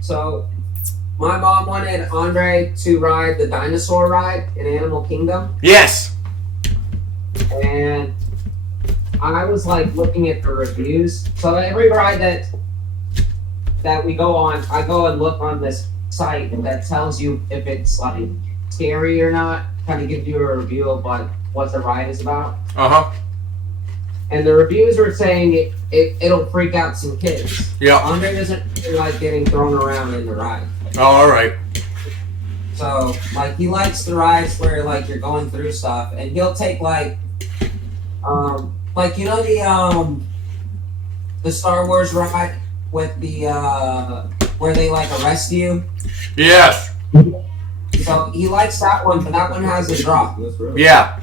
So my mom wanted Andre to ride the dinosaur ride in Animal Kingdom, Yes. and I was like looking at the reviews. So every ride that we go on, I go and look on this site that tells you if it's like scary or not. Kind of gives you a review of what the ride is about. Uh-huh. And the reviews were saying it'll freak out some kids. Yeah. Andre doesn't really like getting thrown around in the ride. Oh, all right. So, like, he likes the rides where, like, you're going through stuff, and he'll take, like, you know the Star Wars ride with the, where they, like, arrest you? Yes. So, he likes that one, but that one has a drop. Yeah.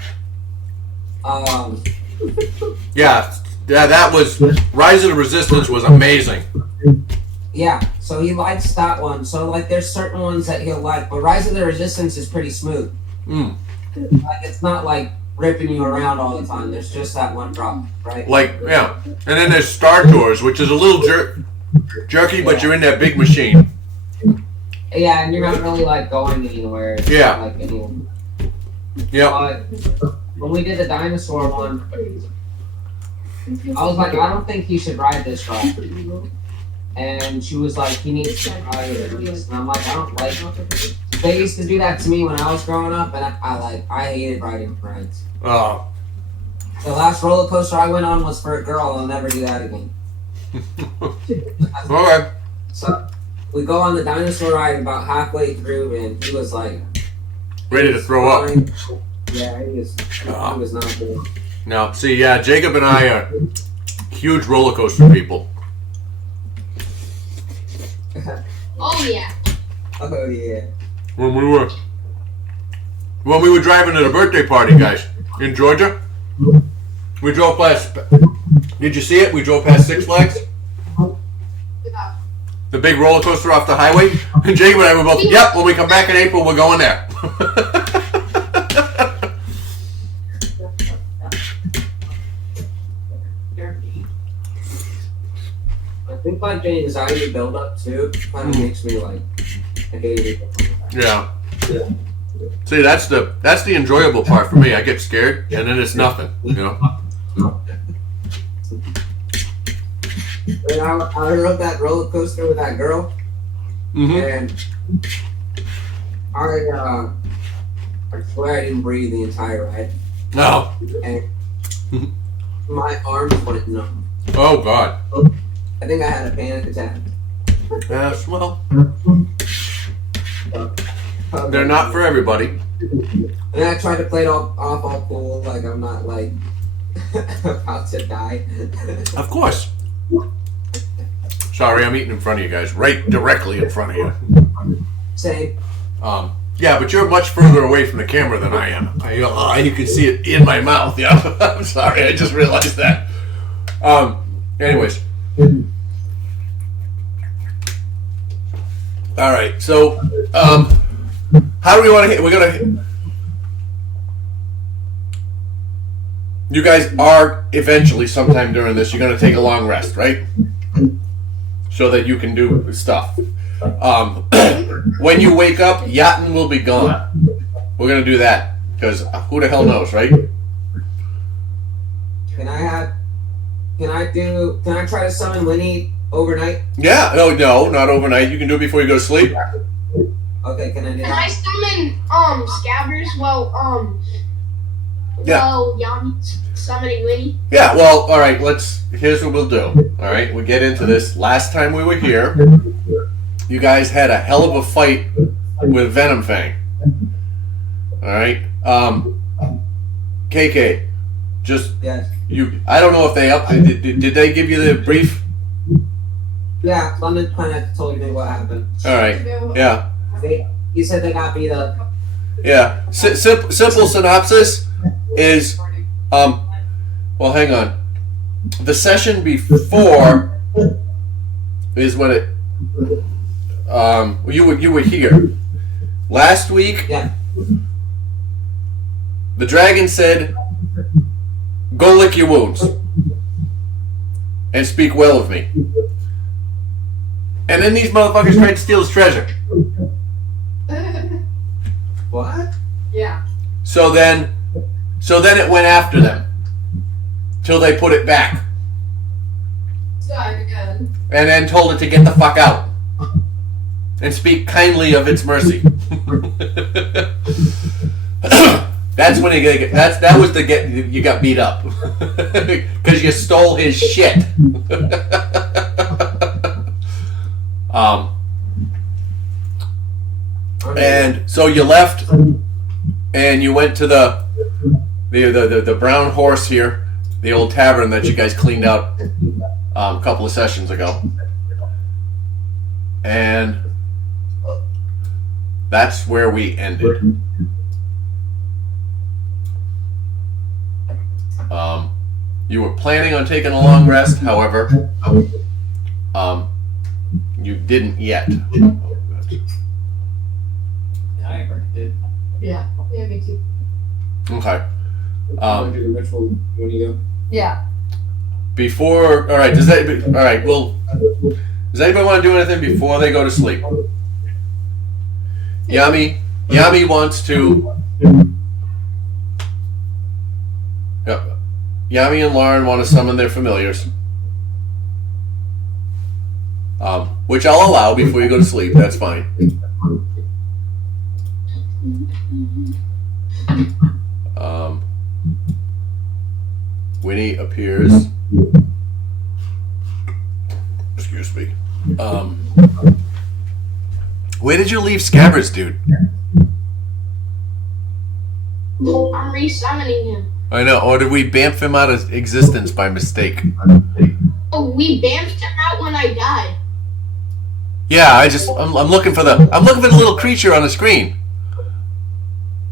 Yeah. Yeah, that was... Rise of the Resistance was amazing. Yeah, so he likes that one. So, like, there's certain ones that he'll like, but Rise of the Resistance is pretty smooth. Mm. Like, it's not, like, ripping you around all the time. There's just that one drop, right? Like, yeah. And then there's Star Tours, which is a little jerky, but you're in that big machine. Yeah, and you're not really, like, going anywhere. It's Yeah. not, like, anywhere. Yeah. But when we did the dinosaur one, I was like, I don't think he should ride this ride. And she was like, he needs to ride it at least. And I'm like, I don't like it. They used to do that to me when I was growing up, and I hated riding rides. Oh. The last roller coaster I went on was for a girl, and I'll never do that again. Okay. So we go on the dinosaur ride about halfway through, and he was like... Ready to throw up. Yeah, he was not good. No, see, yeah, Jacob and I are huge roller coaster people. Oh yeah. Oh, yeah. When we were driving to the birthday party, guys, in Georgia, we drove past. Did you see it? We drove past Six Flags, the big roller coaster off the highway. And Jacob and I were both, yep. When we come back in April, we're going there. I think like the anxiety buildup too kind of makes me like I hate it. Yeah. See, that's the enjoyable part for me. I get scared, and then it's nothing, you know. And I rode that roller coaster with that girl, and I swear I didn't breathe the entire ride. No. And my arms went numb. Oh God. I think I had a panic attack. Yes. Well, they're not for everybody. And I tried to play it off all cool, like I'm not like about to die. Of course. Sorry, I'm eating in front of you guys, right directly in front of you. Same. Yeah, but you're much further away from the camera than I am. You can see it in my mouth. Yeah, I'm sorry, I just realized that. Anyways. All right, so how do we want to hit? We're gonna. You guys are eventually, sometime during this, you're gonna take a long rest, right? So that you can do stuff. When you wake up, Yatin will be gone. We're gonna do that because who the hell knows, right? Can I try to summon Winnie overnight? Yeah. No, not overnight. You can do it before you go to sleep. Okay, can I do Can I summon Scabbers while Yami's summoning Winnie? Yeah. Well, all right. Here's what we'll do. All right, we'll get into this. Last time we were here, you guys had a hell of a fight with Venom Fang. All right. KK, just Yes. I don't know if they did they give you the brief? Yeah, London kind of told me what happened. All right. Yeah. You said they got beat up. Yeah. Simple synopsis is well, hang on. The session before is when it you were here last week. Yeah. The dragon said, "Go lick your wounds and speak well of me." And then these motherfuckers tried to steal his treasure. What? Yeah. So then it went after them. Till they put it back. Died again. And then told it to get the fuck out. And speak kindly of its mercy. That's when you got beat up. Because you stole his shit. And so you left and you went to the brown horse here, the old tavern that you guys cleaned out a couple of sessions ago. And that's where we ended. You were planning on taking a long rest, however, you didn't yet. I already did. Yeah. Yeah, me too. Okay. Do the ritual when you go. Yeah. Before, all right. Does anybody want to do anything before they go to sleep? Yami wants to. Yep. Yami and Lauren want to summon their familiars, which I'll allow before you go to sleep. That's fine. Winnie appears. Excuse me. Where did you leave Scabbers, dude? I'm re-summoning him. I know. Or did we bamf him out of existence by mistake? Oh, we bamfed him out when I died. Yeah, I'm looking for the little creature on the screen.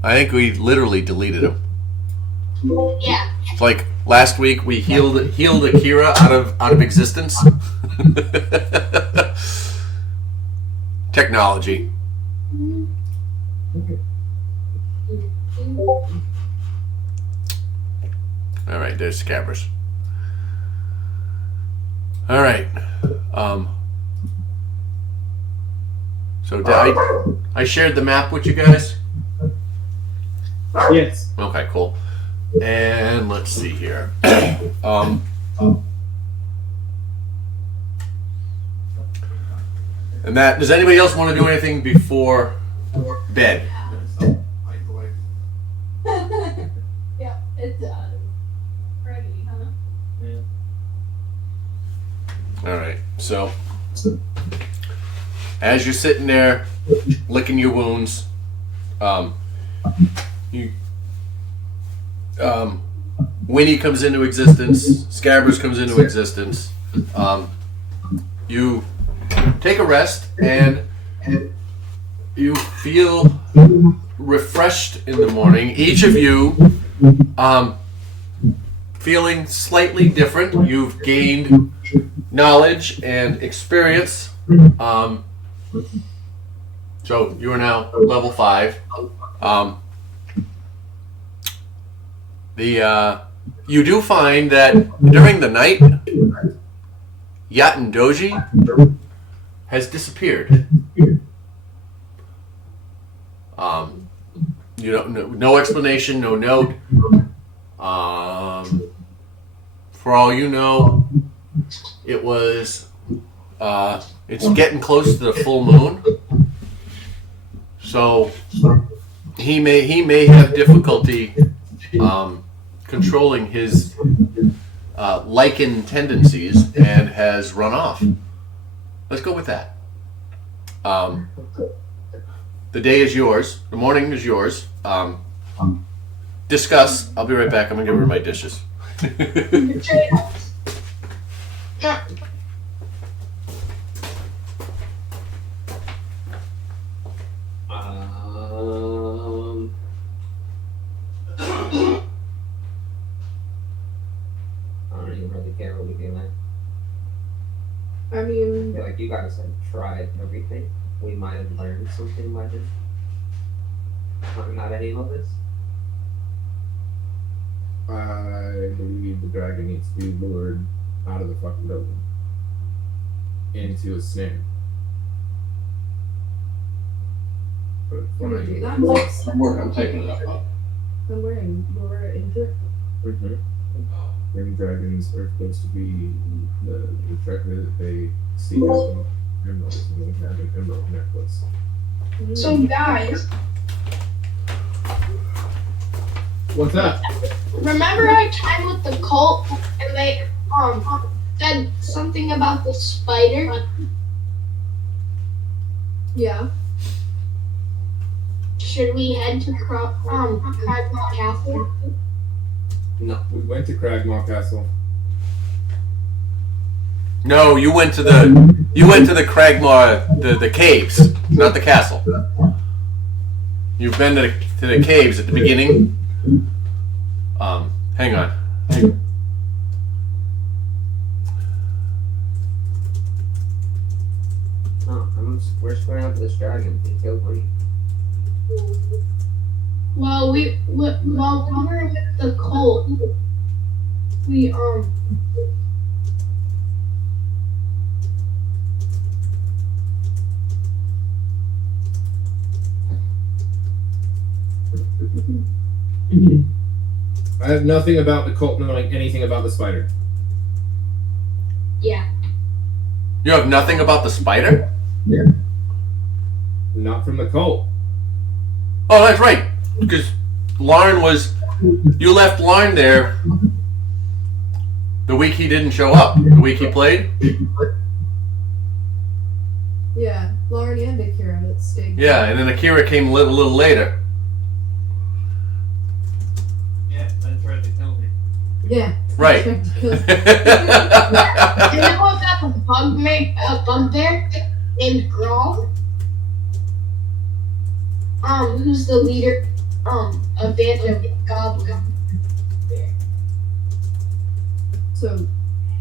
I think we literally deleted him. Yeah. It's like last week we healed Akira out of existence. Technology. All right, there's Scabbers. All right. So I shared the map with you guys. Yes. Okay, cool. And let's see here. And that, does anybody else want to do anything before bed? Yeah, it does. Ready, huh? All right. So, as you're sitting there licking your wounds, Winnie comes into existence. Scabbers comes into existence. You take a rest and you feel refreshed in the morning. Each of you feeling slightly different. You've gained knowledge and experience. So you are now level 5. You do find that during the night, Yatin Doji has disappeared. You don't, no explanation, no note. For all you know, it was. It's getting close to the full moon, so he may have difficulty controlling his lichen tendencies and has run off. Let's go with that. The day is yours. The morning is yours. Discuss. I'll be right back. I'm gonna give her my dishes. I don't even really care what we do, man. I I mean, feel like you guys have tried everything. We might have learned something by this. Not any of this. I believe the dragon needs to be lured out of the fucking building into a snare. Can we do that? I'm typing it up. Then we're into it. Mm-hmm. Ring dragons are supposed to be the treasure that they seek out in emeralds, and we have an emerald necklace. So guys, What's that? remember our time with the cult and they said something about the spider? Yeah. Should we head to Cragmaw Castle? We went to Cragmaw Castle. No, you went to the Cragmaw the caves, not the castle. You've been to the caves at the beginning. Hang on. Oh, we're squaring up with this dragon. He killed me. Well, we were with the cult. We I have nothing about the cult knowing anything about the spider. yeah. You have nothing about the spider? Not from the cult. Oh, that's right. Because you left Larn there the week he didn't show up. The week he played. Yeah. Lauren and Akira that stayed. Yeah, and then Akira came a little later. Yeah, that's right. They tell me. Yeah. Right. And then what about the bugbear named Grom? Who's the leader of band of goblin? So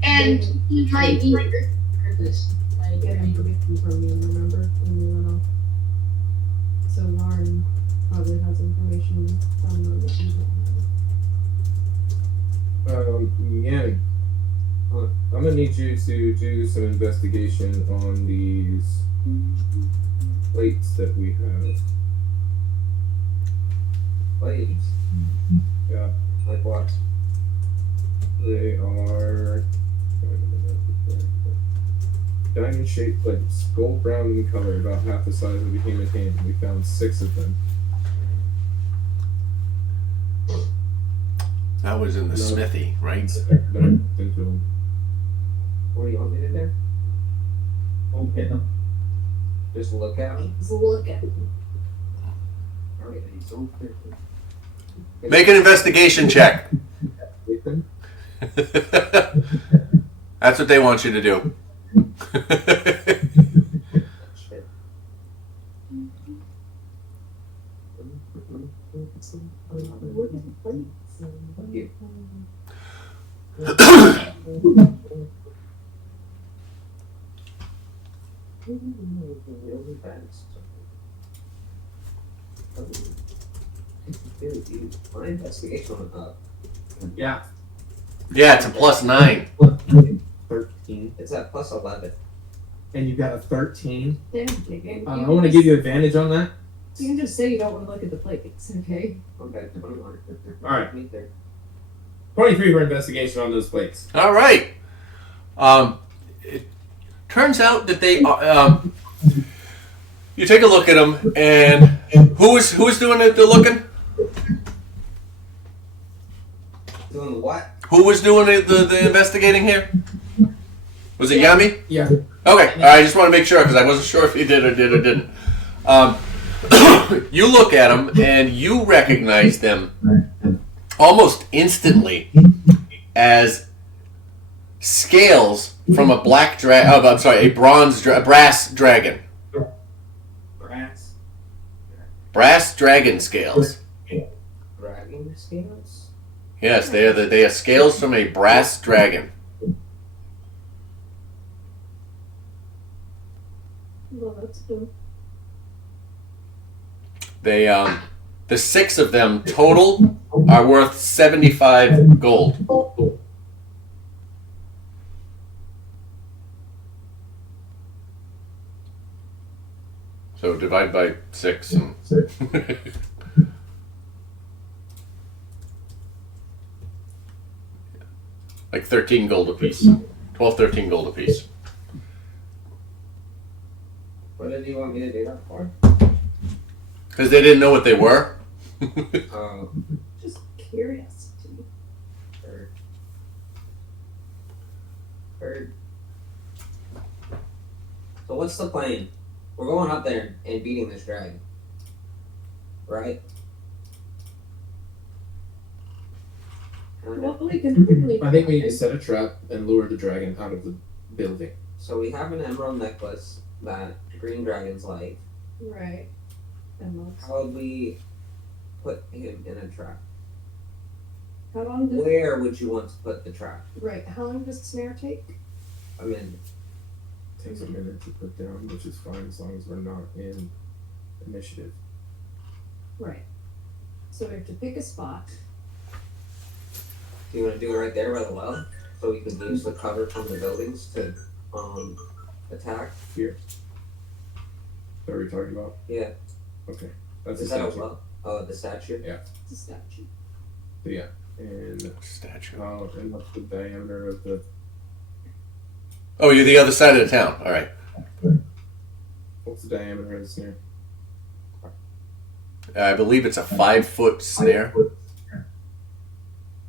And he might be this. get information from you, remember, when we went off. So Lauren probably has information from them that you don't have. Yeah. I'm gonna need you to do some investigation on these plates that we have. Plates. Yeah, Like what? they are diamond-shaped plates, gold brown in color, about half the size of a human hand. We found 6 of them. That was in the No. smithy, right? What do you want me to do? Okay. Just look at them? Just look at it. Alright, he's on there. Make an investigation check. Ethan? That's what they want you to do. Shit. Thank you. Dude, my investigation went up. Yeah. Yeah, it's a +9. 13. It's at plus 11. And you got a 13. They're digging. I want to give you advantage on that. You can just say you don't want to look at the plates, okay? Okay, 21. Alright. Meet there. 23 for investigation on those plates. All right. It turns out that they you take a look at them, and who's doing the looking? Doing what? Who was doing the investigating here? Was it Yami? Yeah. Okay, I just want to make sure because I wasn't sure if he did or didn't. You look at them and you recognize them almost instantly as scales from a brass dragon. Brass dragon scales. Dragging scales? Yes, they are scales from a brass dragon. Well, that's good. They the 6 of them total are worth 75 gold. So divide by 6 and like 13 gold apiece. 12, 13 gold apiece. What did you want me to do that for? Because they didn't know what they were. Just curiosity. Heard. So what's the plan? We're going up there and beating this dragon. Right? Well, we can quickly. I think we need to set a trap and lure the dragon out of the building. So we have an emerald necklace that green dragons like. Right. Emeralds. How would we put him in a trap? How long does Where would you want to put the trap? right? How long does the snare take? I mean, Takes a minute to put down, which is fine as long as we're not in initiative. Right. So we have to pick a spot. do you want to do it right there by the well? So we can use the cover from the buildings to attack? Here. What are we talking about? Yeah. Okay. That's Is a that a statue. well? Oh, the statue? It's a statue. So yeah. And Statue. and what's the diameter of the Oh, you're the other side of the town. All right. what's the diameter of the snare? I believe it's a 5-foot snare.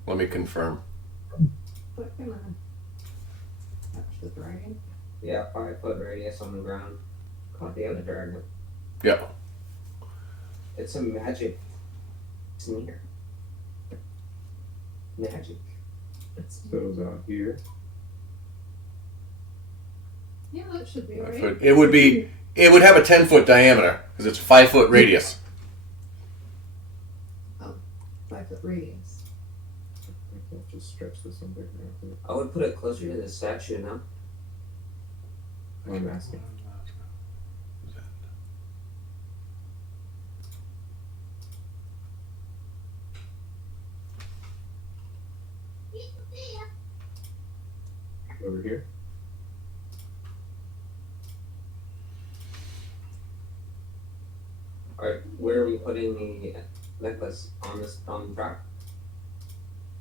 Let me confirm. But gonna touch the dragon. Yeah, 5-foot radius on the ground. Caught the other dragon. Yep. It's a magic snare. Magic. So it was out here. Yeah, that should be alright. 5 foot. It would have a 10-foot diameter because it's a 5-foot radius. 5-foot radius. I can't just stretch this one bigger. I would put it closer to the statue now. I'm asking. Over here. Alright, where are we putting the necklace on the track?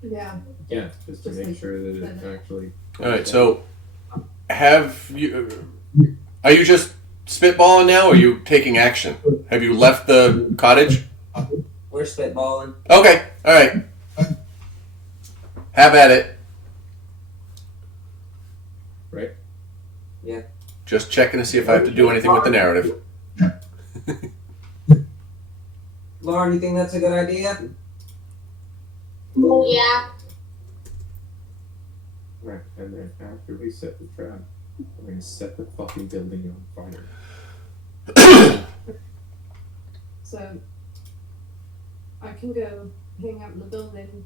Yeah. Yeah, just to Just make like sure that it that. actually. All right. So, have you? Are you just spitballing now, or are you taking action? Have you left the cottage? We're spitballing. Okay. All right. Have at it. Right? Yeah. Just checking to see if I have to do anything with the narrative. Lauren, you think that's a good idea? Yeah. Right, and then after we set the trap, we're gonna set the fucking building on fire. So I can go hang out in the building.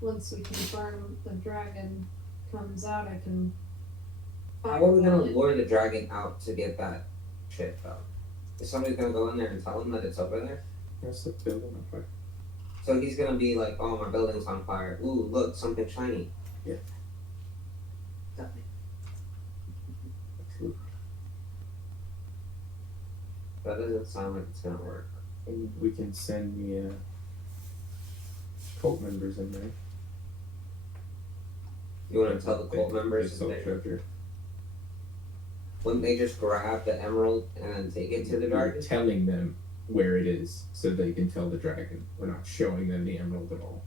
Once we confirm the dragon comes out, I can. How are we gonna lure the dragon out to get that shit though? Is somebody gonna go in there and tell him that it's over there? Let's set the building on fire. So he's gonna be like, oh, my building's on fire. Ooh, look, something shiny. Yeah. That doesn't sound like it's gonna work. And we can send the cult members in there. You wanna tell the cult members They that they treasure. wouldn't they just grab the emerald and take it to the We're dragon? telling them where it is so they can tell the dragon. We're not showing them the emerald at all.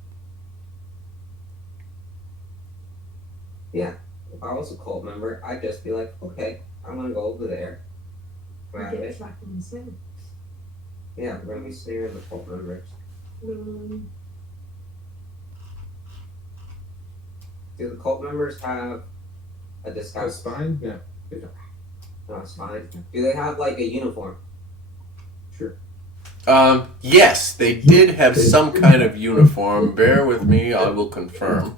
Yeah. If I was a cult member, I'd just be like, okay, I'm gonna go over there. Grab Get it. trapped in the snare. Yeah, we're gonna be snaring the cult members. Mm, Do the cult members have a That's disguise? fine? No, they don't. No, it's fine. Do they have like a uniform? Sure. Yes, they did have some kind of uniform. Bear with me, I will confirm.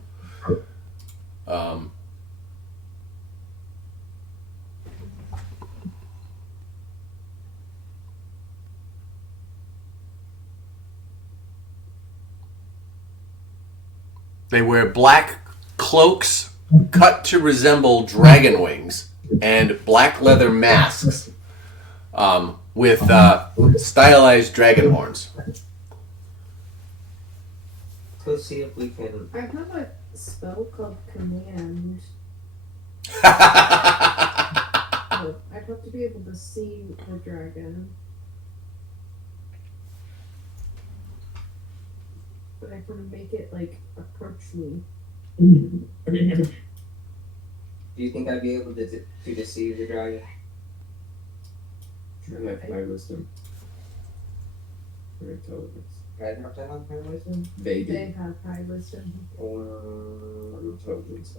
They wear black cloaks cut to resemble dragon wings and black leather masks. with stylized dragon horns. Let's see if we can. I have a spell called Command. Oh, I'd have to be able to see the dragon. But I can make it, like, approach me. Do you think I'd be able to deceive the dragon? I have high wisdom. Or intelligence. I'd have to have high wisdom? They do. They have high wisdom. Or Intelligence.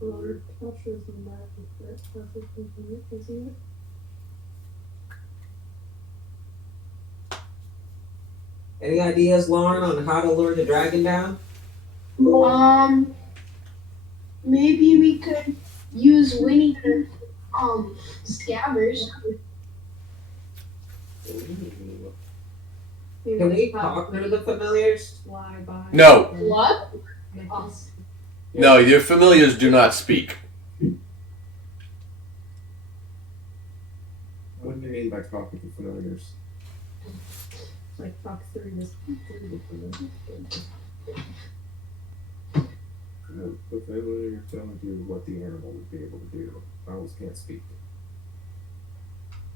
Lord touches the magic that perfectly isn't it? Any ideas, Lauren, on how to lure the dragon down? Maybe we could use Winnie to, scabbers. Maybe Can we have talk to Winnie the familiars? fly by. No. the What? necklace. No, your familiars do not speak. What do you mean by talking to familiars? Like talk through this. The familiar telling you what the animal would be able to do. Owls can't speak.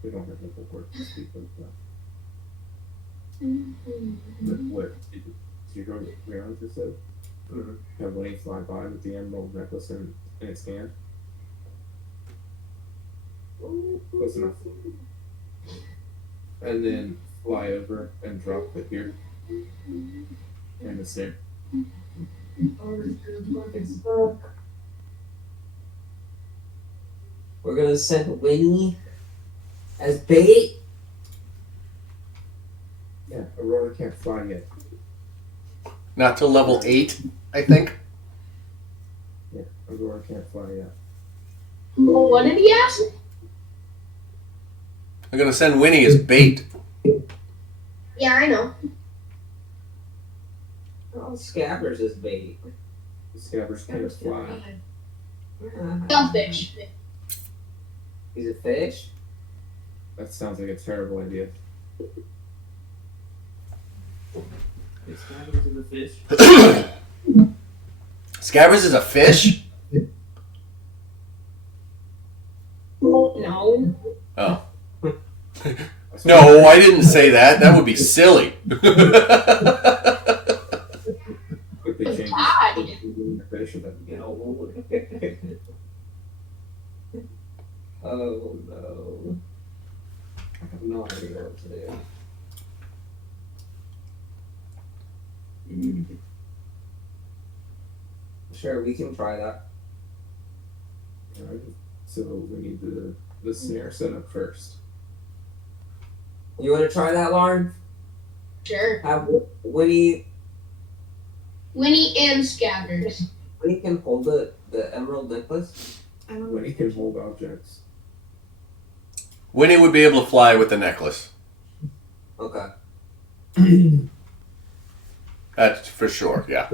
They don't have vocal cords to speak like that. But what did you hear what Rihanna just said? Have Winnie fly by with the emerald necklace in its hand? Close enough. And then fly over and drop it here. And the snare. We're gonna send Winnie as bait. Yeah, Aurora can't fly yet. Not till level 8, I think. Yeah, Aurora can't fly yet. What did he ask? I'm gonna send Winnie as bait. Yeah, I know. Oh, Scabbers is bait. The scabbers can't fly. Selfish. He's a fish. That sounds like a terrible idea. It's Scabbers in the fish. Scabbers is a fish? No. Oh. No, I didn't say that. That would be silly. Quickly changes. Tide. The fish and then, You know. Oh no. I have no idea what to do. Sure, we can try that. Alright, so we need the snare set up first. You want to try that, Lauren? Sure. Have Winnie Winnie and Scabbers. can hold the emerald necklace. I don't When he can hold objects. Winnie would be able to fly with the necklace. Okay. That's for sure, yeah.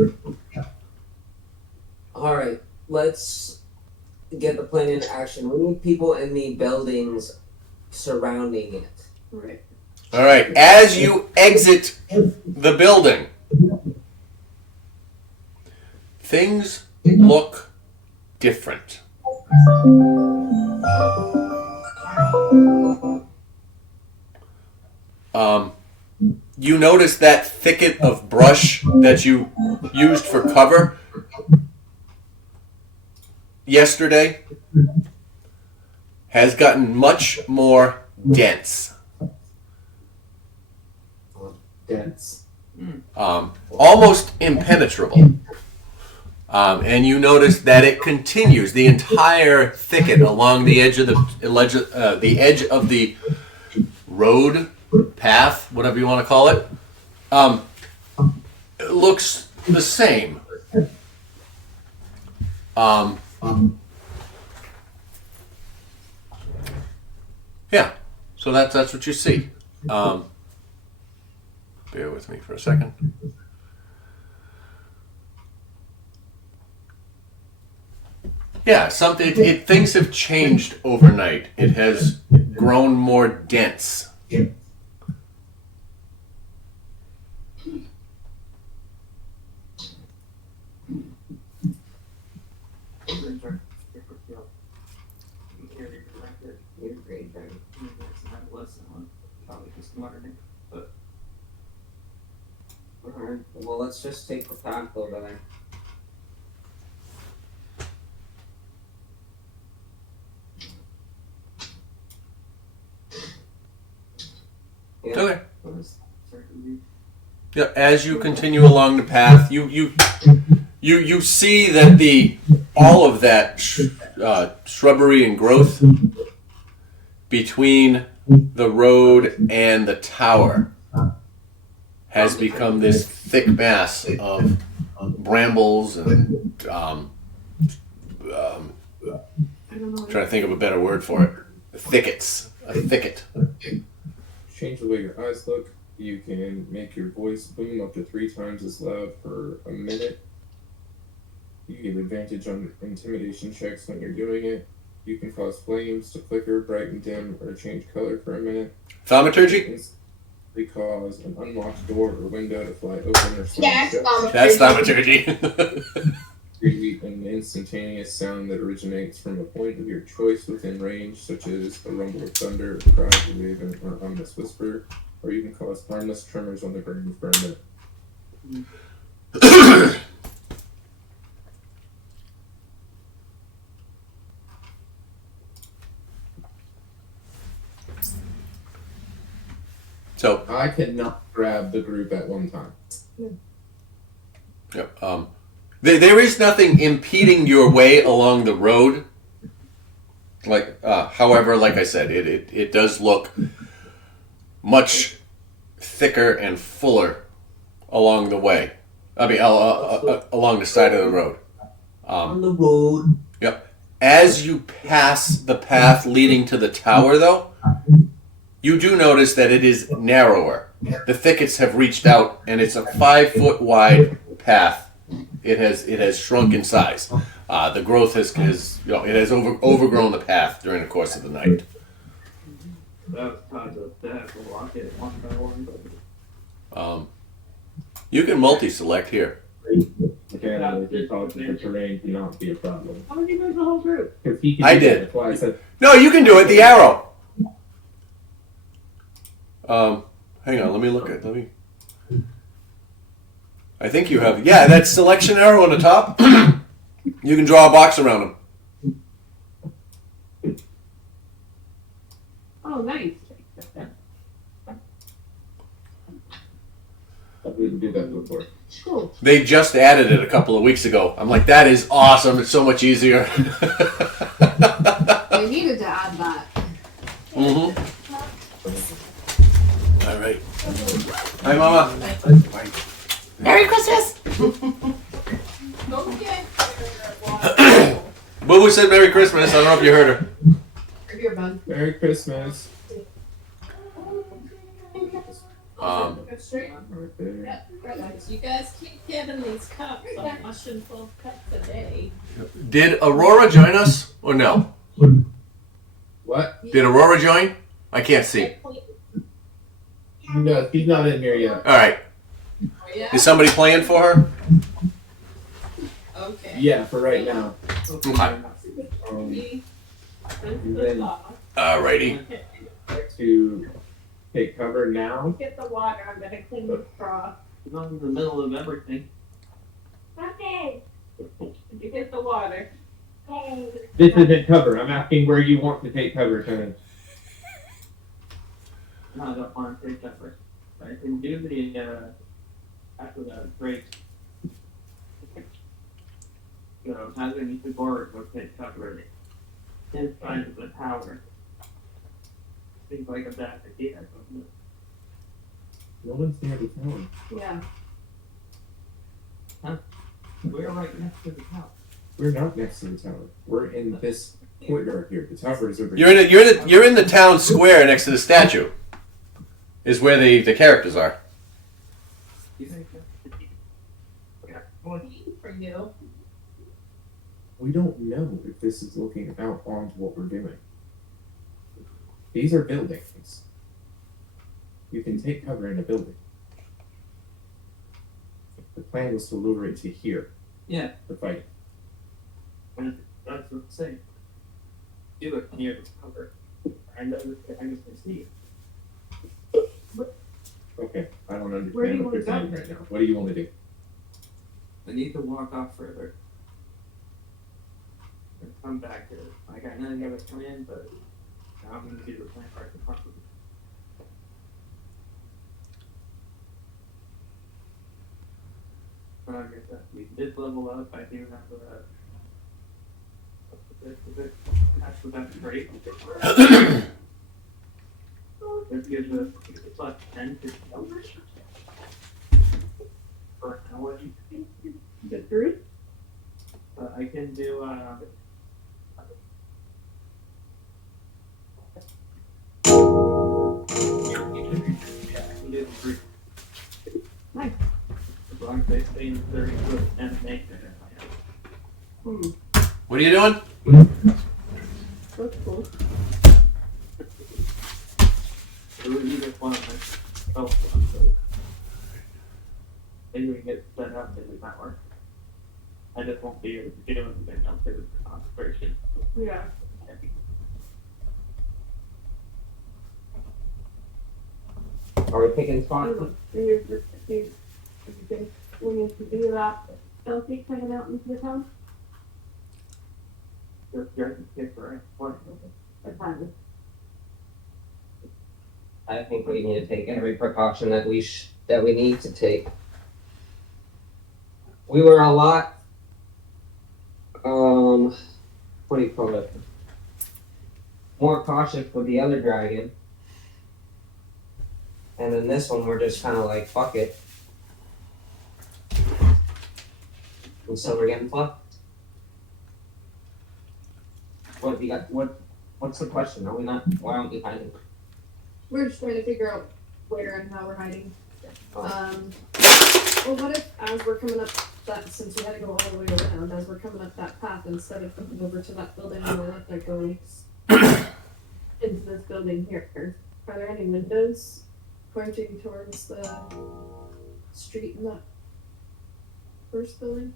All right. Let's get the plan into action. We need people in the buildings surrounding it. Right. All right, as you exit the building, things look different. You notice that thicket of brush that you used for cover yesterday has gotten much more dense. Dense. Almost impenetrable. And you notice that it continues the entire thicket along the edge of the edge of the road, path, whatever you want to call it. It looks the same. Yeah. So that's what you see. Bear with me for a second. Yeah, something. Things have changed overnight. It has grown more dense. You're great, then. Probably just learning. But Alright, well, let's just take the path over there. Yeah. Okay. certainly. Yeah, as you continue along the path, you see that all of that shrubbery and growth between the road and the tower has become this thick mass of brambles and I don't know. trying to think of a better word for it. Thickets. A thicket. Change the way your eyes look. You can make your voice boom up to 3 times as loud for a minute. You get advantage on intimidation checks when you're doing it. You can cause flames to flicker, brighten, dim, or change color for a minute. Thaumaturgy? Instantly cause an unlocked door or window to fly open or slam Yeah, shut. That's thaumaturgy. Create an instantaneous sound that originates from a point of your choice within range, such as a rumble of thunder, a cry of a raven, or ominous whisper, or you can cause harmless tremors on the ground for a minute. So, I cannot grab the group at one time. yep, there is nothing impeding your way along the road. However, like I said, it does look much thicker and fuller along the way. I mean, along the side of the road. On the road. Yep. As you pass the path leading to the tower, though, you do notice that it is narrower. The thickets have reached out, and it's a 5-foot wide path. It has shrunk in size. The growth has overgrown the path during the course of the night. That was kind of that. We'll walk it one by one. You can multi-select here. Okay, if you're causing the terrain to not be a problem. How did you move the whole group? Because he can I do did. that. That's why I said, No, you can do it. The arrow. Hang on. Let me. I think you have. Yeah, that selection arrow on the top. You can draw a box around them. Oh, nice. I didn't do that before. Cool. They just added it a couple of weeks ago. I'm like, that is awesome. It's so much easier. They needed to add that. Mm-hmm. All right. Hi, Mama. Merry Christmas! Okay. Boo Boo said Merry Christmas. I don't know if you heard her. Right here, bud. Merry Christmas. Go straight. Right there. You guys keep getting these cups. I'm washing 12 cups a day. Did Aurora join us or no? What? Did Aurora join? I can't see. No, he's not in here yet. All right. Yeah? Is somebody playing for her? Okay. Yeah, for right now. Okay. Me, And then Alrighty. to take cover now. Get the water. I'm going to clean the straw. It's not in the middle of everything. Okay. Did you get the water? This isn't cover. I'm asking where you want to take cover, Tony. No, I don't want to take cover. I can do the after the break. So having the board will take cover inside of the tower. Seems like a bad idea. Doesn't it? No one's near the tower. Yeah. We're right next to the tower. We're not next to the tower. We're in this courtyard here. The tower is over You're in the town square next to the statue. Is where the characters are. You think that's For you. We don't know if this is looking out onto what we're doing. These are buildings. You can take cover in a building. The plan was to lure it to here. Yeah. To fight. And that's what I'm saying. Do it near the cover. I know that I can see it. Okay, I don't Where do understand you what you're wanna saying right now. What do you want to do? I need to walk off further. And come back here. Like, I know you have a plan, but I'm gonna do the plan right in front of you. Like I said, we did level up. I do have actually, that's great. It gives us plus 10 to per hour. Get through? I can do yeah, I can do 3. Nice. As long as they stay in 30 foot and make it. What are you doing? That's cool. It was either one of my so maybe we can get set up and it might work. I just won't be able to do anything else because it's a concentration. Yeah. Are we picking spots? When you do that, don't keep hanging out into the town. You're kick right. What? That's fine. I think we need to take every precaution that we need to take. We were a lot, what do you call it? More cautious with the other dragon. And then this one, we're just kind of like, fuck it. And so we're getting fucked. What you got? What's the question? Are we not? Why aren't we hiding? We're just trying to figure out where and how we're hiding. Well, what if as we're coming up that, since we had to go all the way around, as we're coming up that path, instead of coming over to that building on the left that goes into this building here, are there any windows pointing towards the street in that first building?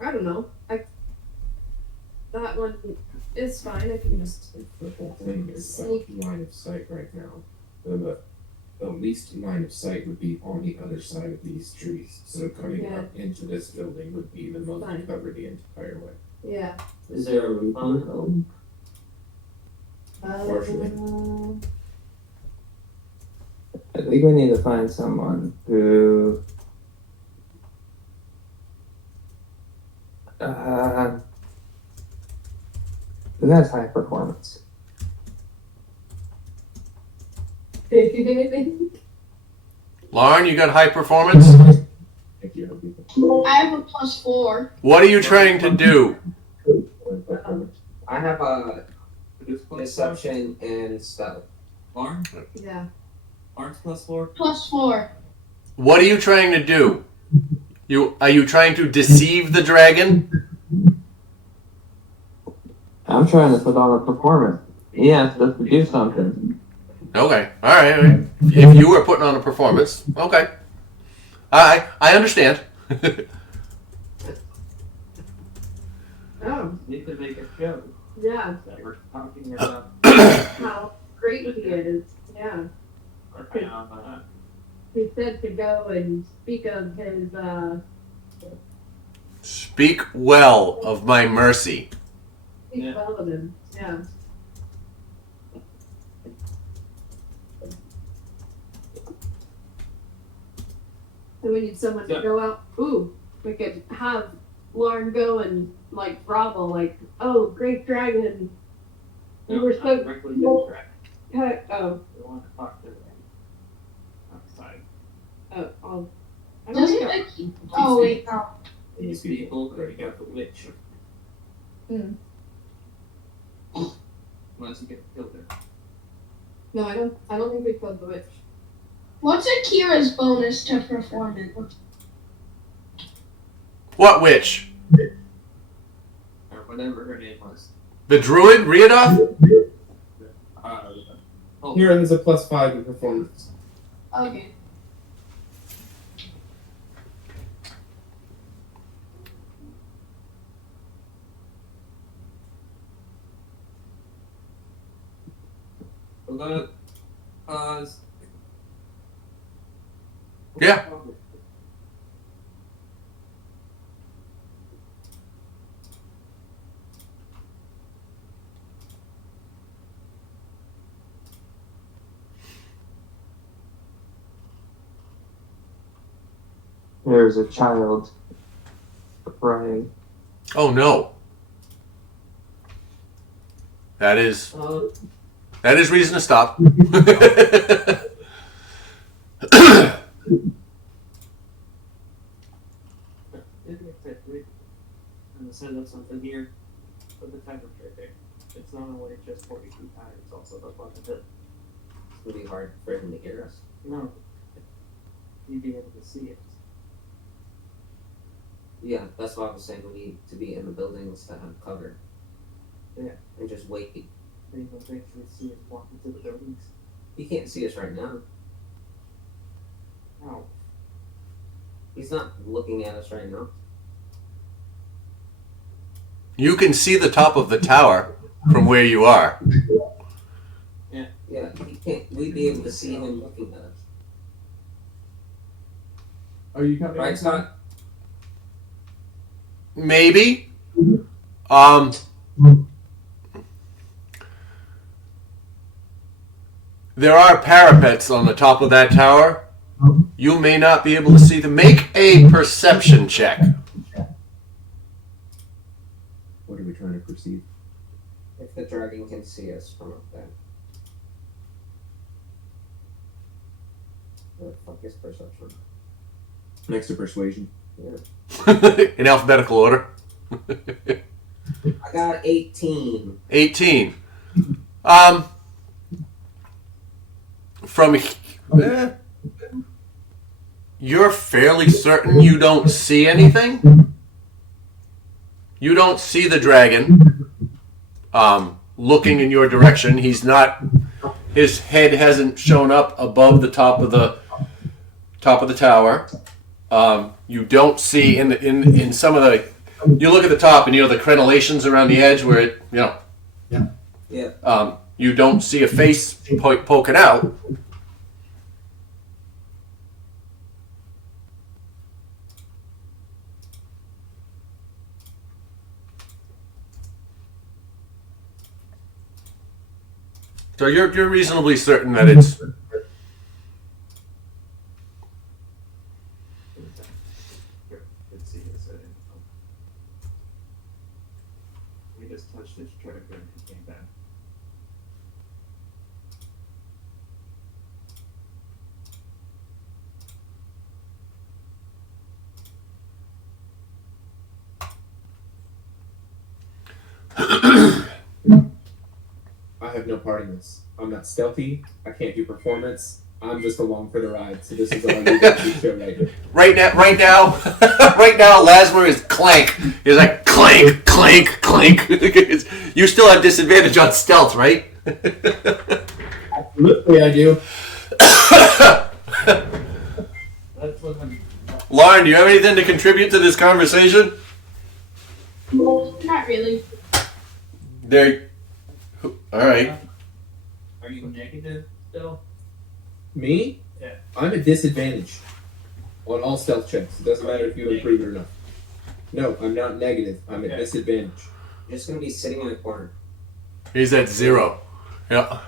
I don't know. That one is fine. I can just The whole thing is line of sight right now. The least line of sight would be on the other side of these trees. So coming up into this building would be the most Fine. covered the entire way. yeah. Is there a roof on Partially. I think we need to find someone who has high performance. Did you do anything? Lauren, you got high performance? Thank you. I have a +4. What are you trying to do? I have a deception and stealth. Lauren? Yeah. Lauren's +4? +4. What are you trying to do? Are you trying to deceive the dragon? I'm trying to put on a performance. He asked us to do something. Okay, all right. If you were putting on a performance, okay. I understand. Oh, Need to make a show yeah. that we're talking about. How great he is. Yeah. He said to go and speak of his, Speak well of my mercy. speak Yeah. well of him. Yeah. So we need someone to Yeah. go out. Ooh, we could have Lauren go and like grovel, like, oh, great dragon. We were so. directly to the track. Oh, We want to talk to them outside. I'll. I don't Doesn't know. it? Oh, wait, no. These people already got the witch. Hmm. Unless you get killed there. No, I don't. I don't think we killed the witch. What's Akira's bonus to performance? What witch? whatever her name was. The druid, Riadoth? Here, there's a +5 in performance. Okay. We're gonna pause. Yeah. There's a child crying. Oh no. That is reason to stop. I'm gonna send up something here. Put the temperature right there. It's not only just 42 times, it's also the button that. It's gonna be hard for him to hear us. No. You'd be able to see it. Yeah, that's why I was saying we need to be in the buildings that have cover. Yeah. And just wait. Then you'll actually see it walk into the buildings. He can't see us right now. No. He's not looking at us right now. You can see the top of the tower from where you are. Yeah, he can't. We'd be able to see him looking at us. Are you coming? Right, Scott? Maybe. There are parapets on the top of that tower. You may not be able to see them. Make a perception check. What are we trying to perceive? If the dragon can see us from up there. What the fuck is perception? Next to persuasion. In alphabetical order. I got 18. 18. You're fairly certain you don't see anything? You don't see the dragon looking in your direction. He's not. His head hasn't shown up above the top of the tower. You don't see in some of the. You look at the top and the crenellations around the edge where it Yeah. you don't see a face poking out. So you're reasonably certain that it's. Let's see this. We just touched this trigger and it came back. I have no part in this. I'm not stealthy. I can't do performance. I'm just along for the ride. So this is all you got to show right here. Right now, Lasmer is clank. He's like clank, clank, clank. You still have disadvantage on stealth, right? Absolutely, I do. That's what I'm. Lauren, do you have anything to contribute to this conversation? Not really. All right. Are you negative still? Me? Yeah. I'm at disadvantage on all stealth checks. It doesn't matter if you improve it or not. No, I'm not negative. I'm at disadvantage. You're just gonna be sitting in a corner. He's at 0. Yeah.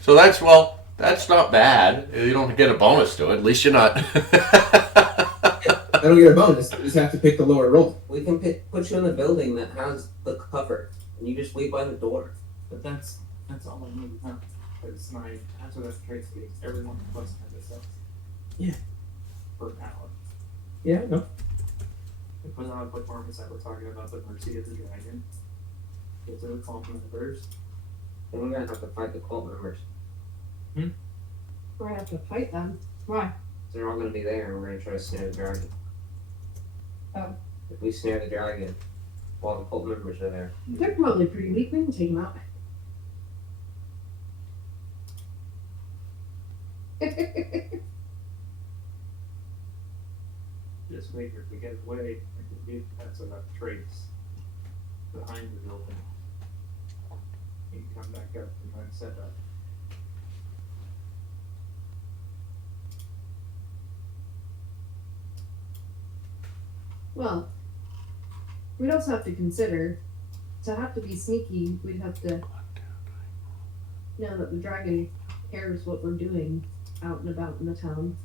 So that's not bad. You don't get a bonus to it. At least you're not. I don't get a bonus. I just have to pick the lower roll. We can put you in the building that has the cover, and you just wait by the door. But that's all I need, huh? Because that's what that trace speaks. Everyone plus 10%. Yeah. Per hour. Yeah, no. It was on a performance that we're talking about the mercy of the dragon. Get to the cult members. Then we're gonna have to fight the cult members. We're gonna have to fight them. Why? So they're all gonna be there, and we're gonna try to snare the dragon. Oh. If we snare the dragon, while the cult members are there. They're probably pretty weak. We can take them out. Just wait for it to get away. I think that's enough trace behind the building. You can come back up and try and set up. Well, we'd also have to consider, to have to be sneaky, we'd have to know that the dragon cares what we're doing out and about in the town.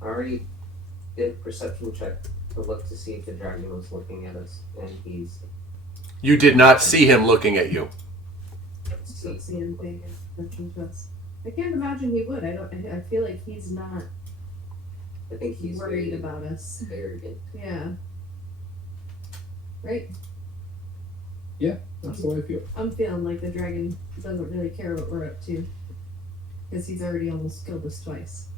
I already did a perception check to look to see if the dragon was looking at us, and he's You did not see him looking at you. Don't see him paying attention to us. I can't imagine he would. I feel like he's not I think he's worried very, about us. very good. Yeah. Right? That's the way I feel. I'm feeling like the dragon doesn't really care what we're up to. Because he's already almost killed us twice.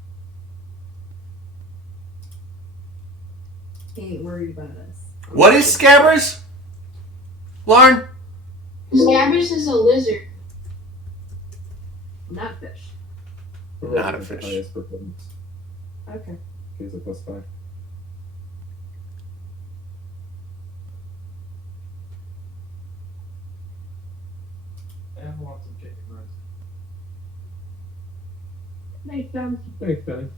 He ain't worried about us. What is Scabbers? Lauren? Scabbers is a lizard. Not fish. Not a fish. Highest performance. Okay. Gives a +5. I have lots of chicken rice. Nice, Tom. Thanks, Benny.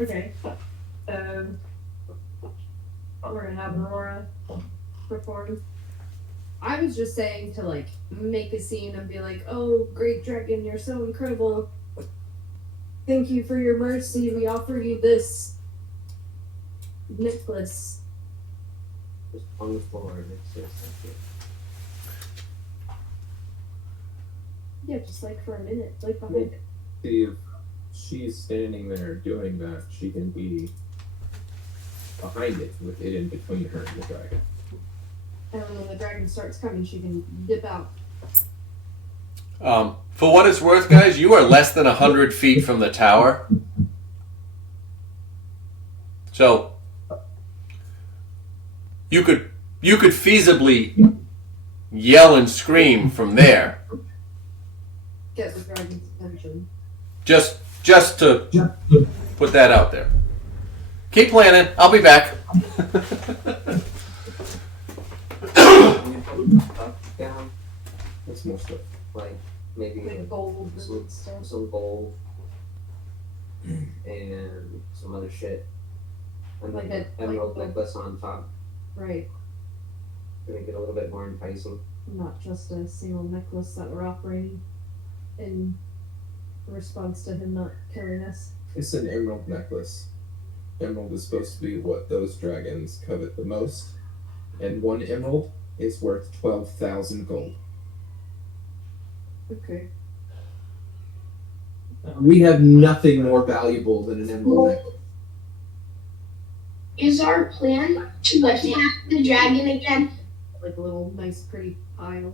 Okay. We're gonna have Aurora perform. I was just saying to like make a scene and be like, "Oh, great dragon, you're so incredible. Thank you for your mercy. We offer you this necklace." Just on the floor next to us. Thank you. Yeah, just like for a minute, like behind it. See, if she's standing there doing that, she can be behind it with it in between her and the dragon. And when the dragon starts coming, she can dip out. For what it's worth, guys, you are less than 100 feet from the tower. So you could feasibly yell and scream from there. Get the dragon's attention. Just to put that out there. Keep planning. I'll be back. Can you put the stuff down? What's more stuff? Like maybe Like gold and stuff. some gold and some other shit. And Like then a- emerald like- necklace on top Right. to make it a little bit more enticing. Not just a single necklace that we're offering in response to him not killing us. It's an emerald necklace. Emerald is supposed to be what those dragons covet the most, and one emerald is worth 12,000 gold. Okay. We have nothing more valuable than an emerald necklace. Is our plan to attack the dragon again? Like a little nice pretty pile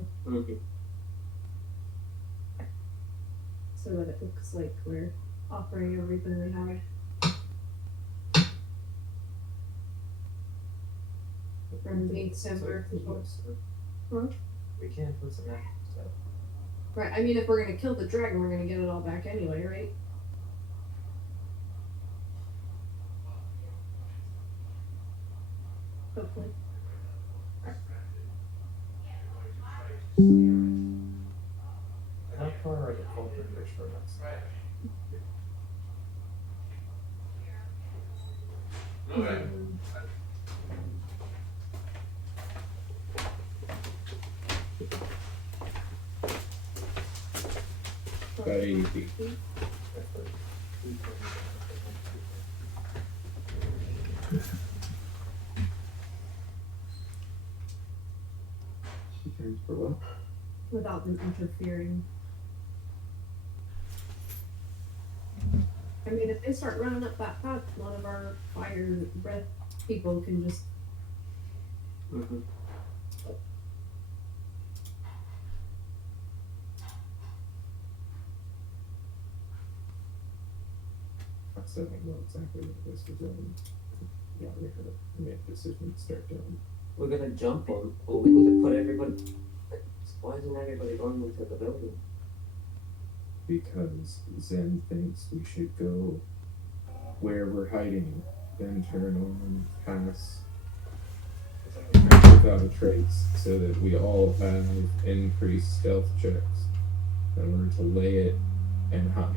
so that it looks like we're offering everything we have. From being similar to Huh? We can't put some extra stuff. Right, I mean if we're gonna kill the dragon, we're gonna get it all back anyway, right? Hopefully. How far are the cult members from us? About 80 feet. For what? Without them interfering. I mean, if they start running up that path, one of our fire breath people can just. Mm-hmm. I still don't know exactly what this was doing. Yeah, we're gonna make this if we start doing. We're gonna jump them, but we need to put everybody. Why isn't everybody going into the building? Because Zen thinks we should go where we're hiding, then turn on pass without a trace, so that we all have increased stealth checks in order to lay it and hide.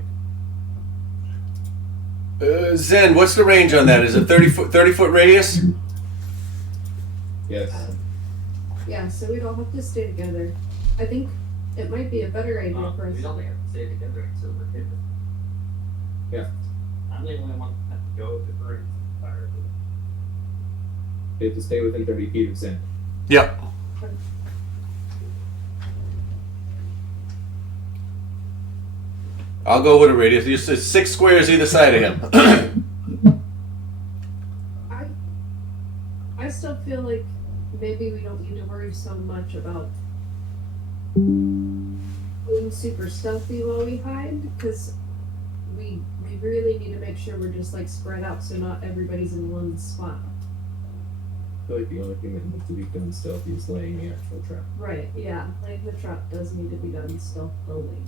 Zen, what's the range on that? Is it 30-foot radius? Yes. Yeah, so we'd all have to stay together. I think it might be a better idea for us. We don't have to stay together until we're hidden. Yeah. I'm the only one that have to go to bring fire. They have to stay within 30 feet of Zen. Yep. I'll go with a radius. You said 6 squares either side of him. I still feel like maybe we don't need to worry so much about being super stealthy while we hide, because we really need to make sure we're just like spread out so not everybody's in one spot. I feel like the only thing that needs to be done stealthy is laying the actual trap. Right, yeah. Like the trap does need to be done stealthily.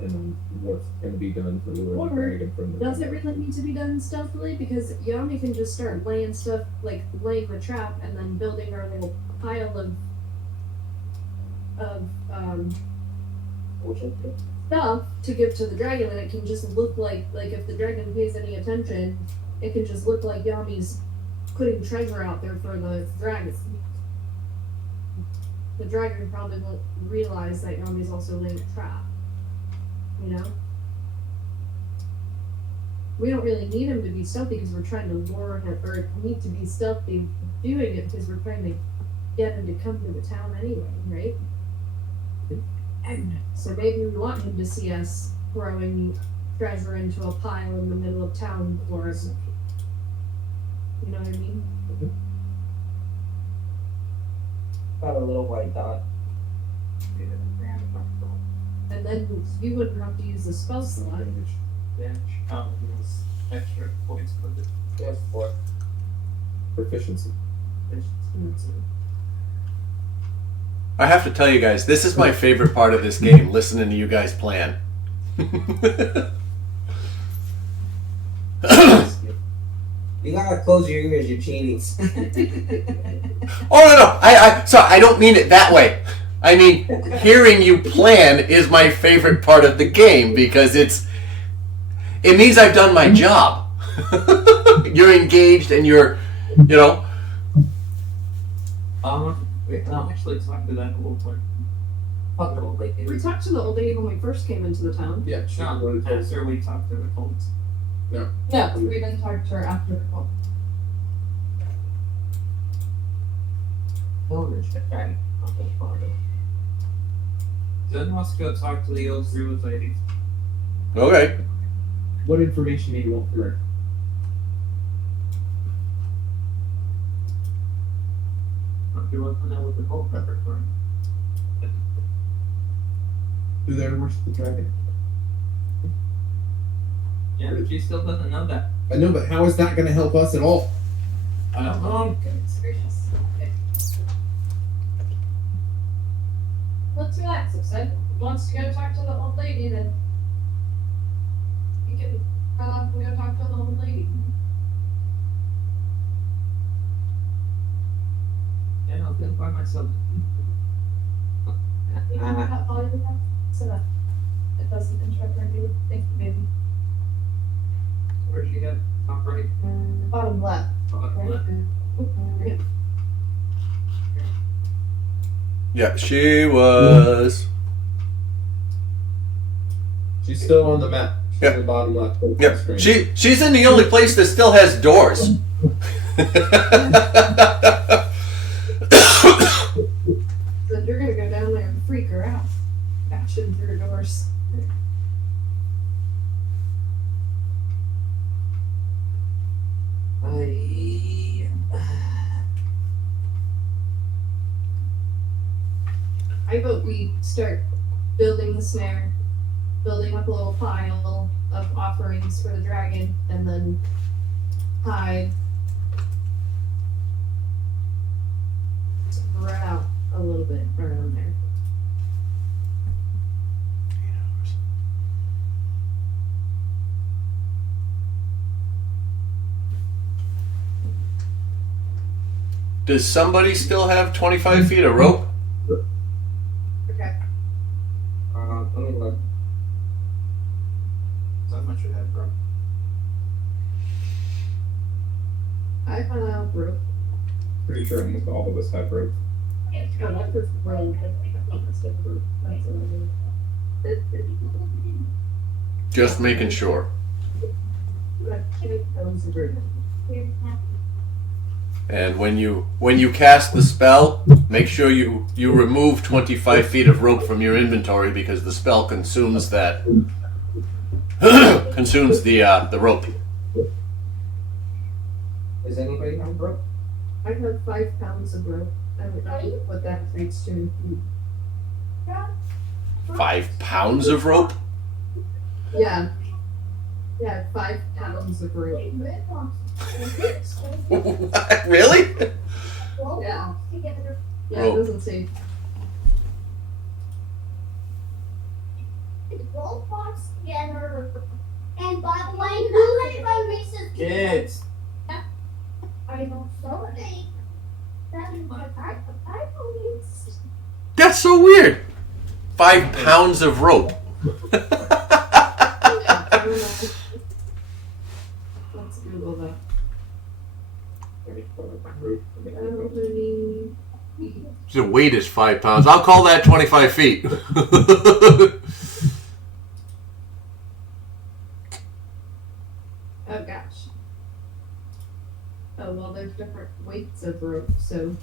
And then what's going to be done for the Or dragon from the does it really need to be done stealthily? Because Yami can just start laying stuff, like laying the trap and then building our little pile of stuff to give to the dragon, and it can just look like if the dragon pays any attention, it can just look like Yami's putting treasure out there for the dragon. The dragon probably won't realize that Yami's also laying a trap. You know? We don't really need him to be stealthy because we're trying to lure him, or need to be stealthy doing it because we're trying to get him to come to the town anyway, right? So maybe we want him to see us throwing treasure into a pile in the middle of town for us. You know what I mean? Got a little white dot. And then you wouldn't have to use the spell slot. Then, those extra points for the Yes, for Proficiency. I have to tell you guys, this is my favorite part of this game, listening to you guys plan. You gotta close your ears, you're cheating. Oh no! I don't mean it that way. I mean, hearing you plan is my favorite part of the game because it means I've done my job. You're engaged and you're, you know. Wait, no, actually, talk to that old one. Fuck the old lady. We talked to the old lady when we first came into the town. Yeah, she No, wanted to after we talked to the folks. No, we didn't talk to her after the call. Right. Okay, fine. Zen wants to go talk to the old druid lady. Okay. What information do you want from her? He wants to know what the cult pepper for. Who there works the dragon? Yeah, but she still doesn't know that. I know, but how is that going to help us at all? I don't know. Goodness gracious. Okay. Let's relax. If Sid wants to go talk to the old lady, then you can run off and go talk to the old lady. Yeah, I'll go by myself. You can have all you have so that it doesn't interrupt our day. Thank you, baby. Where'd she go? Top right. Bottom left. Bottom left. Yeah. Yeah, she was. She's still on the map. She's Yep. on the bottom left. of the Yep. screen. She's in the only place that still has doors. So you're gonna go down there and freak her out. Bashing through her doors. I vote we start building the snare, building a up a little pile of offerings for the dragon, and then hide. Spread out a little bit around there. Does somebody still have 25 feet of rope? Okay. Let me look. So much should have rope. I have rope. Pretty sure almost all of us have rope. Oh, that was rope. That's what I mean. Just making sure. And when you cast the spell, make sure you remove 25 feet of rope from your inventory because the spell consumes that consumes the rope. Does anybody have rope? I have 5 pounds of rope. I don't know what that equates to. 5 pounds of rope? Yeah. Yeah, 5 pounds of rope. What? Really? Yeah. Yeah, it Rope. doesn't say. Roll box together. And by the way, who let my races? Kids. I don't know. I believe. That's so weird. 5 pounds of rope. I don't know. Let's Google that. How many feet? The weight is 5 pounds. I'll call that 25 feet. Oh gosh. Oh well, there's different weights of rope. So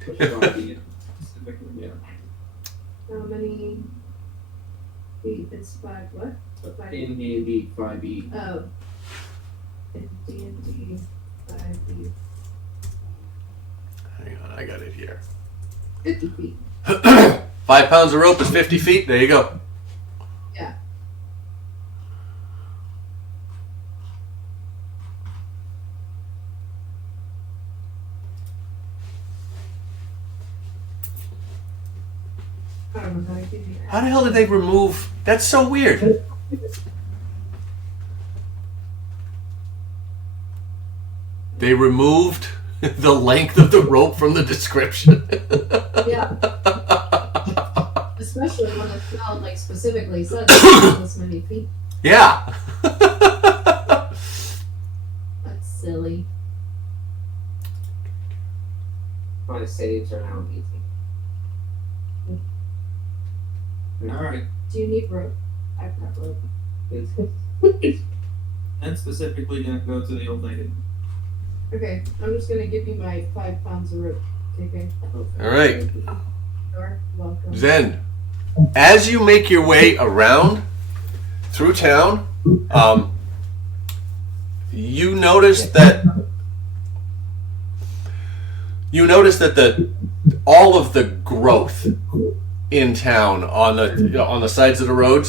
Specifically, yeah. how many feet is 5? What? What 5? In D&D 5e. Oh. In D&D 5 feet. Hang on, I got it here. 50 feet. 5 pounds of rope is 50 feet. There you go. Yeah. I don't know how to give you that. How the hell did they remove? That's so weird. They removed the length of the rope from the description. Yeah. Especially when the spell like specifically says this many feet. Yeah. That's silly. My saves are now easy. Alright. Do you need rope? I've got rope. And specifically gonna go to the old lady. Okay, I'm just gonna give you my 5 pounds of rope. Okay. All right. You're welcome. Zen, as you make your way around through town, you notice that all of the growth in town on the sides of the road,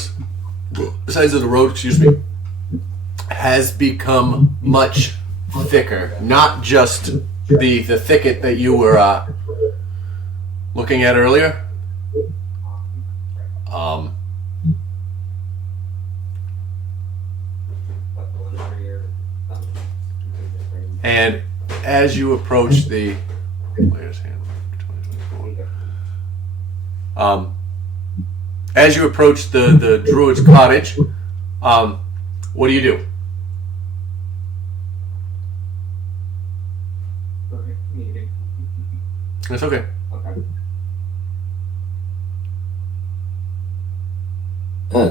has become much thicker. Not just the thicket that you were looking at earlier. And as you approach the as you approach the druid's cottage, what do you do? Okay, meeting. That's okay. Okay.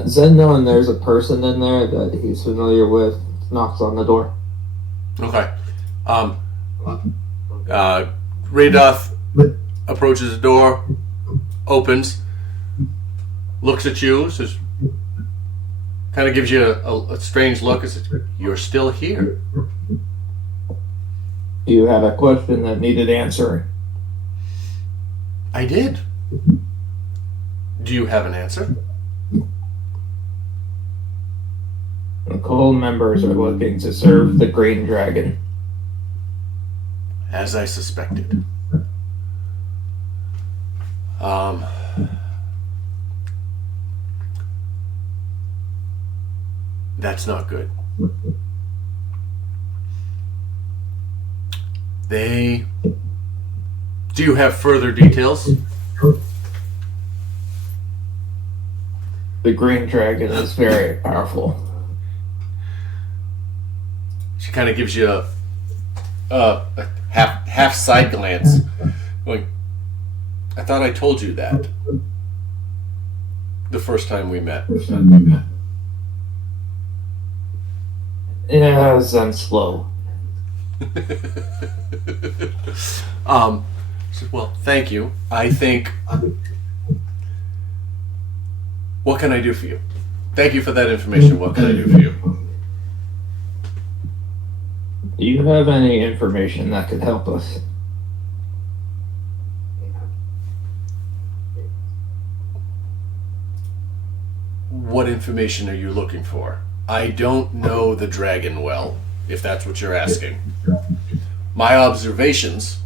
Zen knowing there's a person in there that he's familiar with knocks on the door. Okay. Raydoth approaches the door, opens, looks at you, says, kind of gives you a strange look, and says, "You're still here." You had a question that needed answering. I did. Do you have an answer? The cult members are looking to serve the Green Dragon. As I suspected. That's not good. Do you have further details? The Green Dragon is very powerful. She kind of gives you a half side glance, going, I thought I told you that the first time we met. Yeah, I'm slow. Well, thank you. I think. What can I do for you? Thank you for that information. What can I do for you? Do you have any information that could help us? What information are you looking for? I don't know the dragon well, if that's what you're asking. My observations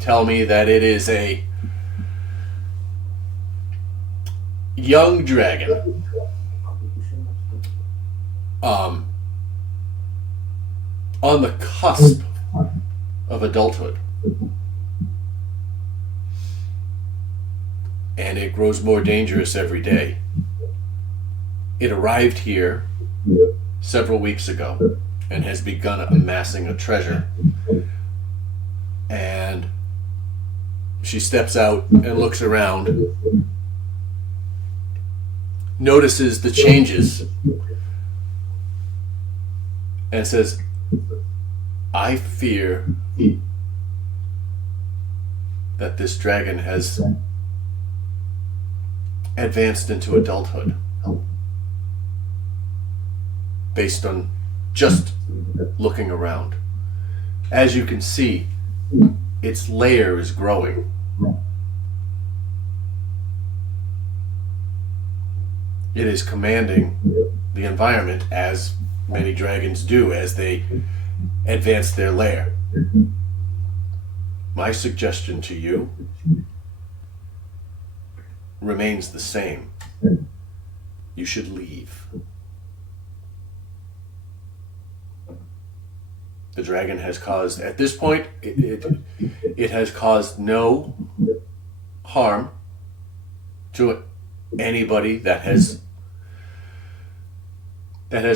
tell me that it is a young dragon. On the cusp of adulthood. And it grows more dangerous every day. It arrived here several weeks ago and has begun amassing a treasure. And she steps out and looks around, notices the changes, and says, I fear that this dragon has advanced into adulthood based on just looking around. As you can see, its lair is growing. It is commanding the environment, as many dragons do as they advance their lair. My suggestion to you remains the same. You should leave. The dragon has caused, at this point, it has caused no harm to anybody that has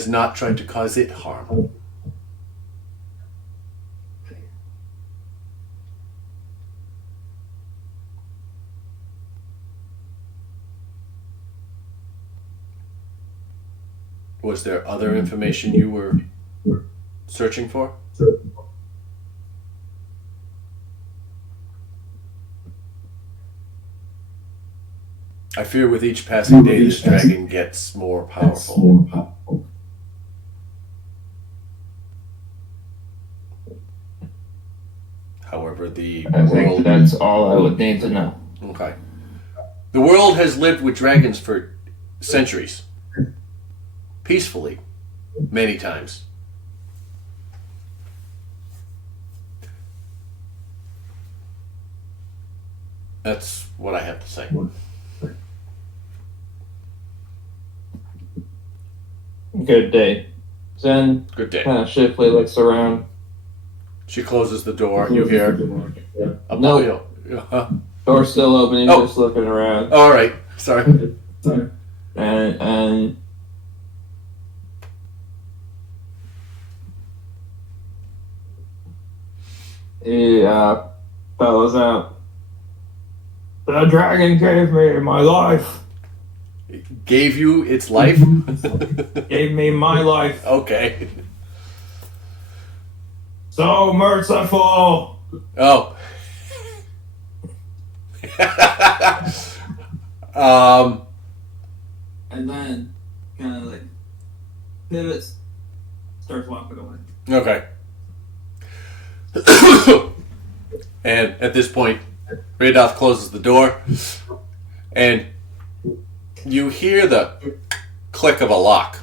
not tried to cause it harm. Was there other information you were searching for? I fear with each passing day this dragon gets more powerful. However, the I think world... that's all I would need to know. Okay. The world has lived with dragons for centuries. Peacefully. Many times. That's what I have to say. Good day. Zen Good day. kind of shiftily looks around. She closes the door. You hear a No. Huh? Door's still open, he's Oh. just looking around. All right. Sorry. And he bellows out, the dragon gave me my life. Gave you its life? Gave me my life. Okay. So merciful. Oh. And then kind of like pivots, starts walking away. Okay. And at this point, Radolf closes the door, and you hear the click of a lock.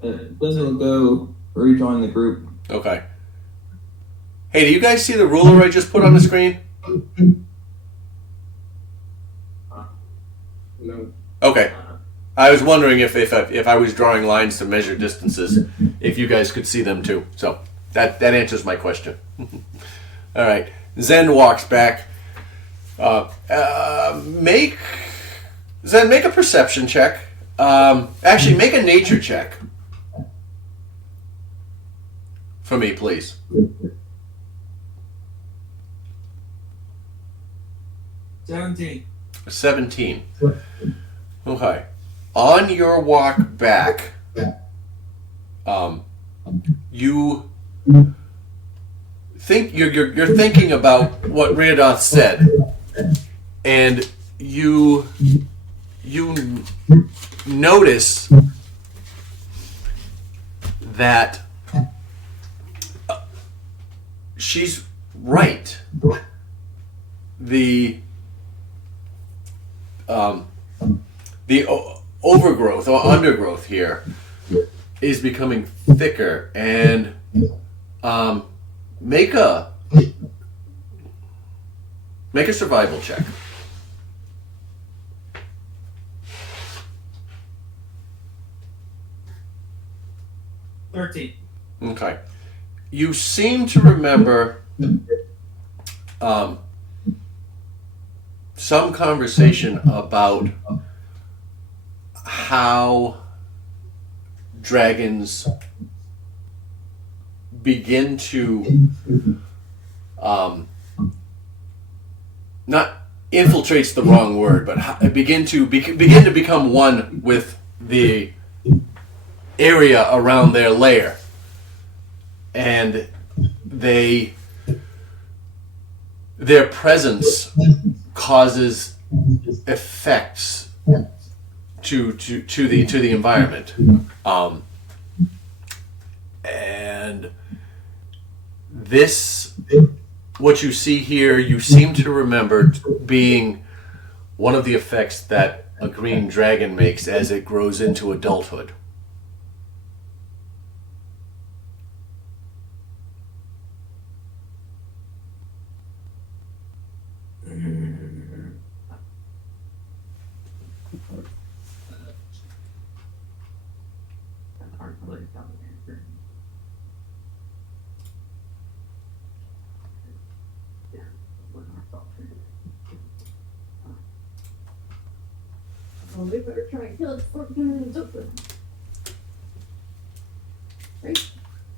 Then they'll go rejoin the group. Okay. Hey, do you guys see the ruler I just put on the screen? No. Okay. I was wondering if I was drawing lines to measure distances, if you guys could see them too. So that answers my question. All right. Zen walks back. Make a perception check. Actually, make a nature check for me, please. 17. Okay. On your walk back, you think you're thinking about what Radath said, and you notice that she's right. The overgrowth or undergrowth here is becoming thicker, and make a survival check. 13. Okay. You seem to remember some conversation about how dragons begin to not infiltrate's the wrong word, but begin to become one with the area around their lair, and their presence causes effects to the environment, and this, what you see here, you seem to remember being one of the effects that a green dragon makes as it grows into adulthood. Well, we better try and kill it before it becomes open. Right?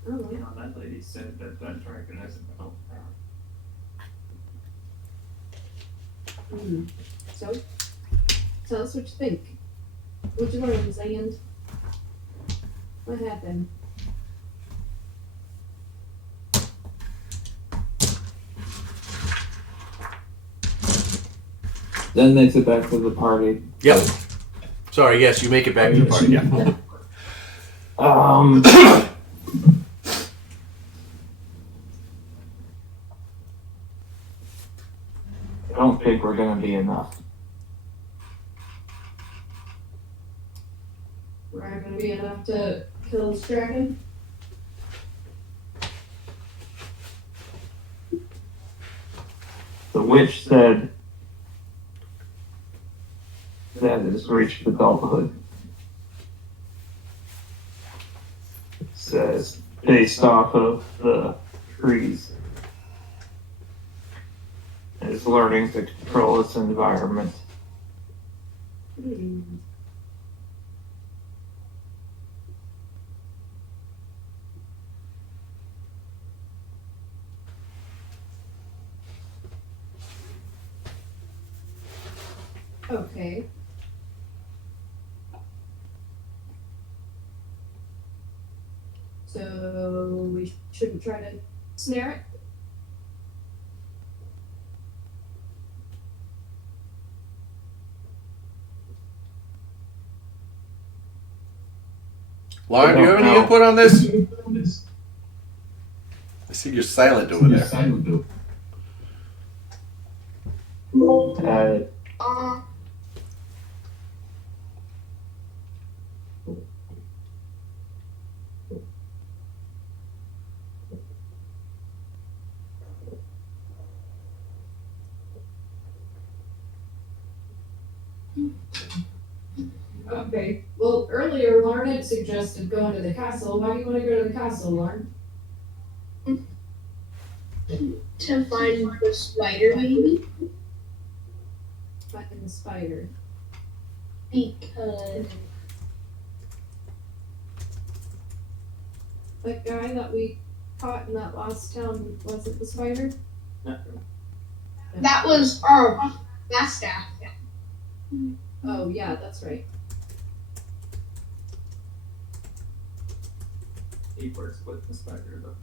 I don't know. You know, that lady said that dragon has a belt power. So, tell us what you think. What'd you learn, Zand? What happened? Then makes it back to the party. Yep. Sorry, yes, you make it back to the party. Yeah. I don't think we're gonna be enough. We're not gonna be enough to kill this dragon? The witch said that it has reached adulthood. It says based off of the trees. It is learning to control its environment. Okay. So we shouldn't try to snare it? Lauren, do you have any input on this? I see you're silent over there. Uh, Okay. Well, earlier Lauren had suggested going to the castle. Why do you want to go to the castle, Lauren? to find the spider, maybe? Finding the spider. Because That guy that we caught in that last town wasn't the spider? that was Mastaff. Oh yeah, that's right. He works with the spider though.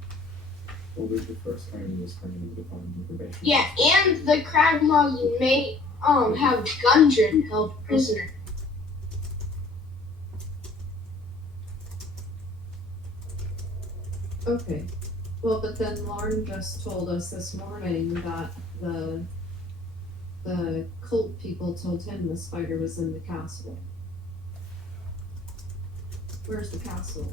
What was the first time you was trying to find information? Yeah, and the Cragmaws may have Gundren held prisoner. Okay. Well, but then Lauren just told us this morning that the cult people told him the spider was in the castle. Where's the castle?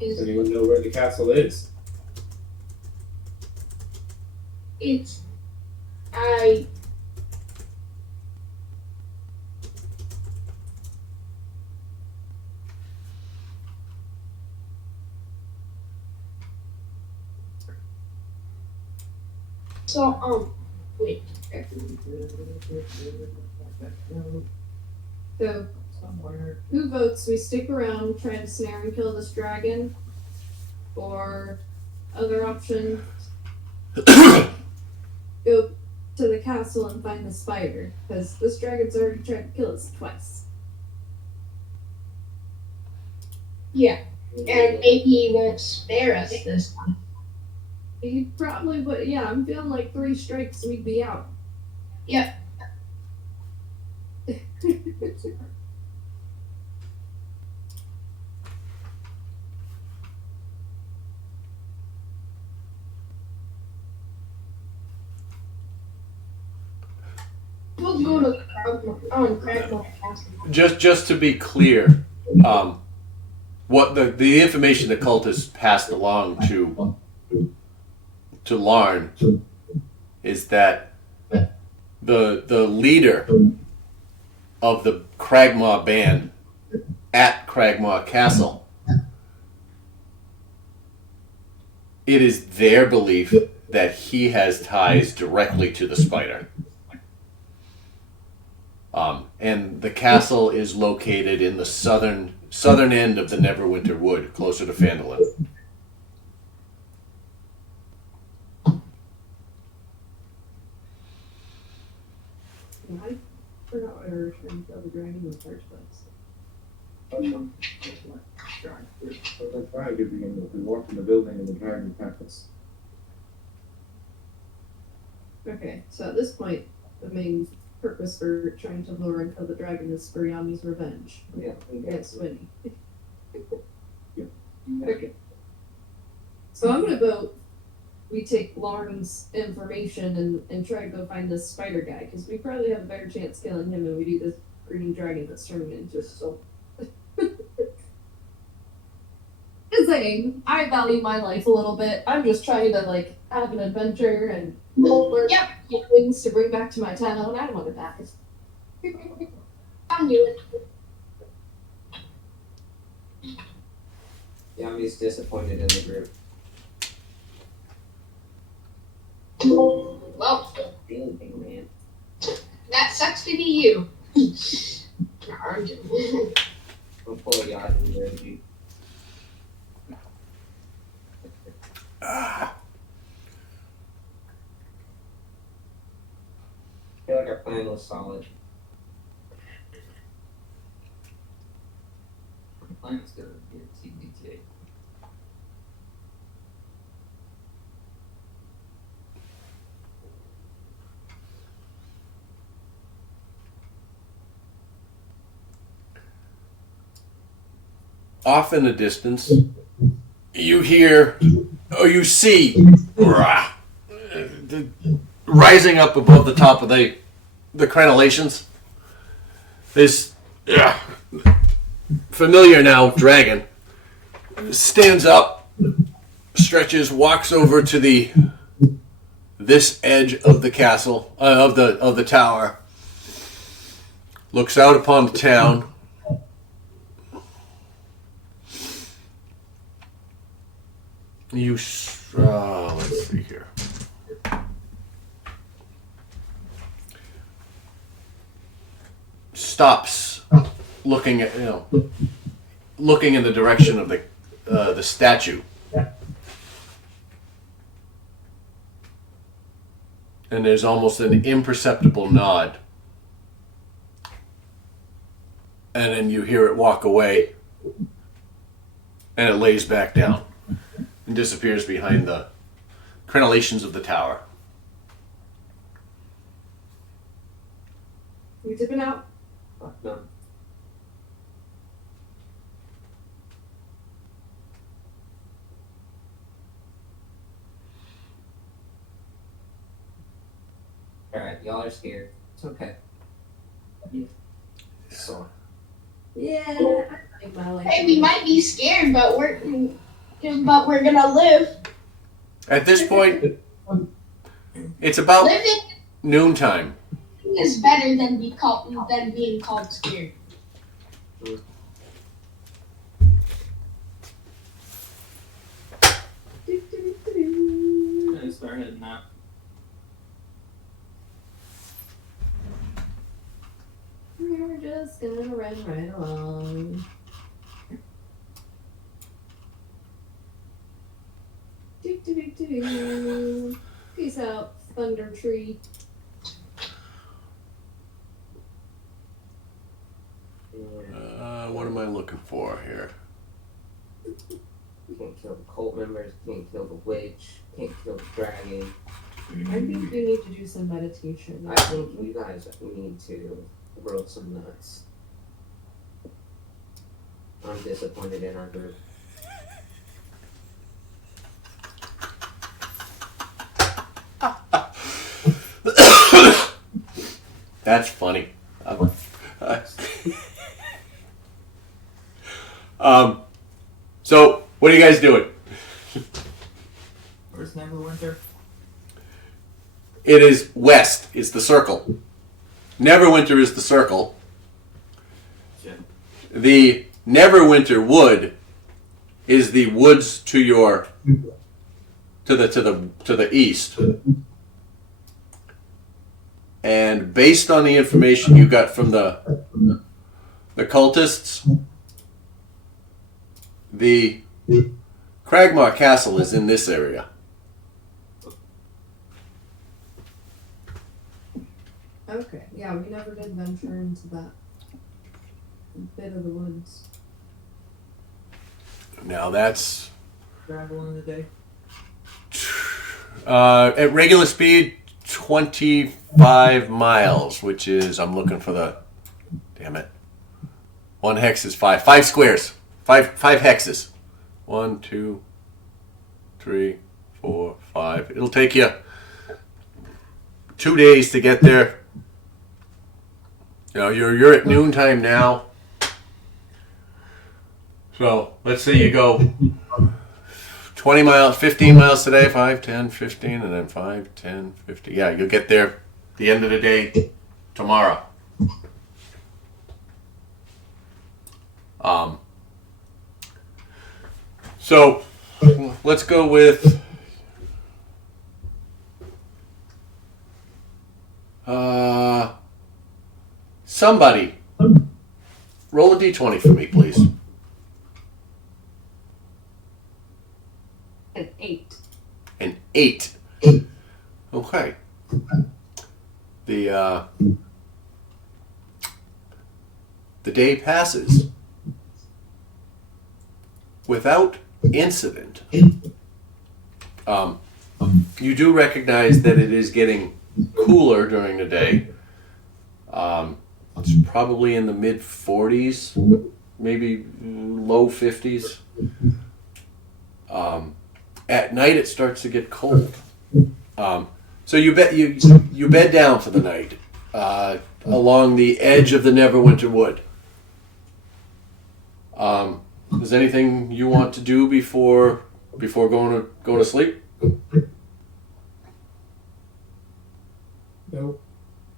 Does anyone know where the castle is? It's I so wait. So, who votes we stick around, try to snare and kill this dragon? Or, other option, go to the castle and find the spider? Because this dragon's already tried to kill us twice. Yeah. And maybe he won't spare us this time. He probably would, yeah, I'm feeling like 3 strikes, we'd be out. Yep. We'll go to Cragmaw Castle. Just to be clear, what the information the cultists passed along to Larn is that the leader of the Cragmaw band at Cragmaw Castle, it is their belief that he has ties directly to the spider. And the castle is located in the southern end of the Neverwinter Wood, closer to Phandelver. I forgot why we were trying to kill the dragon in the first place. So that's why we walked in the building and the dragon attacked us. Okay, so at this point, the main purpose for trying to lure and kill the dragon is for Yami's revenge. Yeah. Against Winnie. Yeah. Okay. So I'm gonna vote we take Lauren's information and try to go find this spider guy, because we probably have a better chance killing him than we do this green dragon that's turning into a soul. Just saying, I value my life a little bit. I'm just trying to like have an adventure and learn things to bring back to my town, and I don't want to die. I'll do it. Yami's disappointed in the group. Well, Anything, man. that sucks to be you. Darn. I'm full of yacht and energy. I feel like our plan was solid. The plan is gonna be a TBTA. off in the distance, you hear, or you see, rising up above the top of the crenellations, this familiar now dragon stands up, stretches, walks over to this edge of the castle, of the tower, looks out upon the town. Let's see here. Stops, looking in the direction of the statue, and there's almost an imperceptible nod, and then you hear it walk away, and it lays back down and disappears behind the crenellations of the tower. You dipping out? Fuck no. Alright, y'all are scared. It's okay. So. Yeah, I think my life. Hey, we might be scared, but we're gonna live. At this point, it's about Living noontime. is better than being called scared. I start heading out. We're just gonna run right along. Peace out, Thunder Tree. What am I looking for here? Can't kill the cult members, can't kill the witch, can't kill the dragon. I think you need to do some meditation. I think you guys need to roll some nuts. I'm disappointed in our group. That's funny. So, what are you guys doing? Where's Neverwinter? It is west. It's the circle. Neverwinter is the circle. Shit. The Neverwinter wood is the woods to the east. And based on the information you got from the cultists, the Cragmaw Castle is in this area. Okay, yeah, we never did venture into that bit of the woods. Now that's Travel in the day. at regular speed 25 miles, which is, I'm looking for the, damn it. 1 hex is 5 squares. 5 hexes. 1, 2, 3, 4, 5. It'll take you 2 days to get there. You know, you're at noontime now. So let's say you go 20 miles, 15 miles today, 5, 10, 15, and then 5, 10, 50. Yeah, you'll get there at the end of the day tomorrow. So let's go with somebody. Roll a d20 for me, please. An 8. An 8. Okay. The day passes without incident. You do recognize that it is getting cooler during the day. It's probably in the mid 40s maybe low 50s. At night it starts to get cold. So you bed down for the night along the edge of the Neverwinter Wood. Is there anything you want to do before going to sleep? Nope.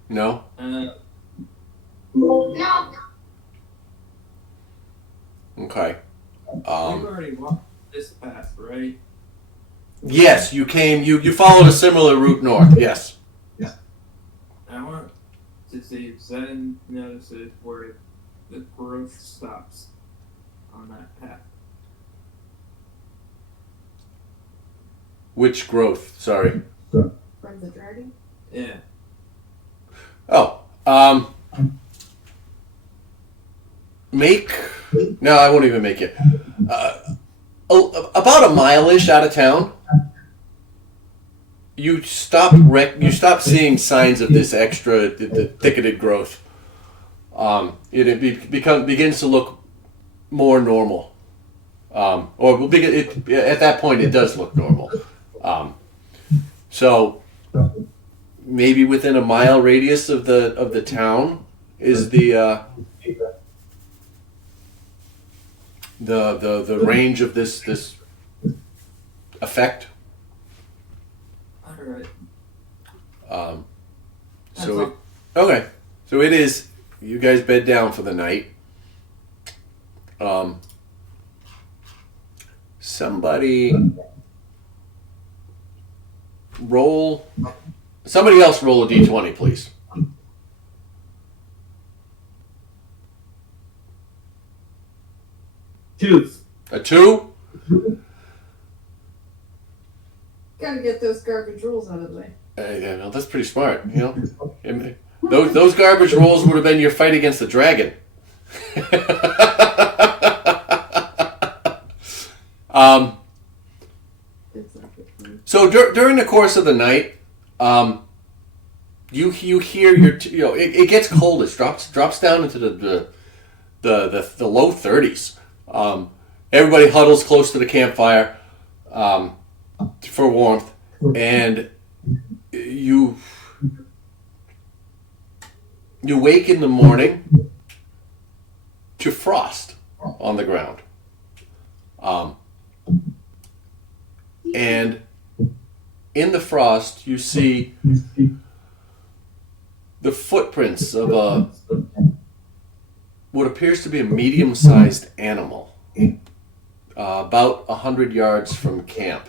No. No. Okay. We've already walked this path, right? Yes, you came. You followed a similar route north. Yes. I want to see if Zen notices where the growth stops on that path. Which growth? Sorry. From the dragon? Yeah. Oh. Make. No, I won't even make it. About a mile-ish out of town, you stop seeing signs of this extra the thicketed growth. It begins to look more normal. At that point, it does look normal. So maybe within a mile radius of the town is the range of this effect. All right. Okay. So it is. You guys bed down for the night. Somebody roll. Somebody else roll a d20, please. Two. A 2? Gotta get those garbage rolls out of the way. Yeah, no, that's pretty smart. Those garbage rolls would have been your fight against the dragon. So during the course of the night, you hear it gets cold. It drops down into the low 30s. Everybody huddles close to the campfire for warmth, and you wake in the morning to frost on the ground, and in the frost you see the footprints of what appears to be a medium-sized animal, about 100 yards from camp.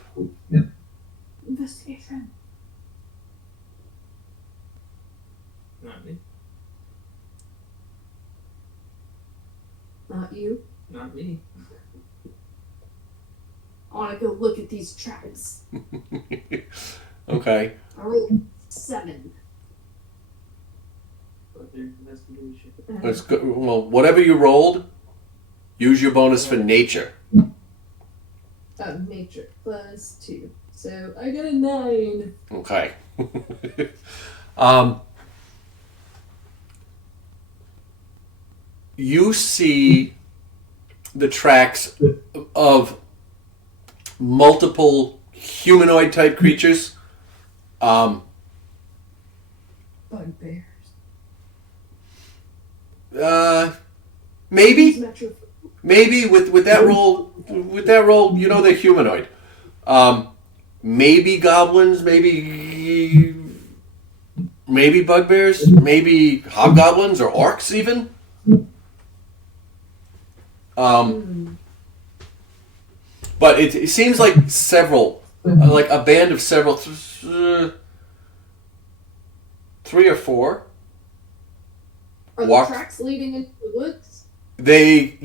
Investigation. Not me. Not you. Not me. I want to go look at these tracks. Okay. I rolled 7. But there's investigation. That's good. Well, whatever you rolled, use your bonus for nature. Nature +2. So I got a 9. Okay. You see the tracks of multiple humanoid type creatures. Bugbears. Maybe with that roll, they're humanoid. Maybe goblins, maybe bugbears, maybe hobgoblins or orcs even. But it seems like several, like a band of several, 3 or 4. Are the tracks leading into the woods? They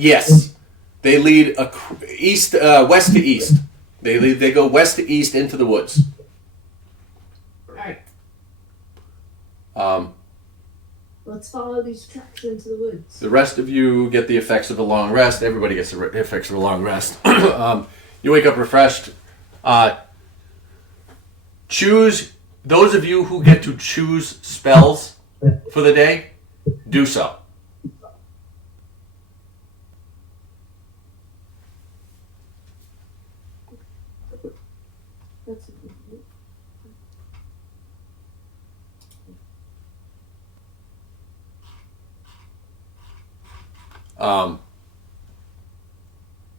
lead west to east. They go west to east into the woods. Alright. Um, Let's follow these tracks into the woods. The rest of you get the effects of the long rest. Everybody gets the effects of the long rest. You wake up refreshed. Choose, those of you who get to choose spells for the day, do so.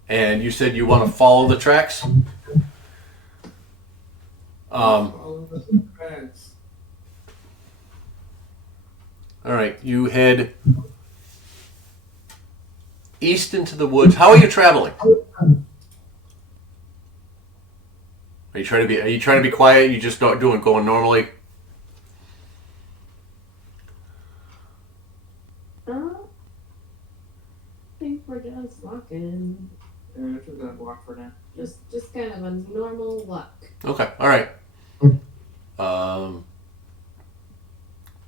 And you said you want to follow the tracks. Follow the tracks. All right, you head east into the woods. How are you traveling? Are you trying to be quiet? You just not going normally? I think we're just walking. Yeah, we're gonna walk for now. Just kind of a normal walk. Okay, all right. I'm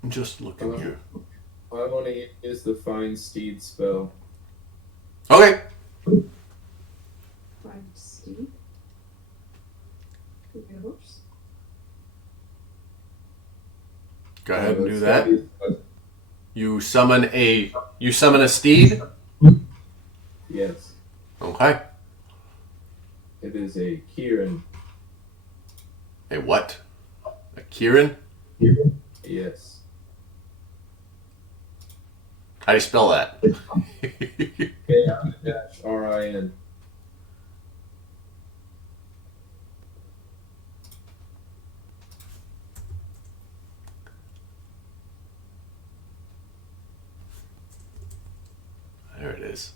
just looking here. I want to use the Find Steed spell. Okay. Find Steve. We get a horse. Go ahead and do Let's that. go. You summon a steed. Yes. Okay. It is a Kieran. A what? A Kieran? Yes. How do you spell that? K-I-R-I-N. There it is.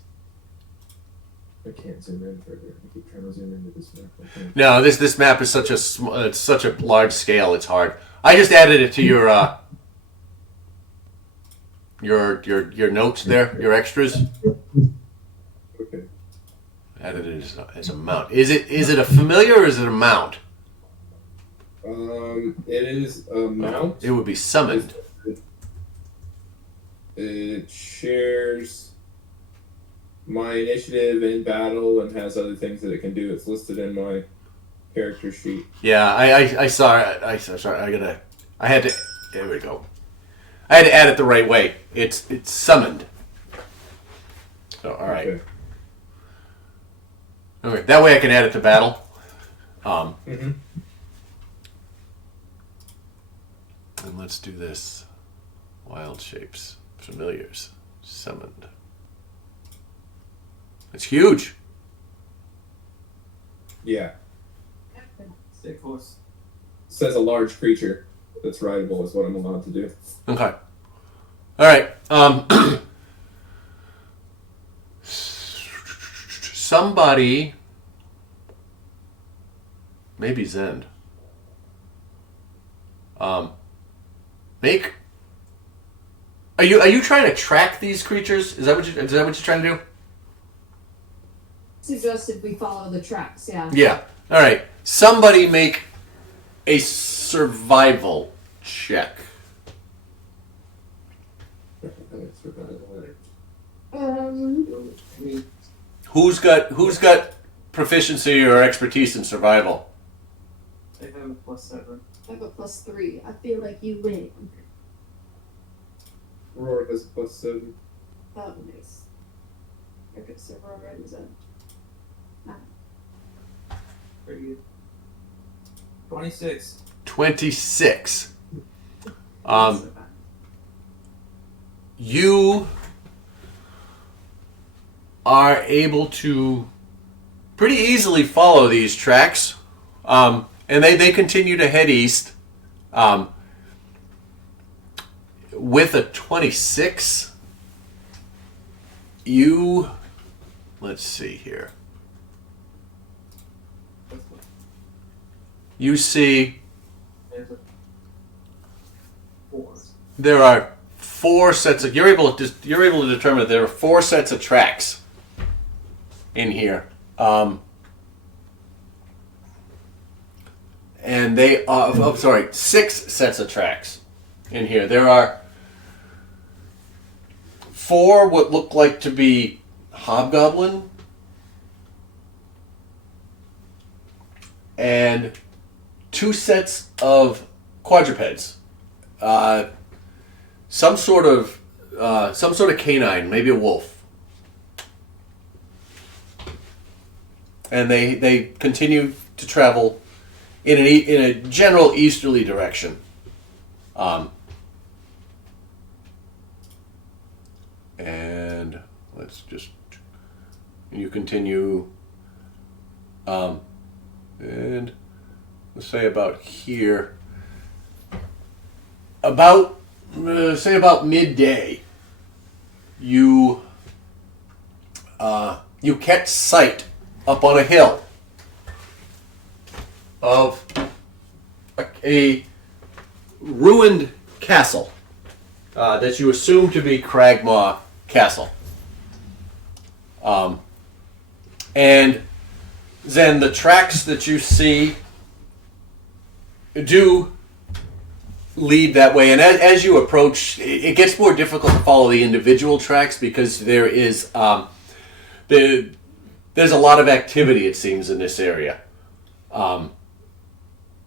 I can't zoom in further. I keep trying to zoom into this map. I can't. No, this map is such a it's such a large scale. It's hard. I just added it to your notes there, your extras. Okay. Added it as a mount. Is it a familiar or is it a mount? It is a mount. It would be summoned. It shares my initiative in battle and has other things that it can do. It's listed in my character sheet. Yeah, I saw it. Sorry, I had to. There we go. I had to add it the right way. It's summoned. So all right. Okay, that way I can add it to battle. Mm-hmm. And let's do this. Wild shapes, familiars, summoned. It's huge. Yeah. Stay close. It says a large creature that's rideable is what I'm allowed to do. Okay. All right. Somebody, maybe Zend. Make. Are you trying to track these creatures? Is that what you're trying to do? Suggested we follow the tracks, yeah. Yeah. All right. Somebody make a survival check. Who's got proficiency or expertise in survival? They have a +7. I have a +3. I feel like you win. Roar has +7. Oh, nice. Okay, so we're already done. Pretty good. 26. 26. You are able to pretty easily follow these tracks, and they continue to head east. With a 26, let's see here. You see There's a 4. there are 4 sets of. You're able to determine that there are 4 sets of tracks in here, and they are. Oh, sorry, 6 sets of tracks in here. There are 4 what look like to be hobgoblin, and 2 sets of quadrupeds. Some sort of canine, maybe a wolf. And they continue to travel in a general easterly direction. And let's just, you continue, and let's say about here, about, say about midday, you catch sight up on a hill of a ruined castle that you assume to be Cragmaw Castle. And then the tracks that you see do lead that way. And as you approach, it gets more difficult to follow the individual tracks because there is there's a lot of activity, it seems, in this area.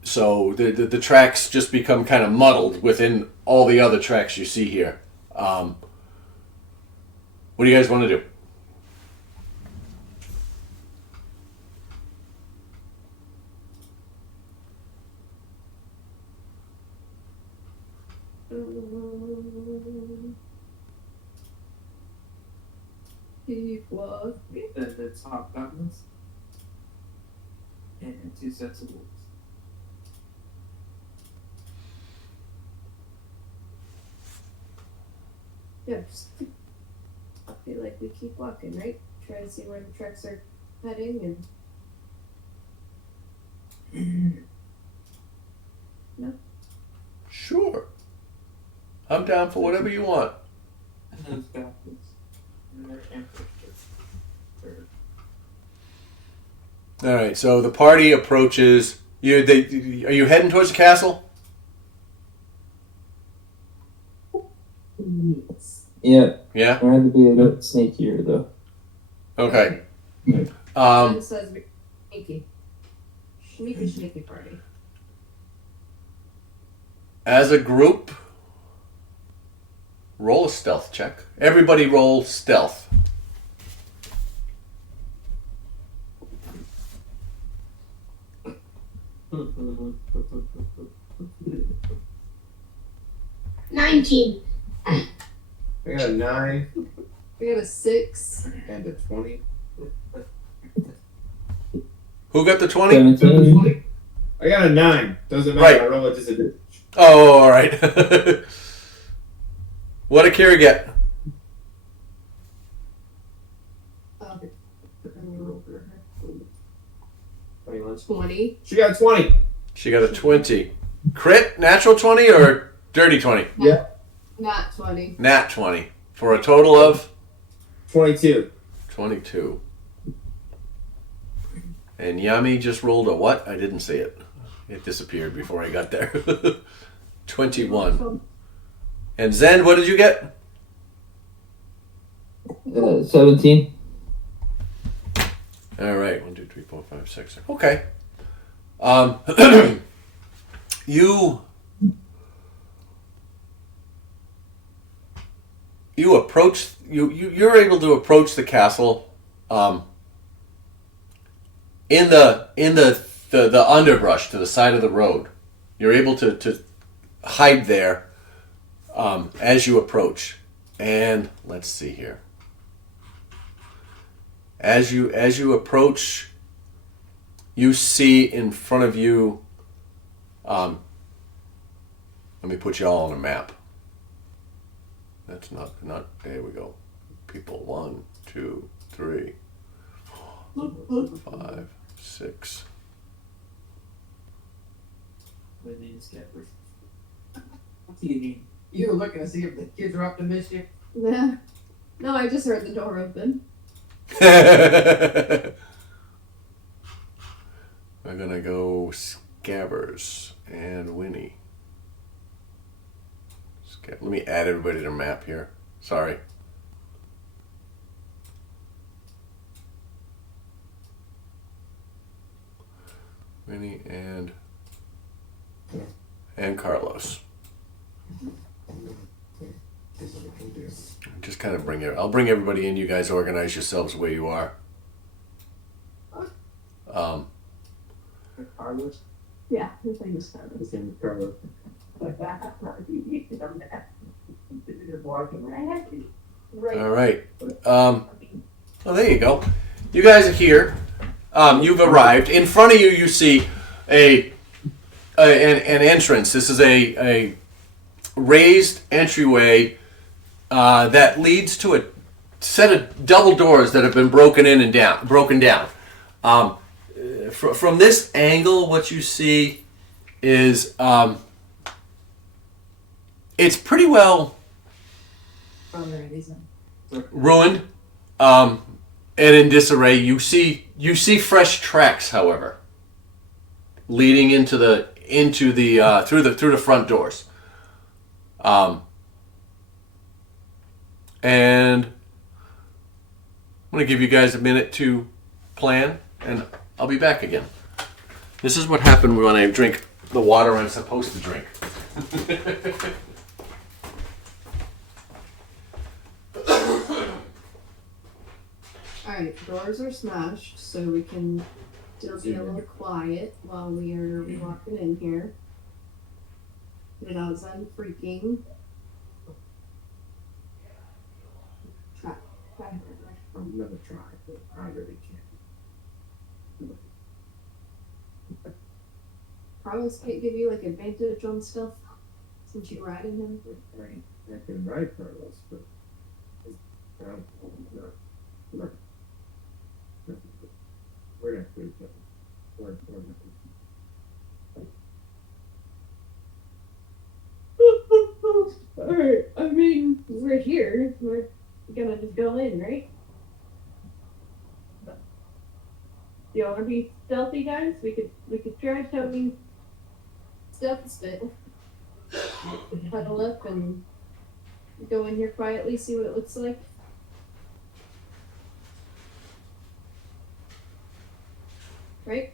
So the tracks just become kind of muddled within all the other tracks you see here. What do you guys want to do? Keep walking. The top buttons. And 2 sets of wolves. Yeah, just I feel like we keep walking, right? Try to see where the tracks are heading and Sure. I'm down for whatever you want. And those backwards. And they're ambushed. All right, so the party approaches. Are you heading towards the castle? Yeah. Yeah. I had to be a bit sneakier though. Okay. Jen says we sneaky. Sneaky party. As a group, roll a stealth check. Everybody roll stealth. $19. I got a 9 We got a 6. and a 20. Who got the 20? 17. I got a 9. Doesn't matter. Right. I roll a disadvantage. Oh, all right. What did Kira get? 20. She got 20. She got a 20. Crit? Natural 20 or dirty 20? Yeah. Not 20. Nat 20. For a total of 22. 22. And Yami just rolled a what? I didn't see it. It disappeared before I got there. 21. And Zen, what did you get? 17. All right. 1, 2, 3, 4, 5, 6. Okay. You approach. You're able to approach the castle. In the underbrush to the side of the road. You're able to hide there as you approach. And let's see here. As you approach, you see in front of you. Let me put you all on a map. That's not. There we go. People 1, 2, 3, 4, 5, 6. With these scabbers. What do you mean? You were looking to see if the kids are up to mischief? Yeah. No, I just heard the door open. We're gonna go Scabbers and Winnie. Let me add everybody to their map here. Sorry. Winnie and Carlos. Just kind of I'll bring everybody in. You guys organize yourselves where you are. Carlos? Yeah, his name is Carlos. His name is Carlos. Right. All right. Oh, there you go. You guys are here. You've arrived. In front of you, you see an entrance. This is a raised entryway that leads to a set of double doors that have been broken down. From this angle, what you see is it's pretty well ruined and in disarray. You see fresh tracks, however, leading into the through the front doors. And I'm going to give you guys a minute to plan, and I'll be back again. This is what happened when I drink the water I'm supposed to drink. Alright, doors are smashed, so we can still be a little quiet while we are walking in here. Without them freaking. I'm gonna try, but I really can't. Carlos can't give you like advantage on stuff since you're riding him. Right. I can ride Carlos, but I don't know. We're gonna do it. We're Alright, I mean, we're here. We're gonna just go in, right? Do you wanna be stealthy, guys? We could try showing stealth spit. Huddle up and go in here quietly, see what it looks like. Right?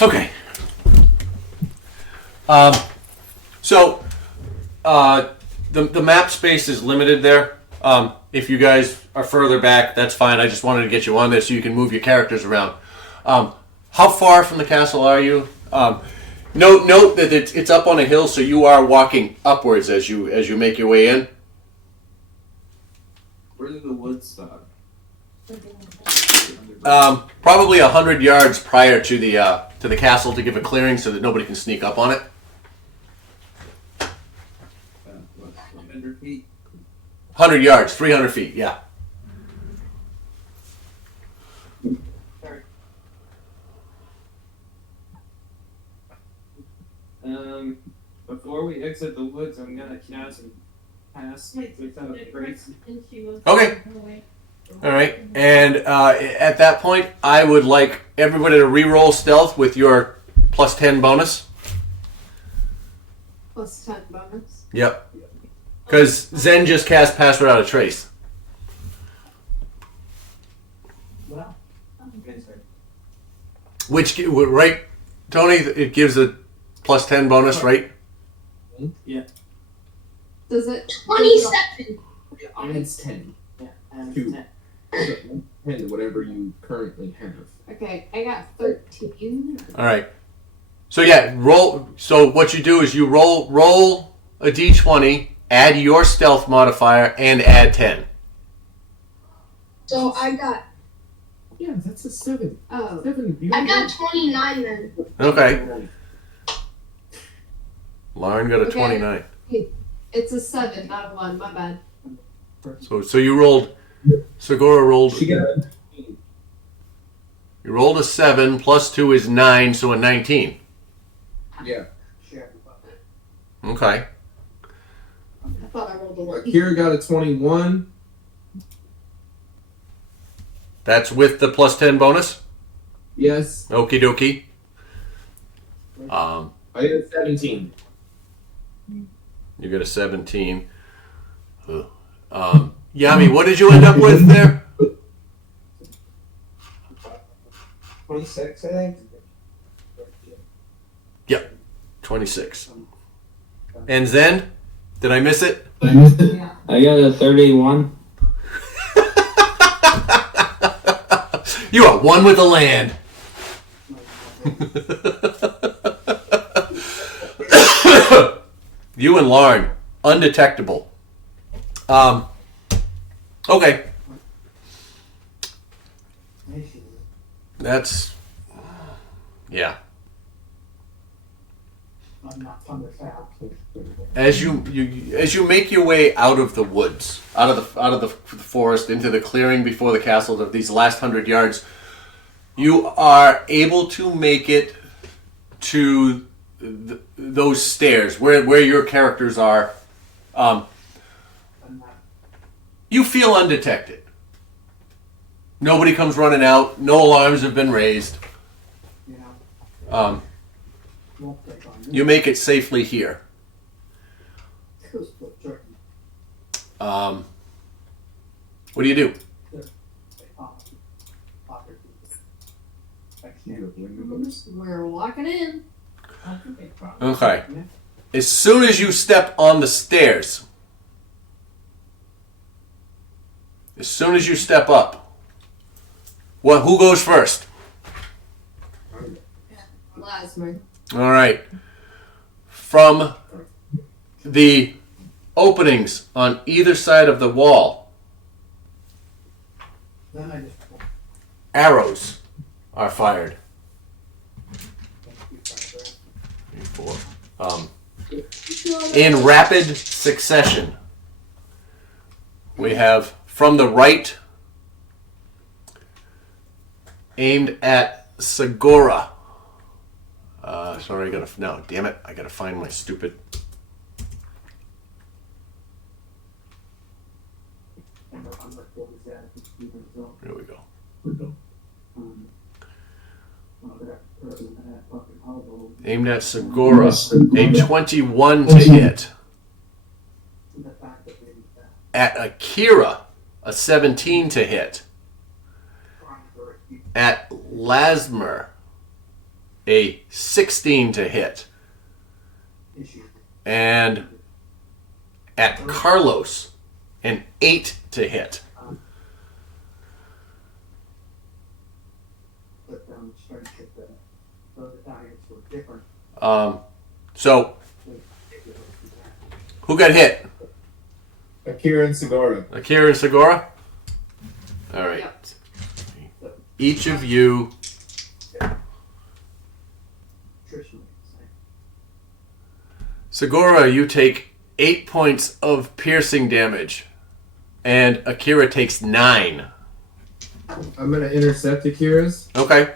Okay. So the map space is limited there. If you guys are further back, that's fine. I just wanted to get you on there so you can move your characters around. How far from the castle are you? Note that it's up on a hill, so you are walking upwards as you make your way in. Where did the woods stop? Probably 100 yards prior to the castle to give a clearing so that nobody can sneak up on it. 100 feet. 100 yards, 300 feet, yeah. Before we exit the woods, I'm gonna cast and pass without a trace. Okay. All right, and at that point, I would like everybody to re-roll stealth with your plus 10 bonus. Plus 10 bonus. Yep. Because Zen just cast Pass Without a Trace. Wow. Which, right, Tony, it gives a plus 10 bonus, right? Yeah. Does it? 27. It's 10. Yeah. Two. 10. 10, whatever you currently have. Okay, I got 13. All right. So yeah, roll. So what you do is you roll a d20, add your stealth modifier, and add 10. So I got Yeah, that's a 7. Oh. 7. I got 29 then. Okay. Lauren got a Okay. 29. It's a 7, not a 1. My bad. So you rolled. Segura rolled. She got You rolled a 7 plus 2 is 9, so a 19. Yeah. Okay. I thought I rolled a 1. Kira got a 21. That's with the plus 10 bonus? Yes. Okie dokie. I got a 17. You got a 17. Yami, what did you end up with there? 26, I think. Yep. 26. And Zen? Did I miss it? I got a 31. You are one with the land. You and Lauren, undetectable. Okay. That's, yeah. As you make your way out of the woods, out of the forest into the clearing before the castle, of these last 100 yards, you are able to make it to those stairs where your characters are. You feel undetected. Nobody comes running out. No alarms have been raised. You make it safely here. What do you do? We're walking in. Okay. As soon as you step on the stairs, as soon as you step up, who goes first? Lasmer. All right. From the openings on either side of the wall, arrows are fired. 4. In rapid succession, we have from the right, aimed at Segura. Sorry, damn it, I gotta find my stupid. Here we go. Aimed at Segura, a 21 to hit. At Akira, a 17 to hit. At Lasmer, a 16 to hit. And at Carlos, an 8 to hit. So, who got hit? Akira and Segura. Akira and Segura? All right. Yep. Each of you. Segura, you take 8 points of piercing damage, and Akira takes 9. I'm gonna intercept Akira's. Okay.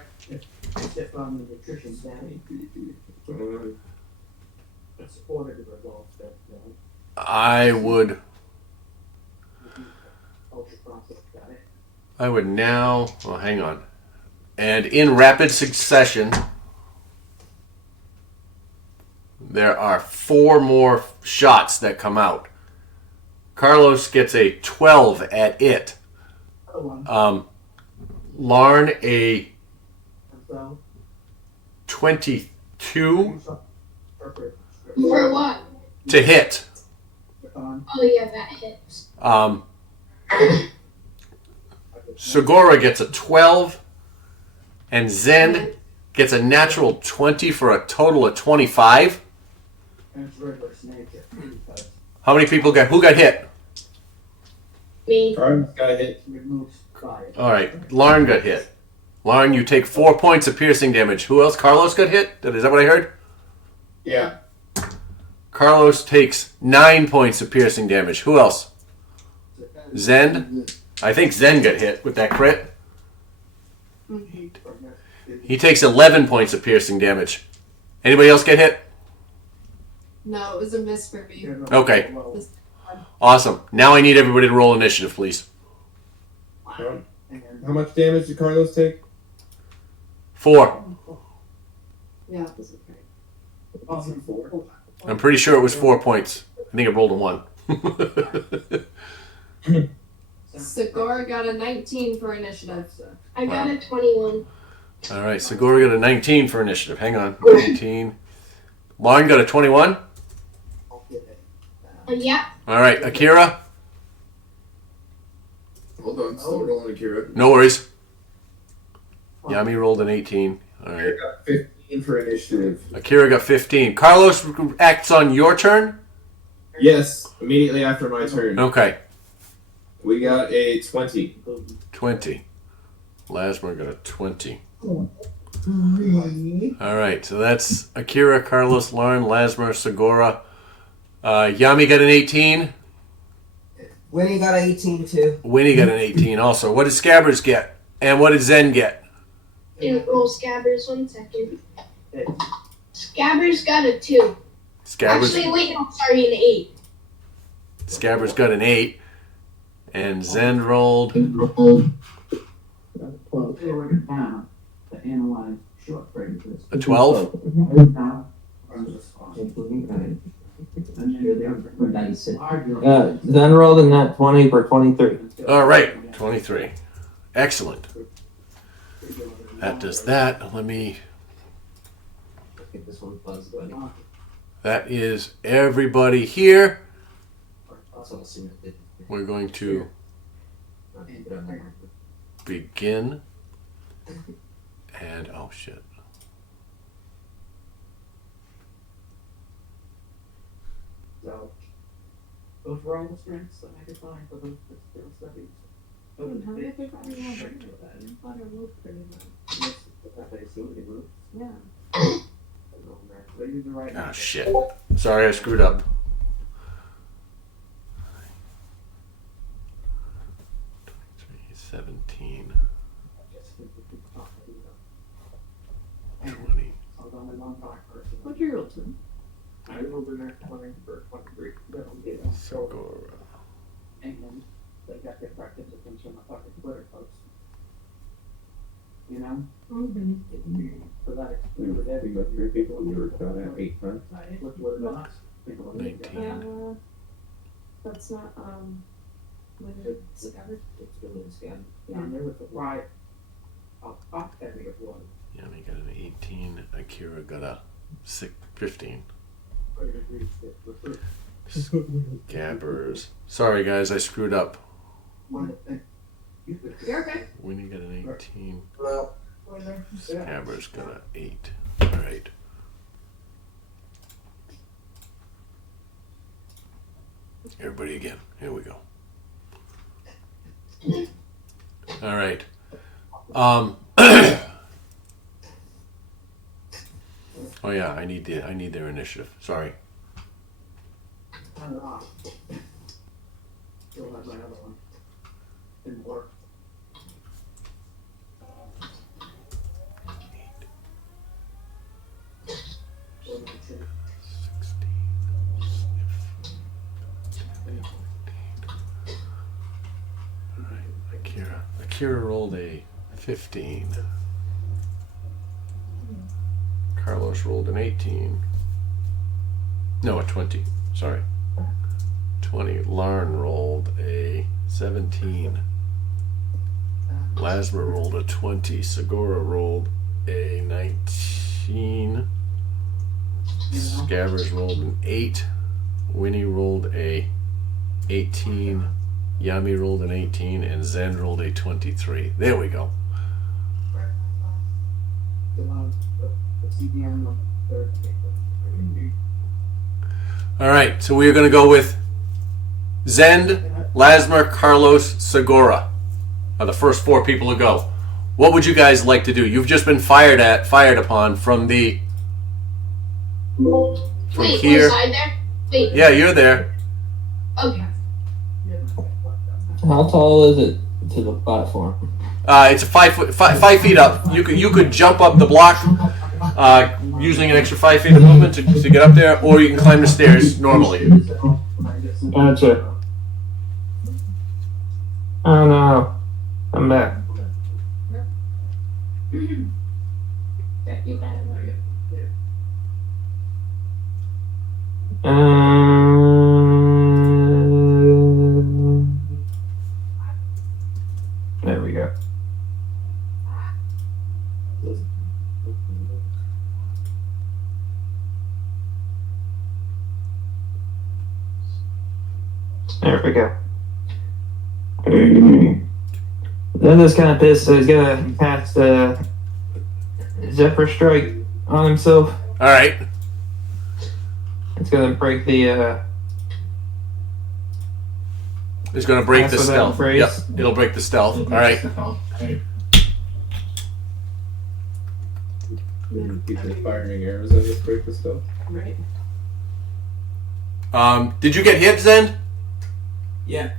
I would now. Oh, hang on. And in rapid succession, there are 4 more shots that come out. Carlos gets a 12 at it. Larn a 22 For what? to hit. Oh yeah, that hits. Segura gets a 12, and Zen gets a natural 20 for a total of 25. How many people who got hit? Me. Carlos got hit. All right, Lauren got hit. Lauren, you take 4 points of piercing damage. Who else? Carlos got hit? Is that what I heard? Yeah. Carlos takes 9 points of piercing damage. Who else? Zen? I think Zen got hit with that crit. He takes 11 points of piercing damage. Anybody else get hit? No, it was a miss for me. Okay. Awesome. Now I need everybody to roll initiative, please. How much damage did Carlos take? 4. Yeah. I'm pretty sure it was 4 points. I think I rolled a 1. Segura got a 19 for initiative. So. I got a 21. All right, Segura got a 19 for initiative. Hang on. 19. Lauren got a 21. Yeah. All right, Akira. Hold on, still rolling Akira. No worries. Yami rolled an 18. All right. Akira got 15 for initiative. Akira got 15. Carlos acts on your turn. Yes, immediately after my turn. Okay. We got a 20. 20. Lasmer got a 20. Alright, so that's Akira, Carlos, Lauren, Lasmer, Segura. Yami got an 18. Winnie got an 18 too. Winnie got an 18 also. What did Scabbers get? And what did Zen get? Roll Scabbers 1 second. Scabbers got a 2. Scabbers, Actually, wait, no, sorry, an 8. Scabbers got an 8. And Zen rolled. They were down to analyze short phrases. A 12? Now, Then rolled a nat 20 for 23. Alright, 23. Excellent. That does that. Let me... That is everybody here. We're going to begin. And, oh shit. So, those were all the strengths that I could find for those studies. How did I think I remember that? I thought I moved pretty much. Yes, that they still do. Yeah. They use the right. Oh shit. Sorry, I screwed up. 17. 20. What'd you roll to? I rolled in that 20 for 23. Segura. And they got their practice attention on fucking Twitter posts. You know? Mm-hmm. So that We were having about 3 people and you were about at 8, huh? which would have been us. 19. That's not, when it's discovered. It's really a scam. Yeah, and there was a right. How heavy it was. Yami got an 18. Akira got a 15. Gabbers. Sorry guys, I screwed up. You're okay. Winnie got an 18. Well, Gabbers got an 8. Alright. Everybody again. Here we go. Alright. Oh yeah, I need their initiative. Sorry. Still have my other one. Didn't work. Akira rolled a 15. Carlos rolled an 18. No, a 20. Sorry. 20. Lauren rolled a 17. Lasmer rolled a 20. Segura rolled a 19. Scabbers rolled an 8. Winnie rolled a 18. Yami rolled an 18. And Zen rolled a 23. There we go. Alright, so we are going to go with Zend, Lasmer, Carlos, Segura are the first 4 people to go. What would you guys like to do? You've just been fired upon from the... From Wait, here. was I there? Wait. Yeah, you're there. Okay. How tall is it to the platform? It's a 5 feet up. You could jump up the block using an extra 5 feet of movement to get up there, or you can climb the stairs normally. Gotcha. Oh no. I'm back. There we go. There we go. Then this kind of pissed, so he's gonna cast Zephyr Strike on himself. All right. It's gonna break the is going to break the Pass without stealth. phrase. Yep, it'll break the stealth. All right. People firing arrows at us break the stuff. Right. Did you get hit, Zen? Yeah.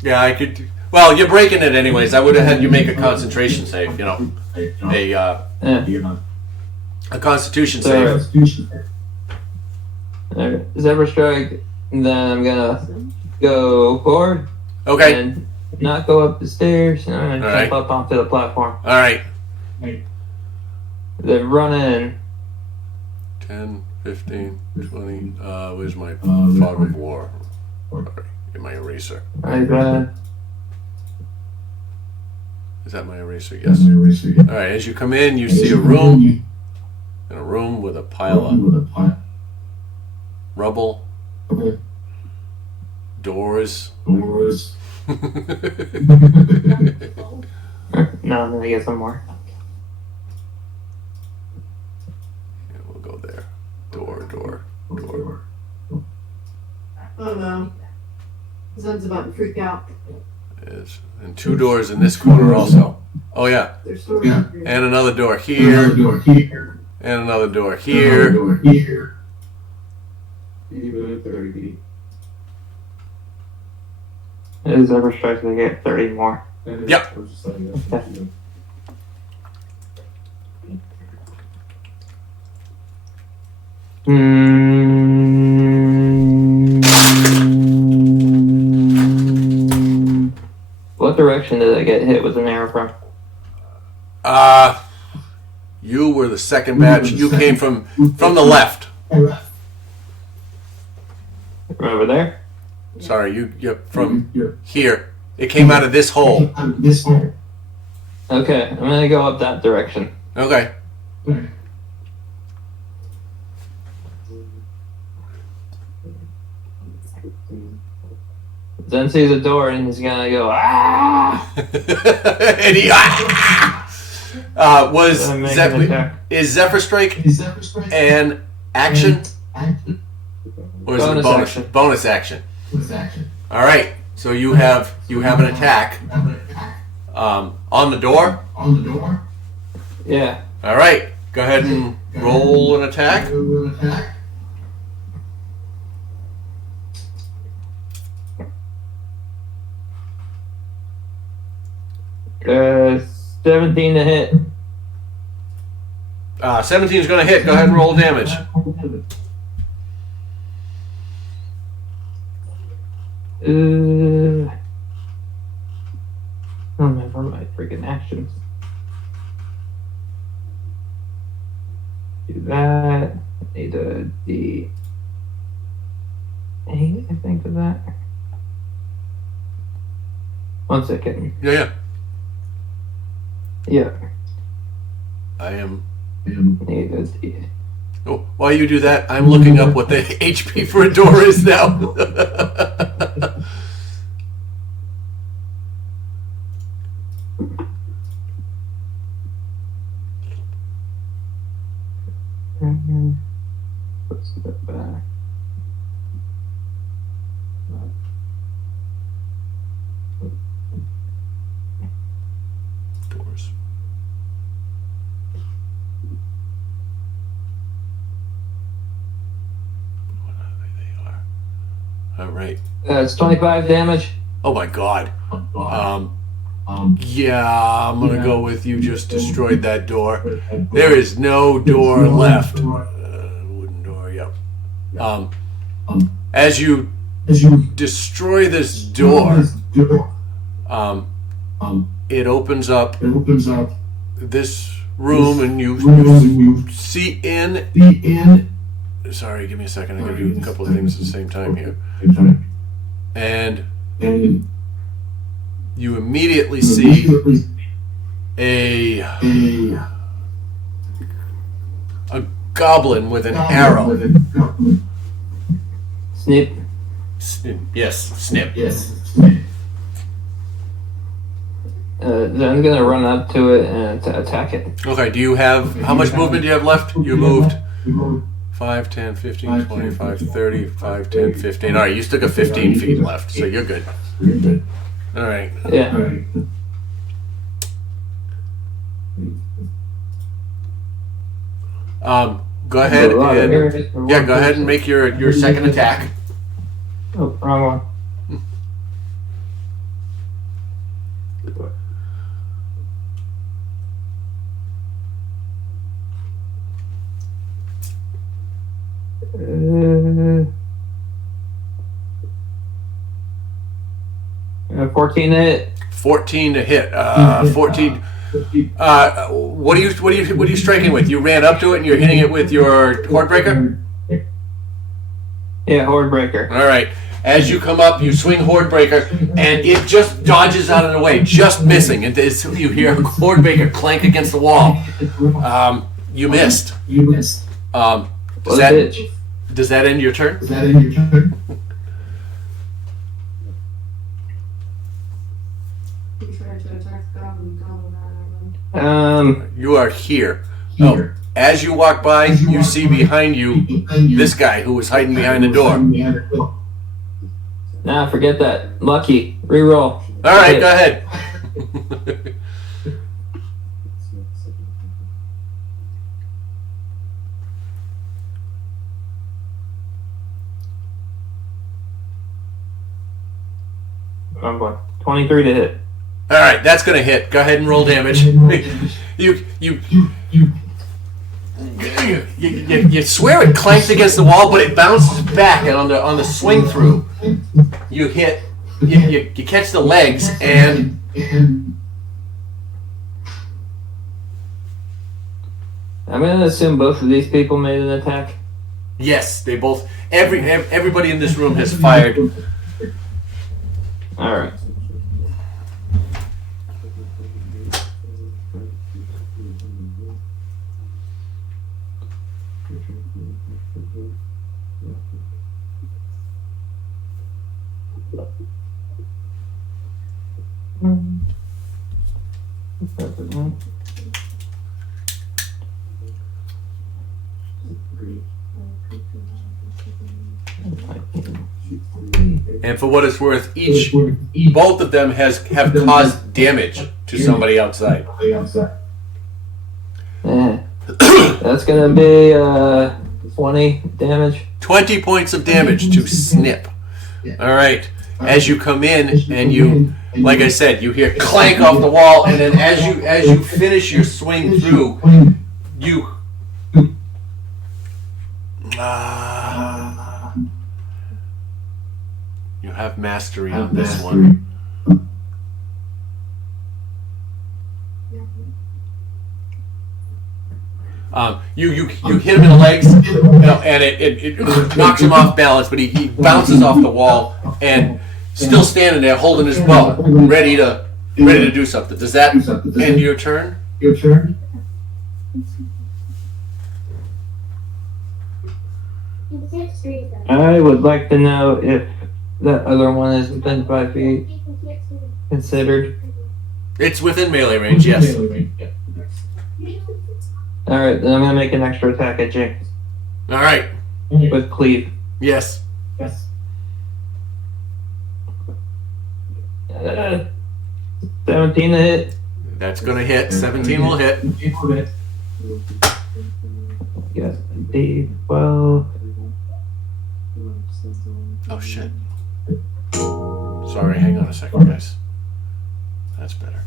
Yeah, I could. Well, you're breaking it anyways. I would have had you make a concentration save. You know, a Constitution save. Alright, Zebra Strike, and then I'm gonna go forward Okay. and not go up the stairs, and I'm gonna Alright. jump up onto the platform. All right. Then run in. 10, 15, 20. Where's my fog of war? Get my eraser. Alright, then. Is that my eraser? Yes. All right. As you come in, you see a room. In a room with a pile of rubble, doors. No, then I get some more. Yeah, we'll go there. Door. Oh no. Zen's about to freak out. Is and 2 doors in this corner also. Oh yeah, There's stories here. and another door here, and another door here. Even at 30 feet. Zebra Strike, I get 30 more. Yep. We're just letting that you know. What direction did I get hit with an arrow from? You were the second batch. You came from the left. From over there? Sorry, you're from here. It came out of this hole. Okay, I'm gonna go up that direction. Okay. Zen sees a door and he's gonna go, ah! And he was I'm making an attack. is Zephyr Strike an action or is it a Bonus bonus action. bonus action? All right, so you have an attack on the door. Yeah. All right, go ahead and roll an attack. 17 to hit. 17 is going to hit. Go ahead and roll damage. I don't remember my freaking actions. Do that. Need a D8, I think, of that. 1 second. Yeah. Yeah. I am. Need a D. Oh, while you do that, I'm looking up what the HP for a door is now. Let's step back. Doors. They are. All right. It's 25 damage. Oh my god. Yeah, I'm gonna go with you. Just destroyed that door. There is no door left. Wooden door. Yep. As you destroy this door, it opens up this room, and you see in. Sorry, give me a second. I gotta do a couple of things at the same time here. And you immediately see a goblin with an arrow. Snip. Yes, snip. Then I'm gonna run up to it and attack it. Okay, do you have, how much movement do you have left? You moved 5, 10, 15, 25, 30, 5, 10, 15. All right, you still got 15 feet left, so you're good. All right. Yeah. Go ahead and go ahead and make your second attack. Oh, wrong one. Uh, 14 to hit. 14 to hit. 14. What are you striking with? You ran up to it and you're hitting it with your horde breaker. Yeah, horde breaker. All right. As you come up, you swing horde breaker, and it just dodges out of the way, just missing. And you hear horde breaker clank against the wall. You missed. Does that end your turn? You are here. Oh, as you walk by, you see behind you this guy who was hiding behind the door. Nah, forget that. Lucky. Reroll. All right, go ahead. I'm going 23 to hit. All right, that's going to hit. Go ahead and roll damage. You swear it clanked against the wall, but it bounces back, and on the swing through, you hit. You catch the legs, and I'm gonna assume both of these people made an attack. yes, they both. Everybody in this room has fired. All right. And for what it's worth, both of them have caused damage to somebody outside. Yeah. That's gonna be 20 damage. 20 points of damage to Snip. All right. As you come in and you, like I said, you hear clank off the wall, and then as you finish your swing through, you you have mastery on this one. You hit him in the legs, and it knocks him off balance, but he bounces off the wall and still standing there holding his bow, ready to do something. Does that end your turn? I would like to know if that other one is within 5 feet considered. It's within melee range, yes. Alright, then I'm gonna make an extra attack at Jinx. Alright. With cleave. Yes. 17 to hit. That's gonna hit. 17 will hit. Yes, D12. Oh shit. Sorry, hang on a second, guys. That's better.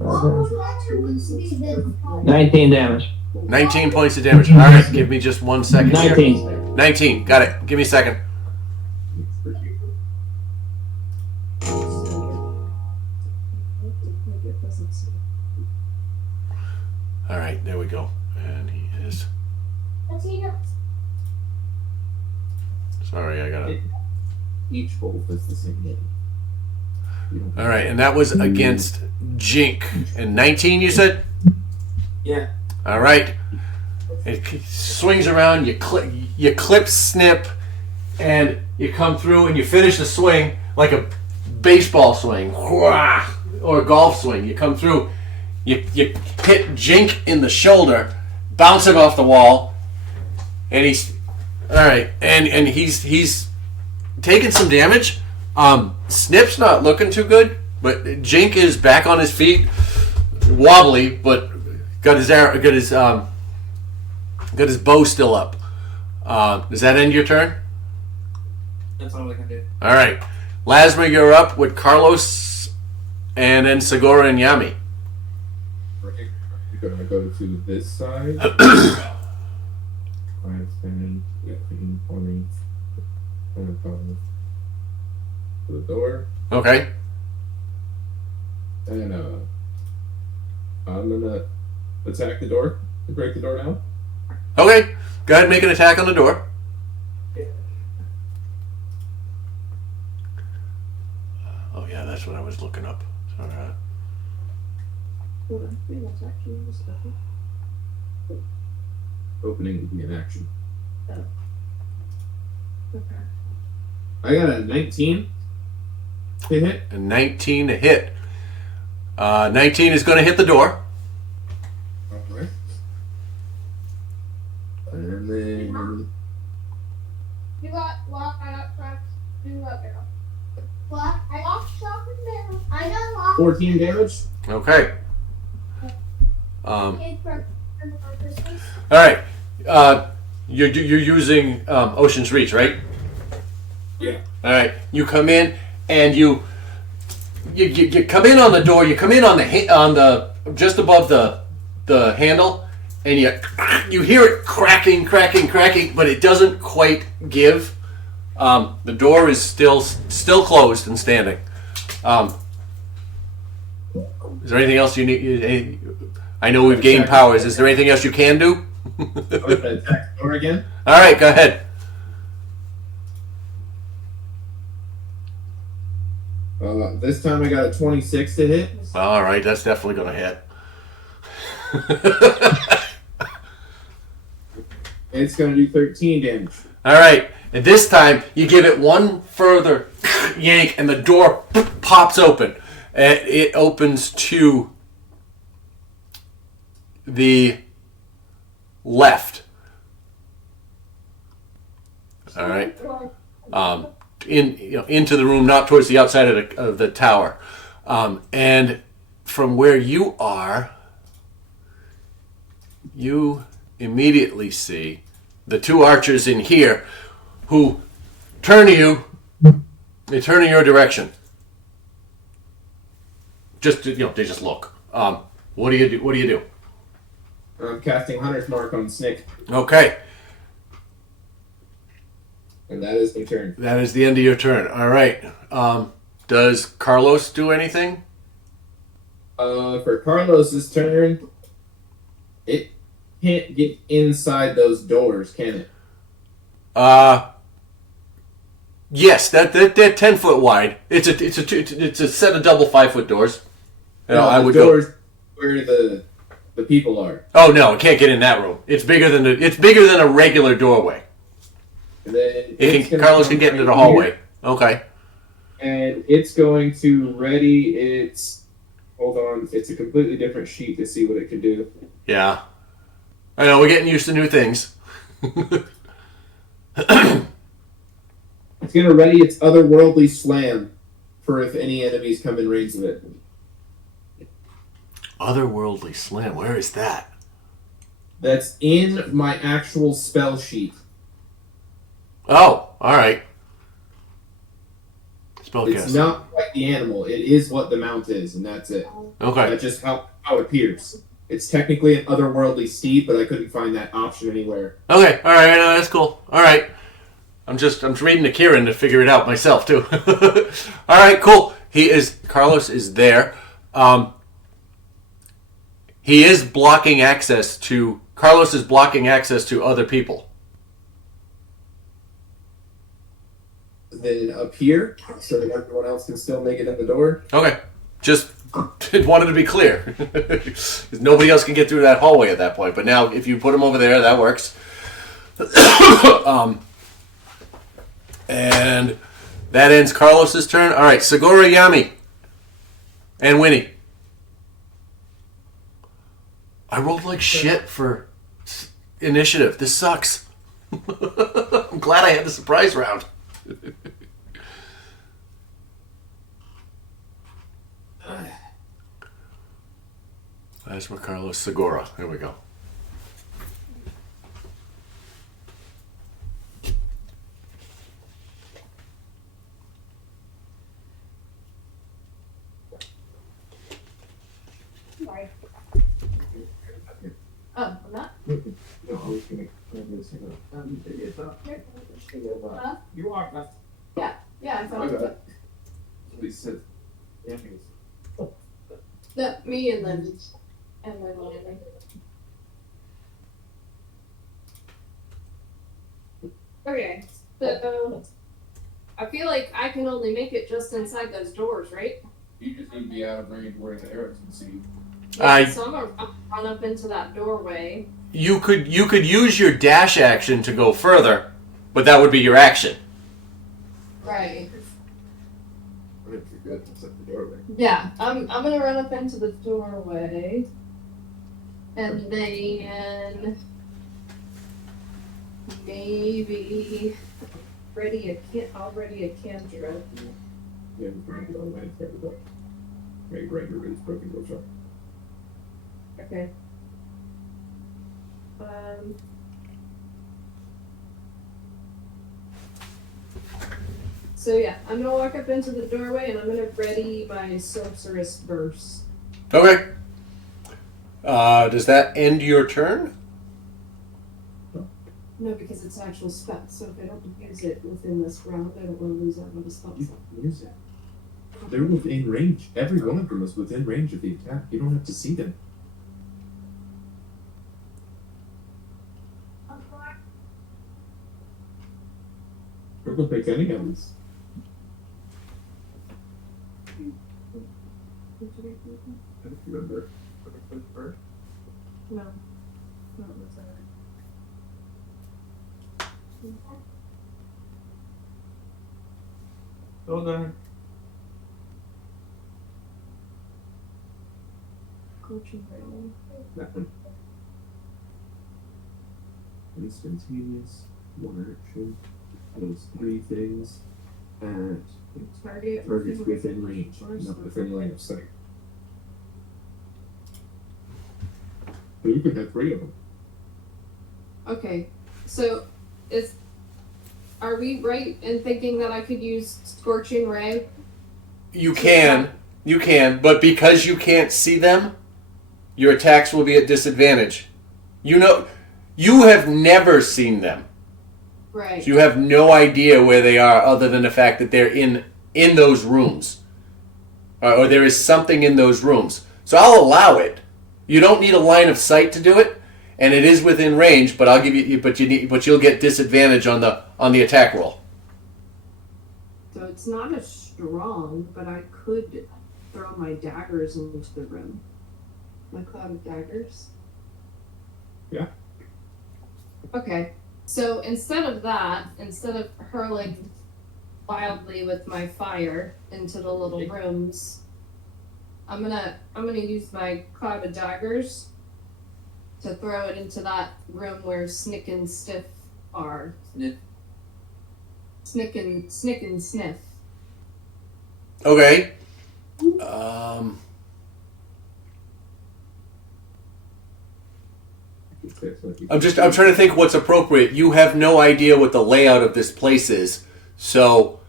Oh, 19 damage. 19 points of damage. Alright, give me just 1 second 19. here. 19. Got it. Give me a second. Alright, there we go. And he is... Sorry, I gotta... Each wolf is the same name. Alright, and that was against Jink. And 19, you said? Yeah. Alright. It swings around, you clip Snip, and you come through and you finish the swing like a baseball swing, or a golf swing. You come through, you hit Jink in the shoulder, bounce him off the wall, and he's all right, and he's taking some damage. Snip's not looking too good, but Jink is back on his feet, wobbly, but got his bow still up. Does that end your turn? That's all I can do. All right, Lasma, you're up with Carlos, and then Segura and Yami. Right. You're gonna go to this side. 5, 10, 15, 20, 25. To the door. Okay. And I'm gonna attack the door to break the door down. Okay. Go ahead and make an attack on the door. Oh yeah, that's what I was looking up. All right. Opening would be an action. Okay. I got a 19 to hit. A 19 to hit. 19 is going to hit the door. Alright. And then You got lock, I got cracked. You got barrel. What? I got chocolate milk. I got lots 14 damage. Okay. of kids for Christmas. All right. You're using Ocean's Reach, right? Yeah. All right. You come in and you come in on the door. You come in on the just above the handle, and you hear it cracking, but it doesn't quite give. The door is still closed and standing. Is there anything else you need? I know we've gained powers. Is there anything else you can do? I'm gonna attack the door again. All right, go ahead. This time I got a 26 to hit. All right, that's definitely going to hit. It's gonna do 13 damage. All right, and this time you give it one further yank, and the door pops open. And it opens to the left. All right, into the room, not towards the outside of the tower, and from where you are, you immediately see the two archers in here who turn to you. They turn in your direction. They just look. What do you do? What do you do? I'm casting Hunter's Mark on Snick, Okay, and that is my turn. that is the end of your turn. All right. Does Carlos do anything? For Carlos's turn, it can't get inside those doors, can it? Yes, they're 10-foot wide. It's a set of double 5-foot doors. I would doors where the people are. Oh no, it can't get in that room. It's bigger than a regular doorway. And then Carlos can get into the hallway. Here, Okay. and it's going to ready its. Hold on, it's a completely different sheet to see what it can do. Yeah. I know, we're getting used to new things. It's going to ready its otherworldly slam for if any enemies come in range of it. Otherworldly slam, where is that? That's in my actual spell sheet. Oh, alright. It's not quite the animal. It is what the mount is, and that's it. Okay. That's just how it appears. It's technically an otherworldly steed, but I couldn't find that option anywhere. Okay, alright, no, that's cool. Alright. I'm reading to Kieran to figure it out myself too. Alright, cool. Carlos is there. Carlos is blocking access to other people. Then up here, so that everyone else can still make it in the door. Okay. Just wanted to be clear. Nobody else can get through that hallway at that point. But now, if you put them over there, that works. And that ends Carlos's turn. All right, Segura, Yami, and Winnie. I rolled like shit for initiative. This sucks. I'm glad I had the surprise round. That's for Carlos Segura. Here we go. Sorry. Oh, I'm not? No, I was gonna this thing up. It's up. Huh? You are. That's Yeah, I thought Okay. it what he said. Yeah, he was. No, me and then Landon. Okay, so I feel like I can only make it just inside those doors, right? You just need to be out of range where the arrows can see. Yeah, so I'm gonna run up into that doorway. You could use your dash action to go further, but that would be your action. Right. I think you're good. It's at the doorway. Yeah, I'm gonna run up into the doorway, and then maybe I'll ready a cantrip. Yeah, we're gonna go away and take it up. Make Ranger with his broken bow shot. Okay. So yeah, I'm gonna walk up into the doorway and I'm gonna ready my sorceress burst. Okay. Does that end your turn? No, because it's an actual spell, so if I don't use it within this round, I don't want to lose out on the spell You slot. can use it. They're within range. Every one of them is within range of the attack. You don't have to see them. Or they'll pick any of them. I don't remember. No. No, it was alright. Hold on. Coaching training. That one. Instantaneous, one action, those three things, and Target targets within range, First not or within line of sight. So you could have three of them. Okay, so are we right in thinking that I could use Scorching Ray? You can, but because you can't see them, your attacks will be at disadvantage. You have never seen them. Right. So you have no idea where they are other than the fact that they're in those rooms. Or there is something in those rooms. So I'll allow it. You don't need a line of sight to do it, and it is within range, but I'll give you but you'll get disadvantage on the attack roll. So it's not as strong, but I could throw my daggers into the room. My cloud of daggers. Yeah. Okay. So instead of hurling wildly with my fire into the little rooms, I'm gonna use my cloud of daggers to throw it into that room where Snick and Stiff are. Snick and Sniff. Okay. I'm trying to think what's appropriate. You have no idea what the layout of this place is, so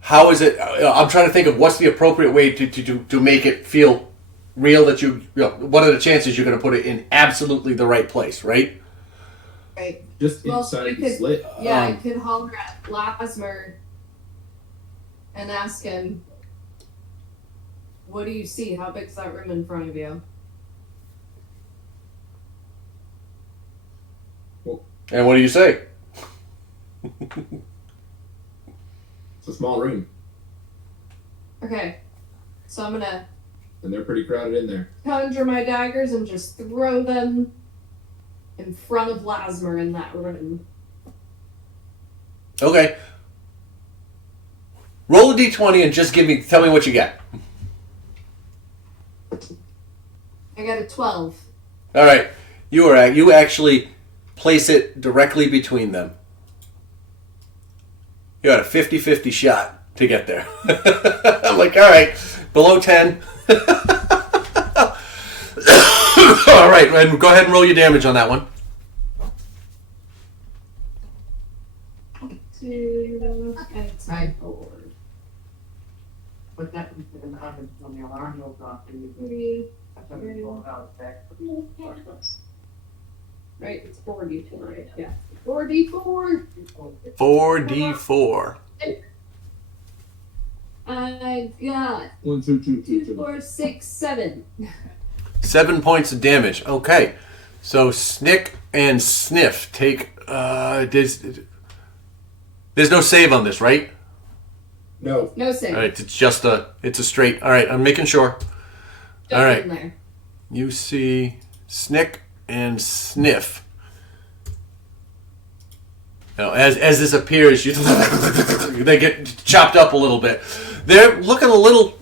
how is it? I'm trying to think of what's the appropriate way to make it feel real. That what are the chances you're going to put it in absolutely the right place, right? Right. Just Well, inside you the could- slit. Yeah, I could holler at Lasmer and ask him, "What do you see? How big's that room in front of you?" And what do you say? It's a small room, Okay, so I'm gonna and they're pretty crowded in there. conjure my daggers and just throw them in front of Lasmer in that room. Okay. Roll a d20 and just tell me what you get. I got a 12. All right, you actually place it directly between them. You got a 50-50 shot to get there. I'm like, all right, below 10. All right, and go ahead and roll your damage on that one. 2 and 4. But that was the comment on the alarm goes off. And 3. something going out back. Right, it's 4d4, right? Yeah. 4d4. 4d4. I got 1, 2, 2, 2, 2, 2. 4, 6, 7. 7 points of damage. Okay, so Snick and Sniff take. There's no save on this, right? No. No save. All right, it's a straight. All right, I'm making sure. Don't All right. in there. You see Snick and Sniff. Now, as this appears, they get chopped up a little bit. They're looking a little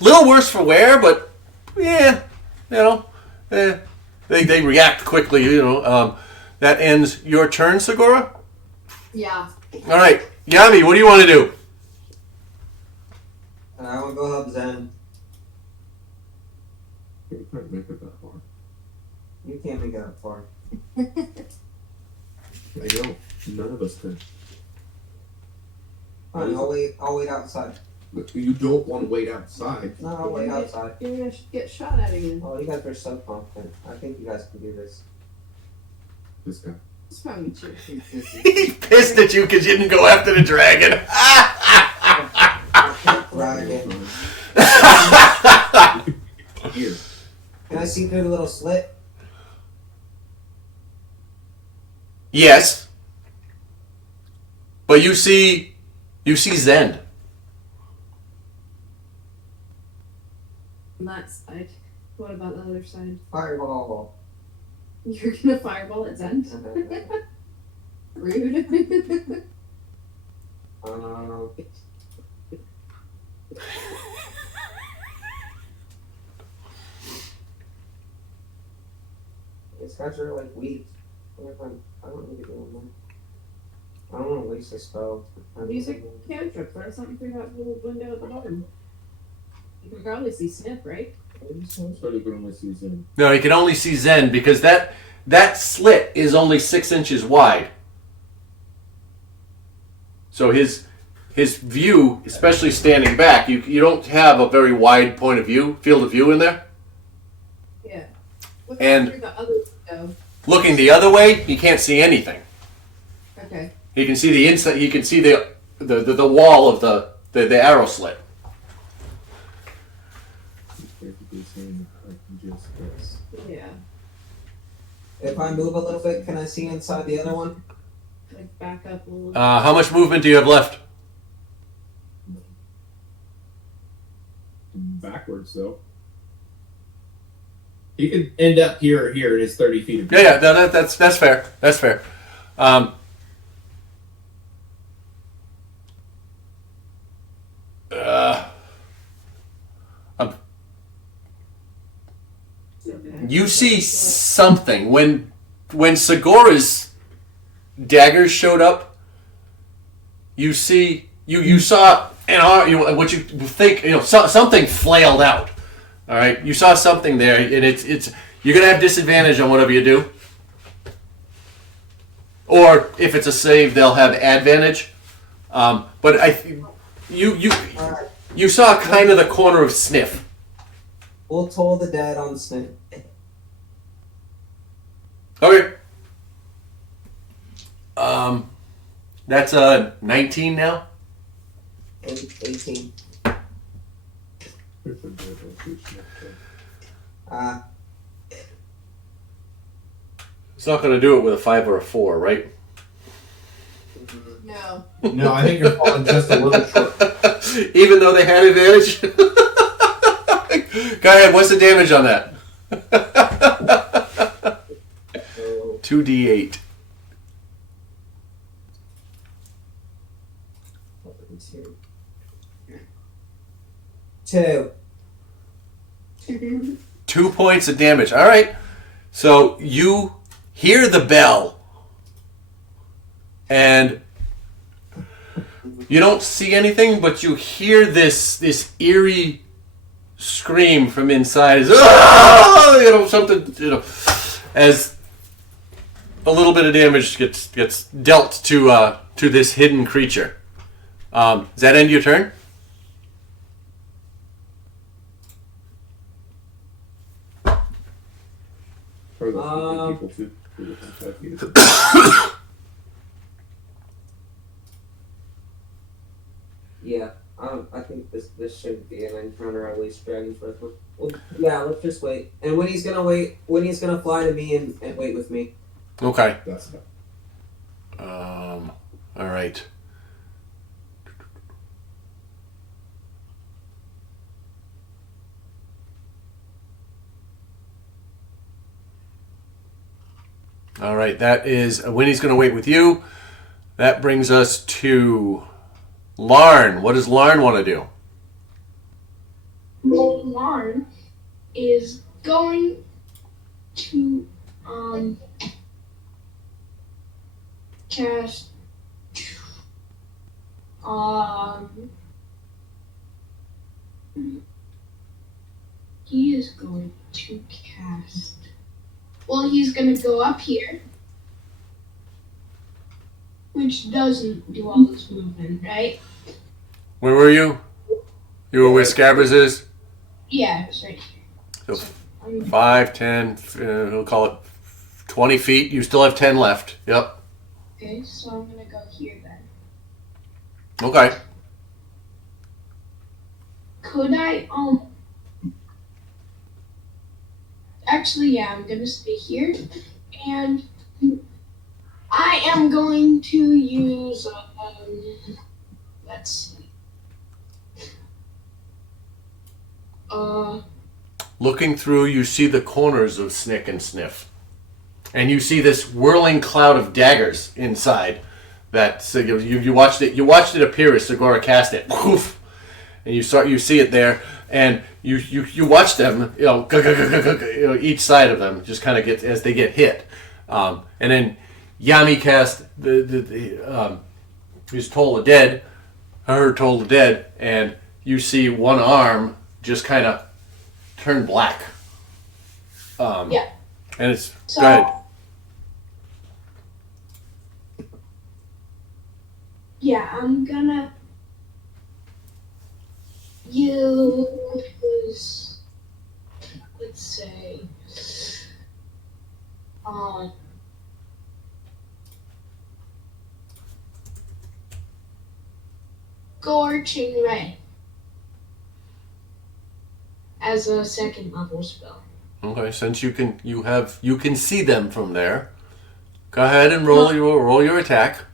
worse for wear, but yeah, they react quickly. That ends your turn, Segura. Yeah. All right, Yami, what do you want to do? I want to go help Zen. You can't make it that far. You can't make it that far. I know. None of us could. Fine, I'll wait outside. But you don't want to wait outside. No, I'll wait outside. You're gonna get shot at again. Oh, you guys are so confident. I think you guys can do this. This guy. What's wrong with you? He's pissed at you because you didn't go after the dragon. Dragon. Here. Can I see through the little slit? Yes. But you see Zen. On that side. What about the other side? Fireball. You're gonna fireball at Zen? Rude. These guys are like weak. I don't need to go in there. I don't want to waste a spell. Use a cantrip. Throw something through that little window at the bottom. You can probably see Sniff, right? So you can only see Zen. No, you can only see Zen because that slit is only 6 inches wide. So his view, especially standing back, you don't have a very wide field of view in there. Yeah. Look And- through the other window. Looking the other way, he can't see anything. Okay. He can see the inside. He can see the wall of the arrow slit. Basically saying I can just guess. Yeah. If I move a little bit, can I see inside the other one? Like back up a little. How much movement do you have left? Backwards though. He could end up here or here and it's 30 feet of Yeah, no, that's fair. That's fair. You see something when Segura's daggers showed up. You saw what you think something flailed out. All right, you saw something there, and it's you're gonna have disadvantage on whatever you do. Or if it's a save, they'll have advantage. But you saw kind of the corner of Sniff. We'll toll the dead on Snip. Okay. That's 19 now. 18. It's not going to do it with a 5 or a 4, right? No. No, I think you're falling just a little short. Even though they had advantage. Go ahead. What's the damage on that? 2d8. 2. 2 points of damage. All right. So you hear the bell, and you don't see anything, but you hear this eerie scream from inside. Something, as a little bit of damage gets dealt to this hidden creature. Does that end your turn? Or the people too. Who attack you. Yeah, I think this should be an encounter at least Dragon's Breath. Well, yeah, let's just wait. And when he's gonna fly to me and wait with me. Okay. That's enough. All right. All right, that is Winnie's going to wait with you. That brings us to Larn. What does Larn want to do? Well, Larn is going to cast he is going to cast. Well, he's going to go up here, which doesn't do all this movement, right? Where were you? You were where Scabbers is? Yeah, it's right here. So 5, 10, we'll call it 20 feet. You still have 10 left. Yep. Okay, so I'm going to go here then. Okay. Could I, actually, yeah, I'm gonna stay here, and I am going to use, let's see, Looking through, you see the corners of Snick and Sniff. And you see this whirling cloud of daggers inside. That so you watched it appear as Segura cast it. Poof! And you see it there, and you watch them, each side of them just kind of get as they get hit, and then Yami cast who's Toll the Dead, Toll the Dead, and you see one arm just kind of turn black. yeah. And it's So, go ahead. yeah, I'm gonna use, let's say, Scorching Ray as a second level spell. Okay, since you can see them from there, go ahead and roll your attack.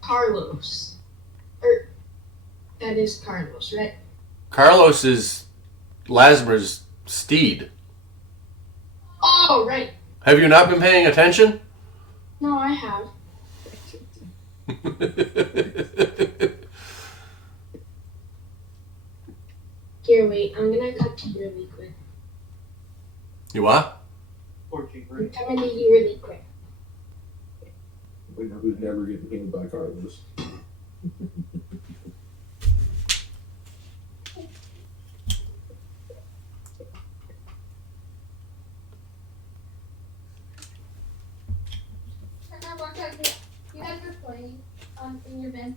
Carlos. That is Carlos, right? Carlos is Lasmer's steed. Oh, right. Have you not been paying attention? No, I have. Here, wait. I'm gonna cut to you really quick. You what? I'm coming to you really quick. We know who's never getting healed by Carlos. You guys were playing in your bed.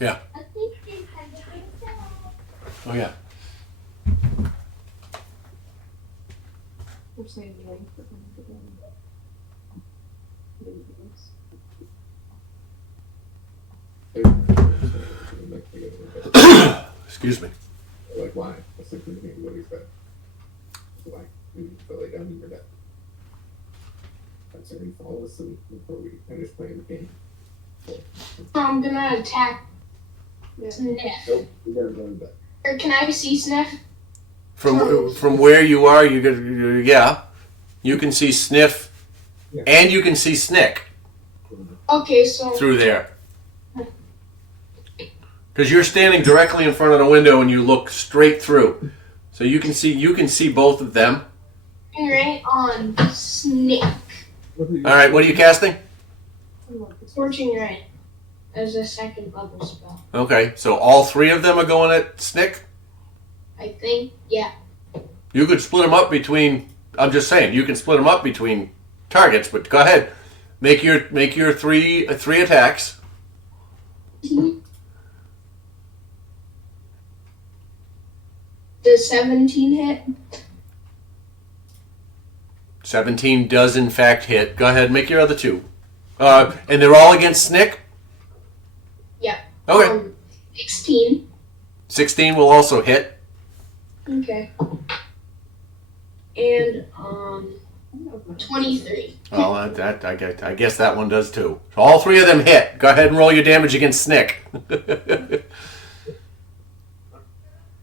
Yeah. I think they had to be so. Oh yeah. We're saying the length for them to go. Excuse me. Like, why? That's like what he's got. Why? We felt like I'm your dad. I'm sorry, fall asleep before we finish playing the game. I'm gonna attack Yeah. Sniff. Nope, we gotta go to bed. Or can I see Sniff? From where you are, you can see Sniff, and you can see Snick Okay, so through there. Because you're standing directly in front of the window and you look straight through. So you can see both of them. Right on snake. Alright, what are you casting? Scorching Ray as a second level spell. Okay, so all three of them are going at Snick? I think, yeah. You could split them up between. I'm just saying, you can split them up between targets, but go ahead. Make your three attacks. Does 17 hit? 17 does in fact hit. Go ahead, make your other two. And they're all against Snick? Yeah. Okay. 16. 16 will also hit. Okay. And 23. Well, I guess that one does too. So all three of them hit. Go ahead and roll your damage against Snick.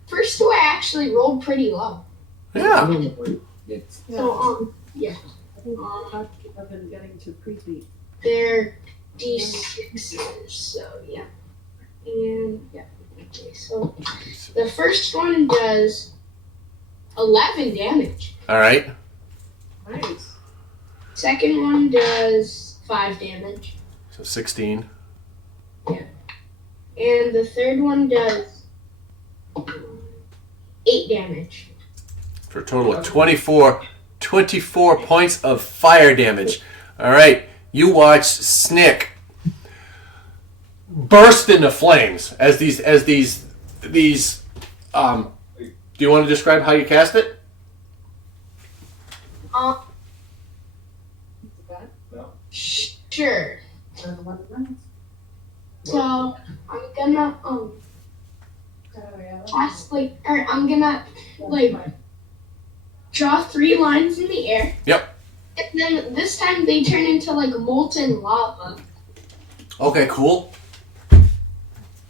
First two I actually rolled pretty low. Yeah. So, yeah. I've been getting too creepy. They're D6s, so yeah. And, yeah. Okay, so the first one does 11 damage. All right. Nice. Second one does 5 damage. So 16. And the third one does 8 damage. For a total of 24 points of fire damage. All right. You watch Snick burst into flames as these do you want to describe how you cast it? Sure. So I'm gonna cast I'm gonna draw 3 lines in the air. Yep. And then this time they turn into molten lava. Okay, cool.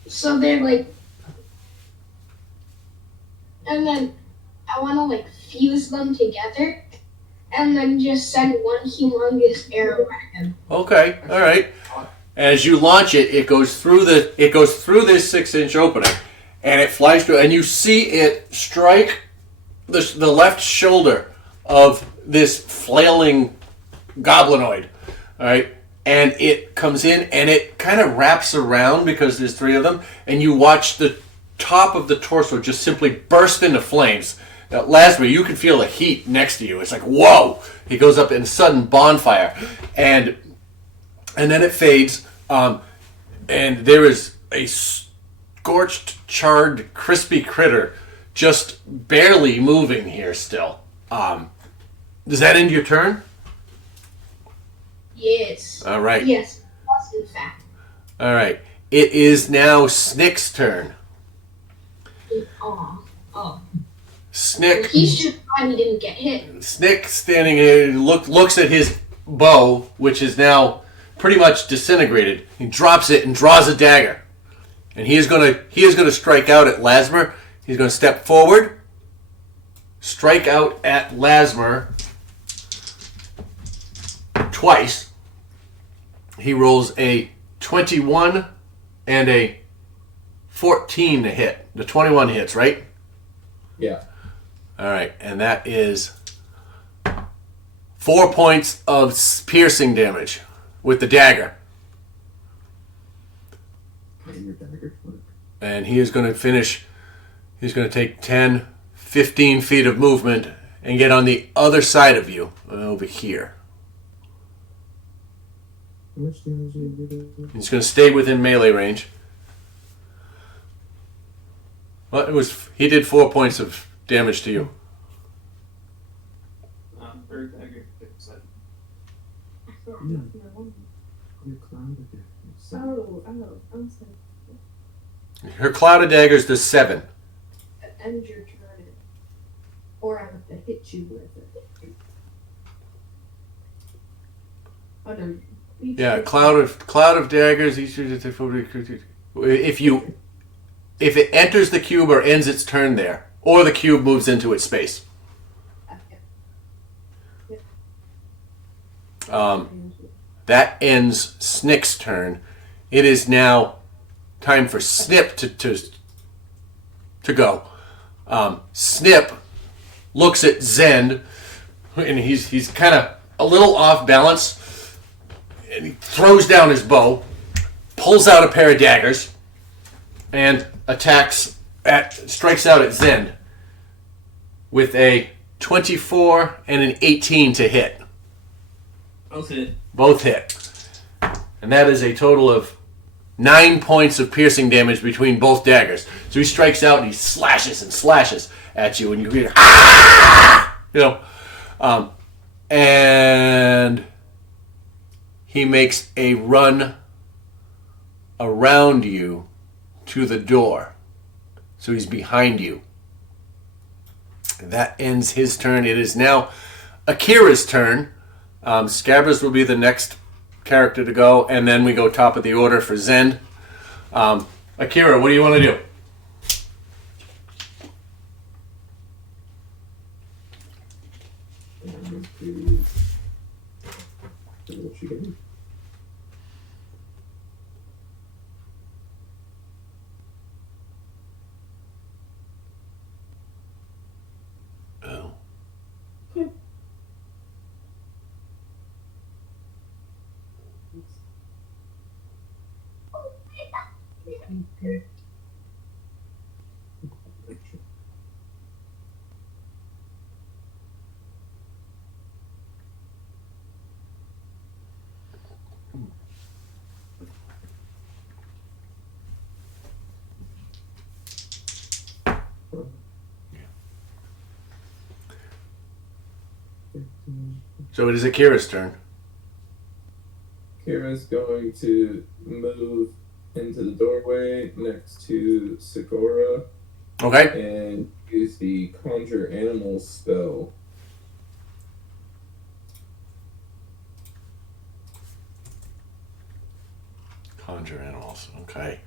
So they're and then I wanna fuse them together and then just send one humongous arrow at them. Okay, all right. As you launch it, it goes through this 6-inch opening, and it flies through, and you see it strike the left shoulder of this flailing goblinoid. All right, and it comes in and it kind of wraps around because there's 3 of them, and you watch the top of the torso just simply burst into flames. Now, Lasby, you can feel the heat next to you. It's like, whoa! He goes up in sudden bonfire, and then it fades, and there is a scorched, charred, crispy critter just barely moving here still. Does that end your turn? Yes. All right. Yes, that's in fact. All right. It is now Snick's turn. Oh. Snick. He's just glad he didn't get hit. Snick standing here looks at his bow, which is now pretty much disintegrated. He drops it and draws a dagger, and he is gonna strike out at Lasmer. He's gonna step forward, strike out at Lasmer twice. He rolls a 21 and a 14 to hit. The 21 hits, right? Yeah. All right, and that is 4 points of piercing damage with the dagger. And he is going to finish. He's going to take 10, 15 feet of movement and get on the other side of you, over here. He's going to stay within melee range. Well, he did 4 points of damage to you. Very dagger. Her cloud of daggers does 7. End your turn, or I have to hit you with it. Oh no. Yeah, cloud of daggers. If it enters the cube or ends its turn there, or the cube moves into its space. That ends Snick's turn. It is now time for Snip to go. Snip looks at Zend, and he's kind of a little off balance, and he throws down his bow, pulls out a pair of daggers, and strikes out at Zend with a 24 and an 18 to hit. Both hit. Both hit. And that is a total of 9 points of piercing damage between both daggers. So he strikes out and he slashes and slashes at you, and you hear, ah! You know, and he makes a run around you to the door. So he's behind you. That ends his turn. It is now Akira's turn. Scabbers will be the next character to go, and then we go top of the order for Zend. Akira, what do you want to do? What she can do. Oh. So it is Akira's turn. Kira's going to move into the doorway next to Sakura Okay. and use the Conjure Animal spell. Conjure animals. Okay.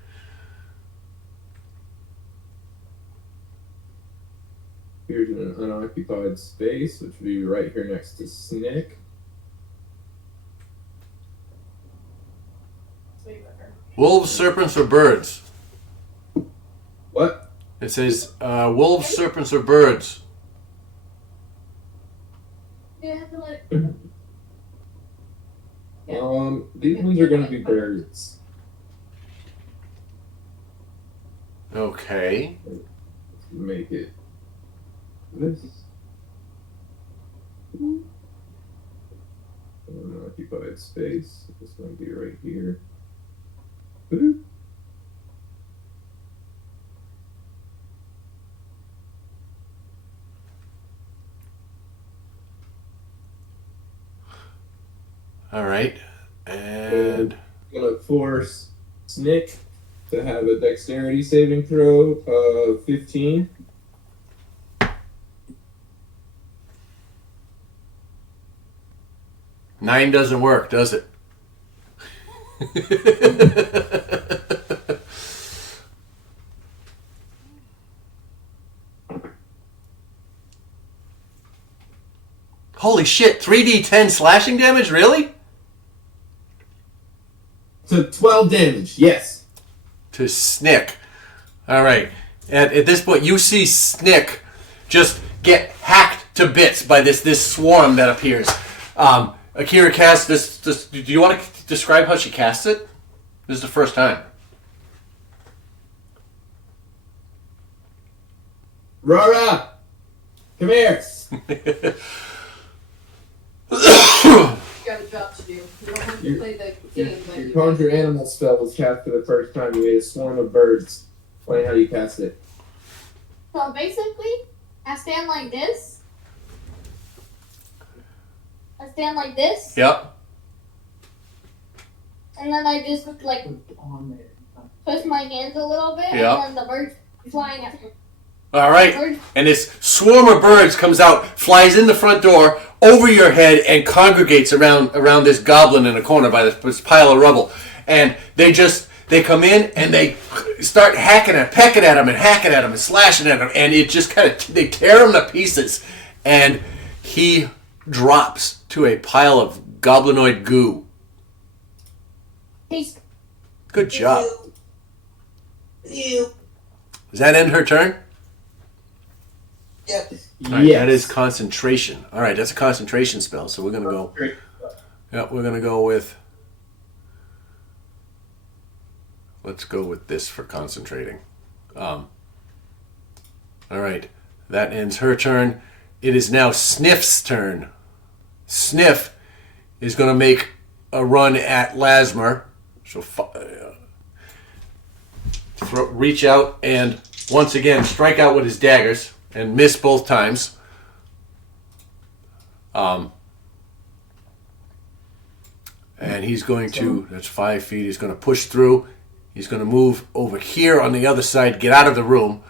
Here's an unoccupied space, which would be right here next to Snick. Wolves, serpents, or birds? What? It says wolves, serpents, or birds. Yeah, like, These ones are gonna be birds. Okay. Make it this. Unoccupied space. This one be right here. Woo. All right. And I'm gonna force Snick to have a dexterity saving throw of 15. Nine doesn't work, does it? Holy shit, 3d10 slashing damage? Really? So 12 damage, yes. To Snick. All right. At this point, you see Snick just get hacked to bits by this swarm that appears. Akira casts this. Do you want to describe how she casts it? This is the first time. Rora! Come here! You got a job to do. You don't have to play the game, but Your you Conjure Animal spell was cast for the first time. You made a swarm of birds. Explain how you cast it. So basically, I stand like this. I stand like this, Yep. and then I just like push my hands a little bit, Yeah. and then the birds flying after. All right. Birds. And this swarm of birds comes out, flies in the front door, over your head, and congregates around this goblin in a corner by this pile of rubble. And they come in and they start pecking at him and slashing at him, and it just they tear him to pieces. And he drops to a pile of goblinoid goo. He's Good job. Does that end her turn? Yep. All right, that is concentration. All right, that's a concentration spell. So we're gonna go. Yeah, we're gonna go with. Let's go with this for concentrating. All right, that ends her turn. It is now Sniff's turn. Sniff is gonna make a run at Lasmer. So reach out and once again strike out with his daggers and miss both times. And he's going to, that's 5 feet, he's going to push through. He's going to move over here on the other side, get out of the room,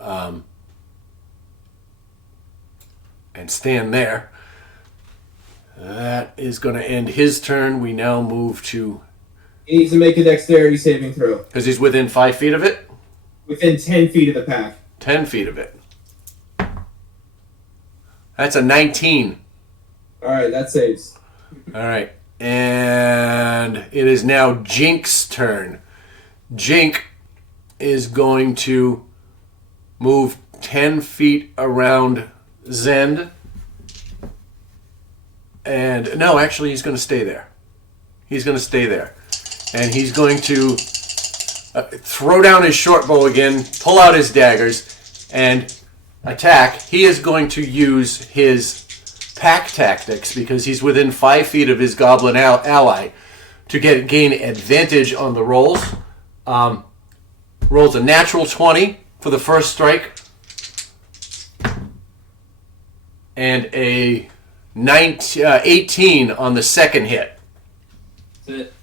and stand there. That is going to end his turn. We now move to... He needs to make a dexterity saving throw. Because he's within 5 feet of it? Within 10 feet of the pack. 10 feet of it. That's a 19. Alright, that saves. Alright. And it is now Jink's turn. Jink is going to move 10 feet around Zend. And no, actually he's going to stay there. He's going to stay there. And he's going to throw down his short bow again, pull out his daggers, and attack. He is going to use his pack tactics because he's within 5 feet of his goblin ally to gain advantage on the rolls. Rolls a natural 20 for the first strike and a 18 on the second hit. That's it.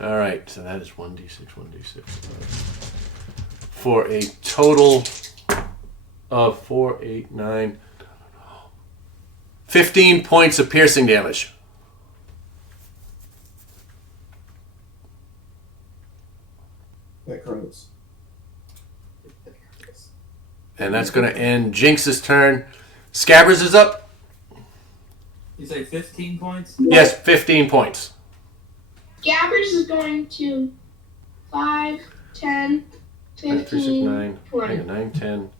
All right, so that is 1d6, 1d6. For a total of 4, 8, 9, 15 points of piercing damage. That Carlos. And that's going to end Jinx's turn. Scabbers is up. You say 15 points? Yes, 15 points. Gabbers is going to 5, 10, 5, 3, 6, 15, 9, 20. 9, 10.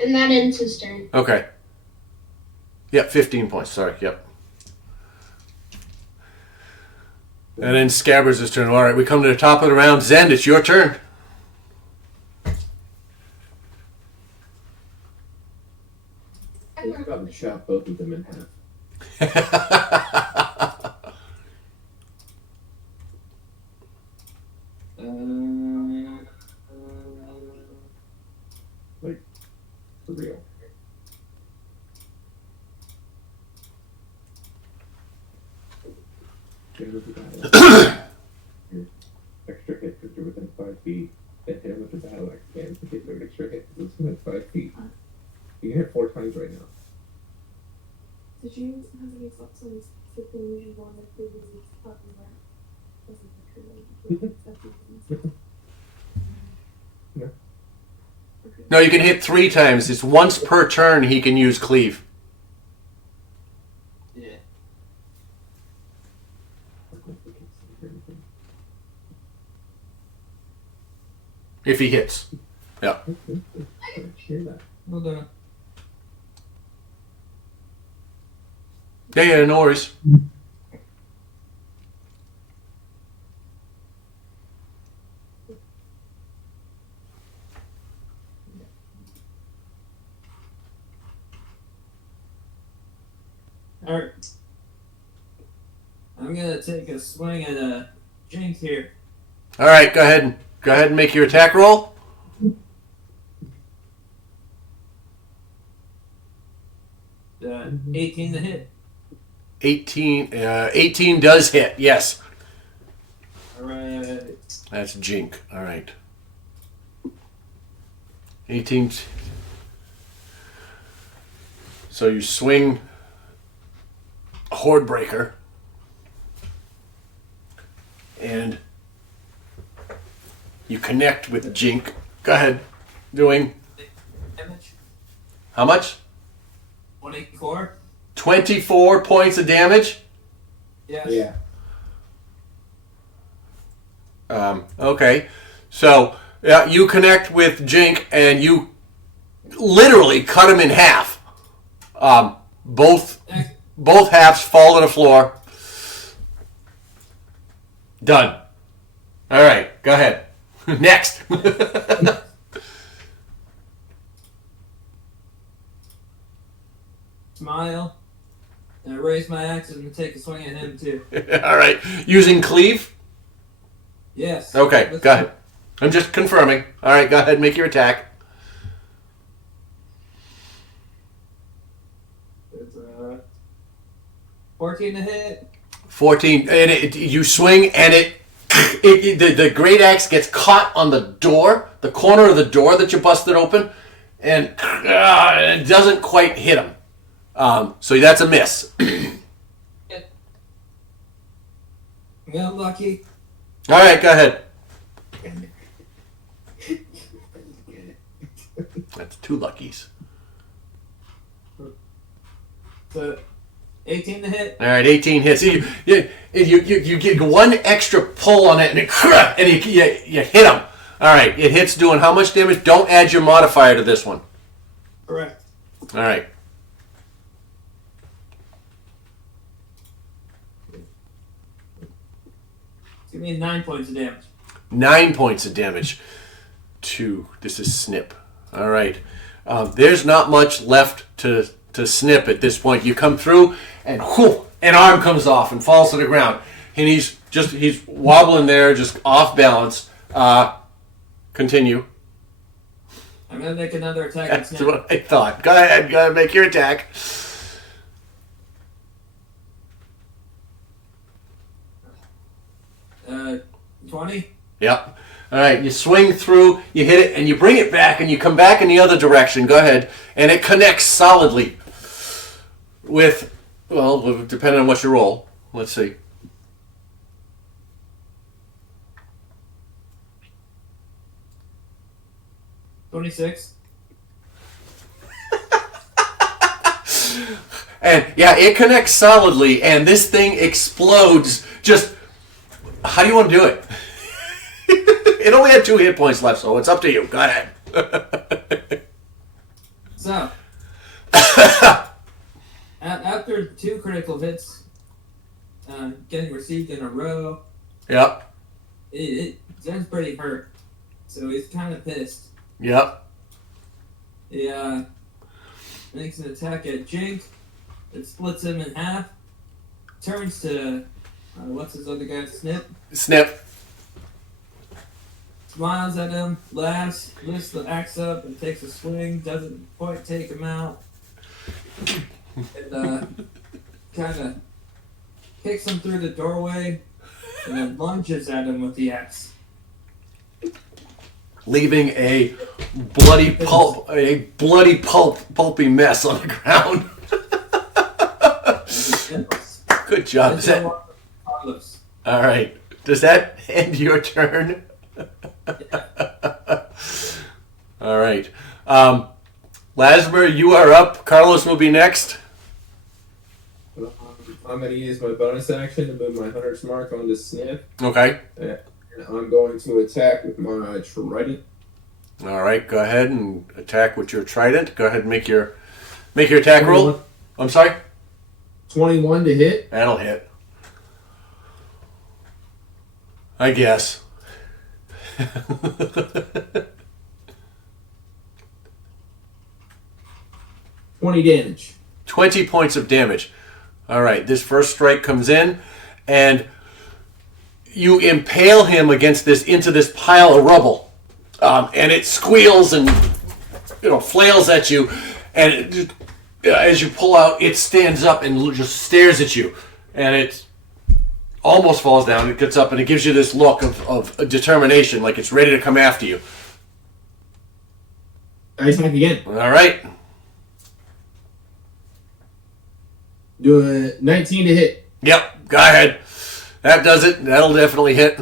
And that ends his turn. Okay. Yep, 15 points. Sorry, yep. And then Scabbers' turn. All right, we come to the top of the round. Zend, it's your turn. He's about to chop both of them in half. Like, for real. Your extra hit because you're within 5 feet. Then hit him with the battle axe again to get an extra hit because it's within 5 feet. You can hit 4 times right now. Did you have any thoughts on flipping and one that previously talking about? No. No, you can hit 3 times. It's once per turn he can use cleave. Yeah. If he hits. Yeah. Hear that. Well done. Yeah, no worries. Alright. I'm gonna take a swing at a Jink here. All right, go ahead and make your attack roll. 18 to hit. 18 does hit, yes. Alright. That's Jink. All right. 18. So you swing a Horde Breaker. And you connect with Jink. Go ahead. Doing Damage. how much? 24. 24 points of damage. Yes. Yeah. Okay. So you connect with Jink and you literally cut him in half. Both halves fall to the floor. Done. All right, go ahead. Next. Smile. And I raise my axe and take a swing at him too. All right. Using cleave? Yes. Okay, Let's go ahead. I'm just confirming. All right, go ahead. Make your attack. It's 14 to hit. 14. And you swing, and the great axe gets caught on the door, the corner of the door that you busted open, and it doesn't quite hit him. So that's a miss. Well, lucky. All right, go ahead. That's 2 luckies. So 18 to hit. All right, 18 hits. You get one extra pull on it, and you hit him. All right, it hits doing how much damage? Don't add your modifier to this one. Correct. All right. Give me 9 points of damage. 9 points of damage. 2. This is snip. All right. There's not much left to snip at this point. You come through, and whoo, an arm comes off and falls to the ground, and he's wobbling there, just off balance. Continue. I'm gonna make another attack. That's what I thought. Go ahead, make your attack. 20. Yep. All right, you swing through, you hit it, and you bring it back, and you come back in the other direction. Go ahead. And it connects solidly with, well, depending on what you roll. Let's see. $26. And, yeah, it connects solidly, and this thing explodes. Just, how do you want to do it? It only had 2 hit points left, so it's up to you. Go ahead. So, after 2 critical hits getting received in a row, Yep. Zen's pretty hurt. So he's kind of pissed. Yep. He makes an attack at Jink. It splits him in half. Turns to, what's his other guy? Snip. Smiles at him, laughs, lifts the axe up and takes a swing, doesn't quite take him out. And kind of kicks him through the doorway and then lunges at him with the axe. Leaving a pulpy mess on the ground. Good job. All right. Does that end your turn? All right. Lasmer, you are up. Carlos will be next. I'm going to use my bonus action to move my Hunter's Mark onto Sniff. Okay. And I'm going to attack with my Trident. All right. Go ahead and attack with your trident. Go ahead and make your attack roll. I'm sorry? 21 to hit. That'll hit. I guess. 20 damage. 20 points of damage. All right, this first strike comes in, and you impale him into this pile of rubble, and it squeals and flails at you, and as you pull out, it stands up and just stares at you, and it almost falls down. It gets up, and it gives you this look of determination, like it's ready to come after you. I attack again. All right. Do a 19 to hit. Yep, go ahead. That does it. That'll definitely hit.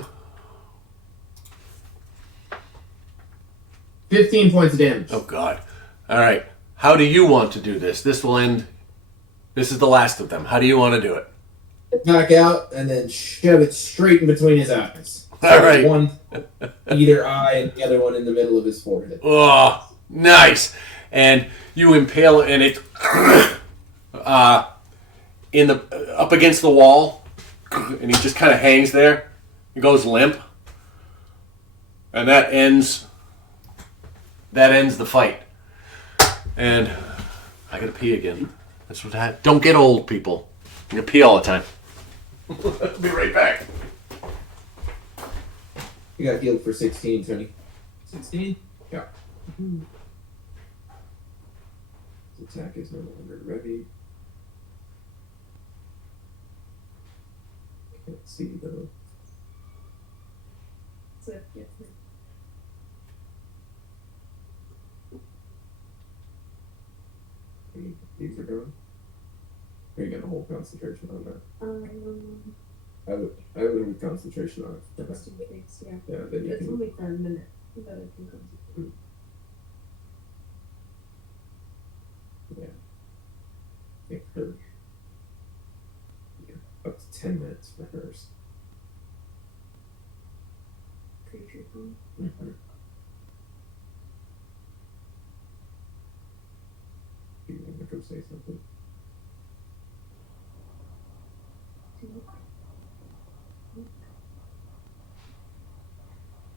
15 points of damage. Oh, God. All right. How do you want to do this? This will end. This is the last of them. How do you want to do it? Knock out and then shove it straight in between his eyes. All right. One either eye and the other one in the middle of his forehead. Oh, nice. And you impale it, and it in the up against the wall, and he just kind of hangs there. He goes limp, and that ends the fight. And I gotta pee again. That's what I don't get old, people. You pee all the time. I'll be right back. You got healed for 16, Tony. 16? Yeah. His attack is no longer ready. Can't see though. So, yeah. These are going. Are you gonna hold concentration on that? I would hold concentration on it. Just in case, yeah. Yeah, then you It's can. only for a minute, but I can go. Yeah. I think her. Yeah, up to 10 minutes for hers. Creature thing. Mm-hmm. You want to go say something?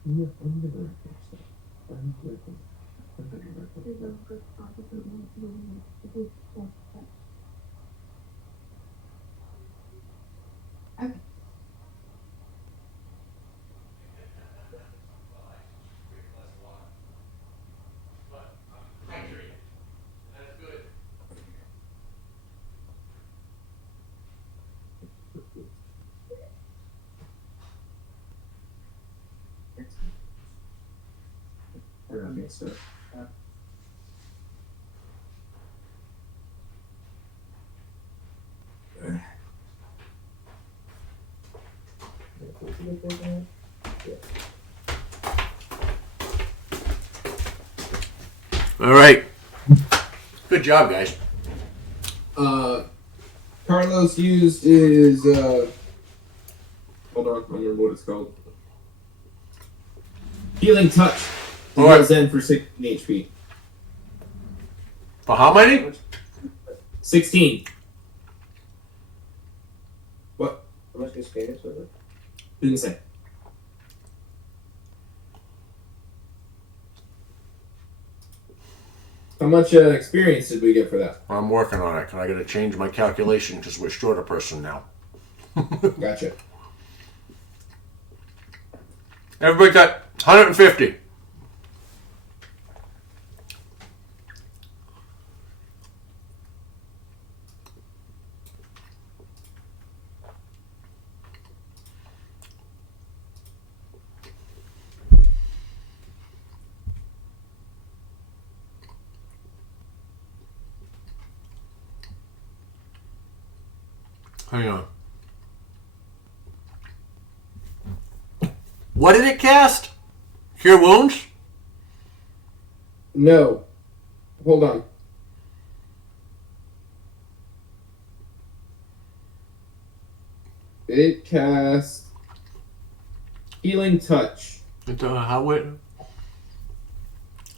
Yeah, I'm gonna wrap this up. I'm gonna wrap it up. Okay. Okay, so. All right. Good job, guys. Carlos used his hold on, I don't remember what it's called. Healing touch. He Alright. heals in for 16 HP. For how many? 16. What? How much experience with it? Didn't say. How much experience did we get for that? I'm working on it. I got to change my calculation because we're short a person now. Gotcha. Everybody got 150. Hang on. What did it cast? Cure wounds? No. Hold on. It cast Healing Touch.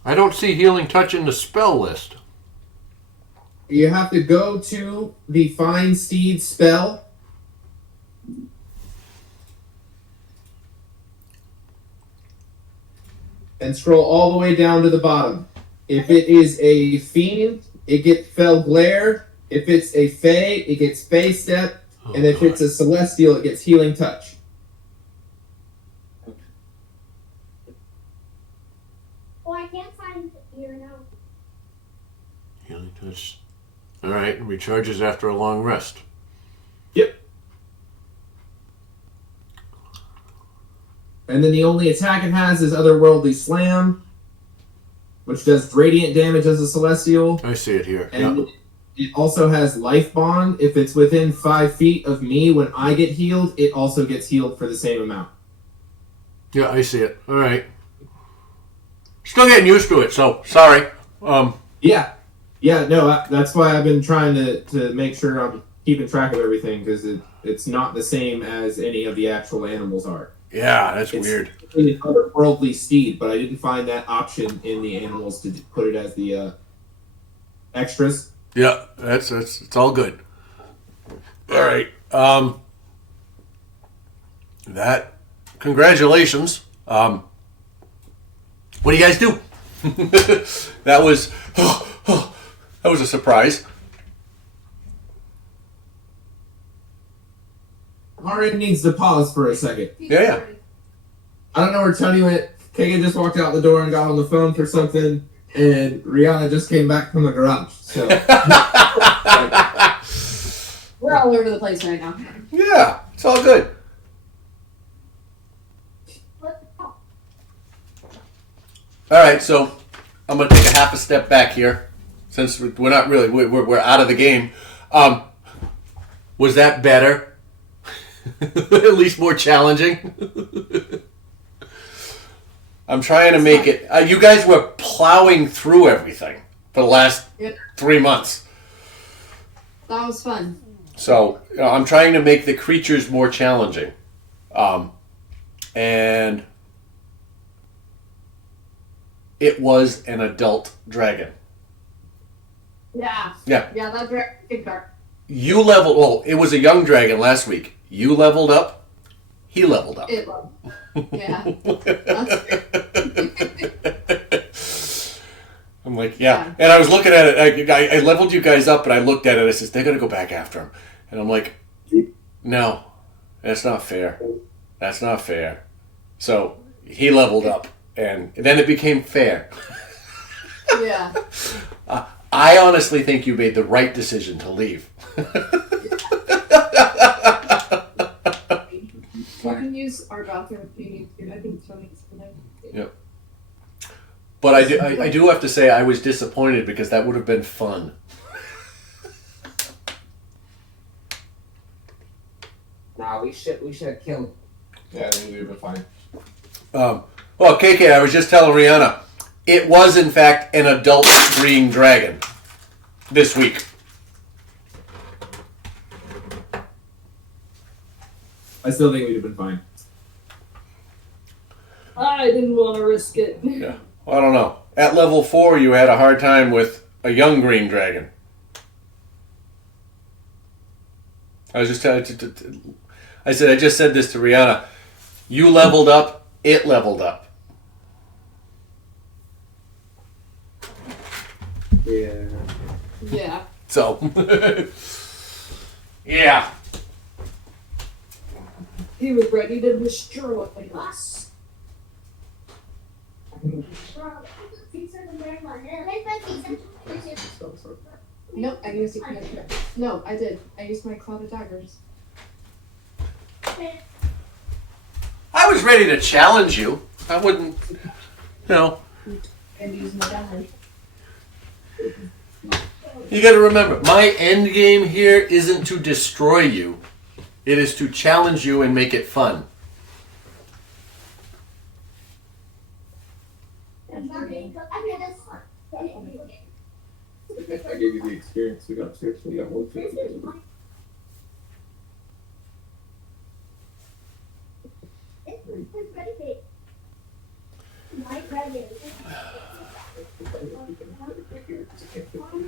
I don't see healing touch in the spell list. You have to go to the Find Steed spell. And scroll all the way down to the bottom. If it is a fiend, it gets Fell Glare. If it's a Fey, it gets Fey Step. And if it's a Celestial, it gets Healing Touch. Oh, I can't find your note. Healing touch. Alright, recharges after a long rest. Yep. And then the only attack it has is Otherworldly Slam, which does radiant damage as a Celestial. I see it here. And Yep. it also has Life Bond. If it's within 5 feet of me when I get healed, it also gets healed for the same amount. Yeah, I see it. Alright. Still getting used to it, so sorry. Yeah. Yeah, no, that's why I've been trying to make sure I'm keeping track of everything, because it's not the same as any of the actual animals are. Yeah, that's It's weird. an otherworldly steed, but I didn't find that option in the animals to put it as the extras. Yeah, that's it's all good. All right. That congratulations. What do you guys do? That was that was a surprise. Marin needs to pause for a second. Yeah. I don't know where Tony went. Kagan just walked out the door and got on the phone for something, and Rihanna just came back from the garage. So We're all over the place right now. Yeah, it's all good. All right, so I'm gonna take a half a step back here, since we're not really we're out of the game. Was that better? At least more challenging. I'm trying to make it. You guys were plowing through everything for the last 3 months. That was fun. So I'm trying to make the creatures more challenging, and it was an adult dragon. Yeah. Yeah. Yeah, that dragon dark. You leveled. Well, it was a young dragon last week. You leveled up. He leveled up. It was. Yeah. I'm like, yeah. And I was looking at it. I leveled you guys up, and I looked at it. I says, they're going to go back after him. And I'm like, no, that's not fair. That's not fair. So he leveled up, and then it became fair. Yeah. I honestly think you made the right decision to leave. You can use our bathroom if you need to. I think Tony's gonna. Yep. But I do have to say I was disappointed because that would have been fun. Nah, we should have killed. yeah, I think we would have been fine. Well, KK, I was just telling Rihanna, it was in fact an adult green dragon this week. I still think we'd have been fine. I didn't want to risk it. Yeah. Well, I don't know. At level 4, you had a hard time with a young green dragon. I just said I just said this to Rihanna. You leveled up, it leveled up. Yeah. Yeah. So, yeah. He was ready to destroy us. Nope, I used No, I did. I used my cloud of daggers. I was ready to challenge you. I wouldn't, And use my daggers. You got to remember, my end game here isn't to destroy you. It is to challenge you and make it fun. I gave you the experience. We got 2. We got 150.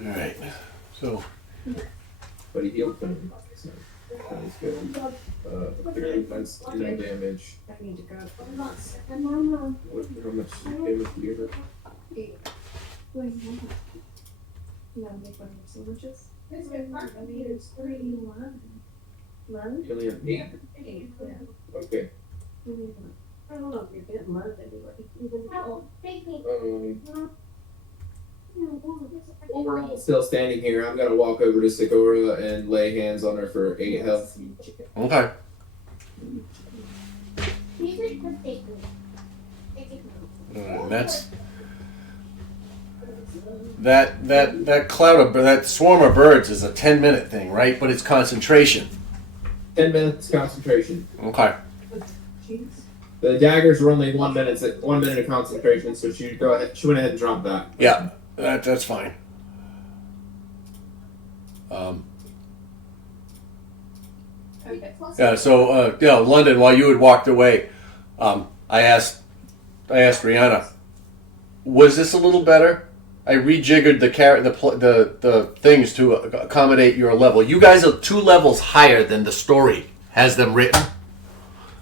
Alright. So, But he healed them. So that was good. Fairly nice damage. I need to go. How much damage do you have? 8. No, make one of sandwiches. You only have 8? 8, yeah. Okay. I don't know if you're getting mud anyway. While we're all still standing here, I'm gonna walk over to Segura and lay hands on her for 8 health. okay. And that's that cloud of that swarm of birds is a 10-minute thing, right? But it's concentration. 10 minutes concentration. Okay. The daggers were only 1 minute. 1 minute of concentration, so she went ahead and dropped that. Yeah, that's fine. Okay. Yeah. So London, while you had walked away, I asked Rihanna, was this a little better? I rejiggered the things to accommodate your level. You guys are 2 levels higher than the story has them written.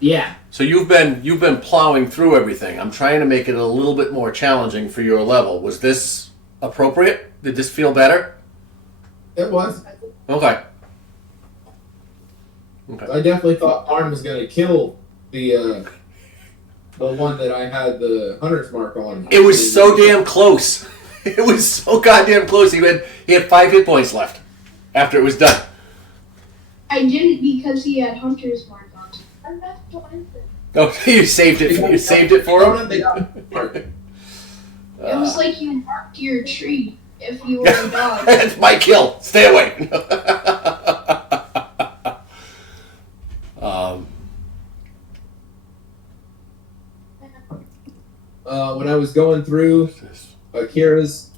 Yeah. So you've been plowing through everything. I'm trying to make it a little bit more challenging for your level. Was this appropriate? Did this feel better? It was. Okay. I definitely thought Arn was going to kill the one that I had the hunter's mark on. It was so damn close. It was so goddamn close. He had 5 hit points left after it was done. I didn't because he had hunter's mark on. Oh, you saved it. You saved it for him. It was like you marked your tree if you were a dog. It's my kill. Stay away. When I was going through Akira's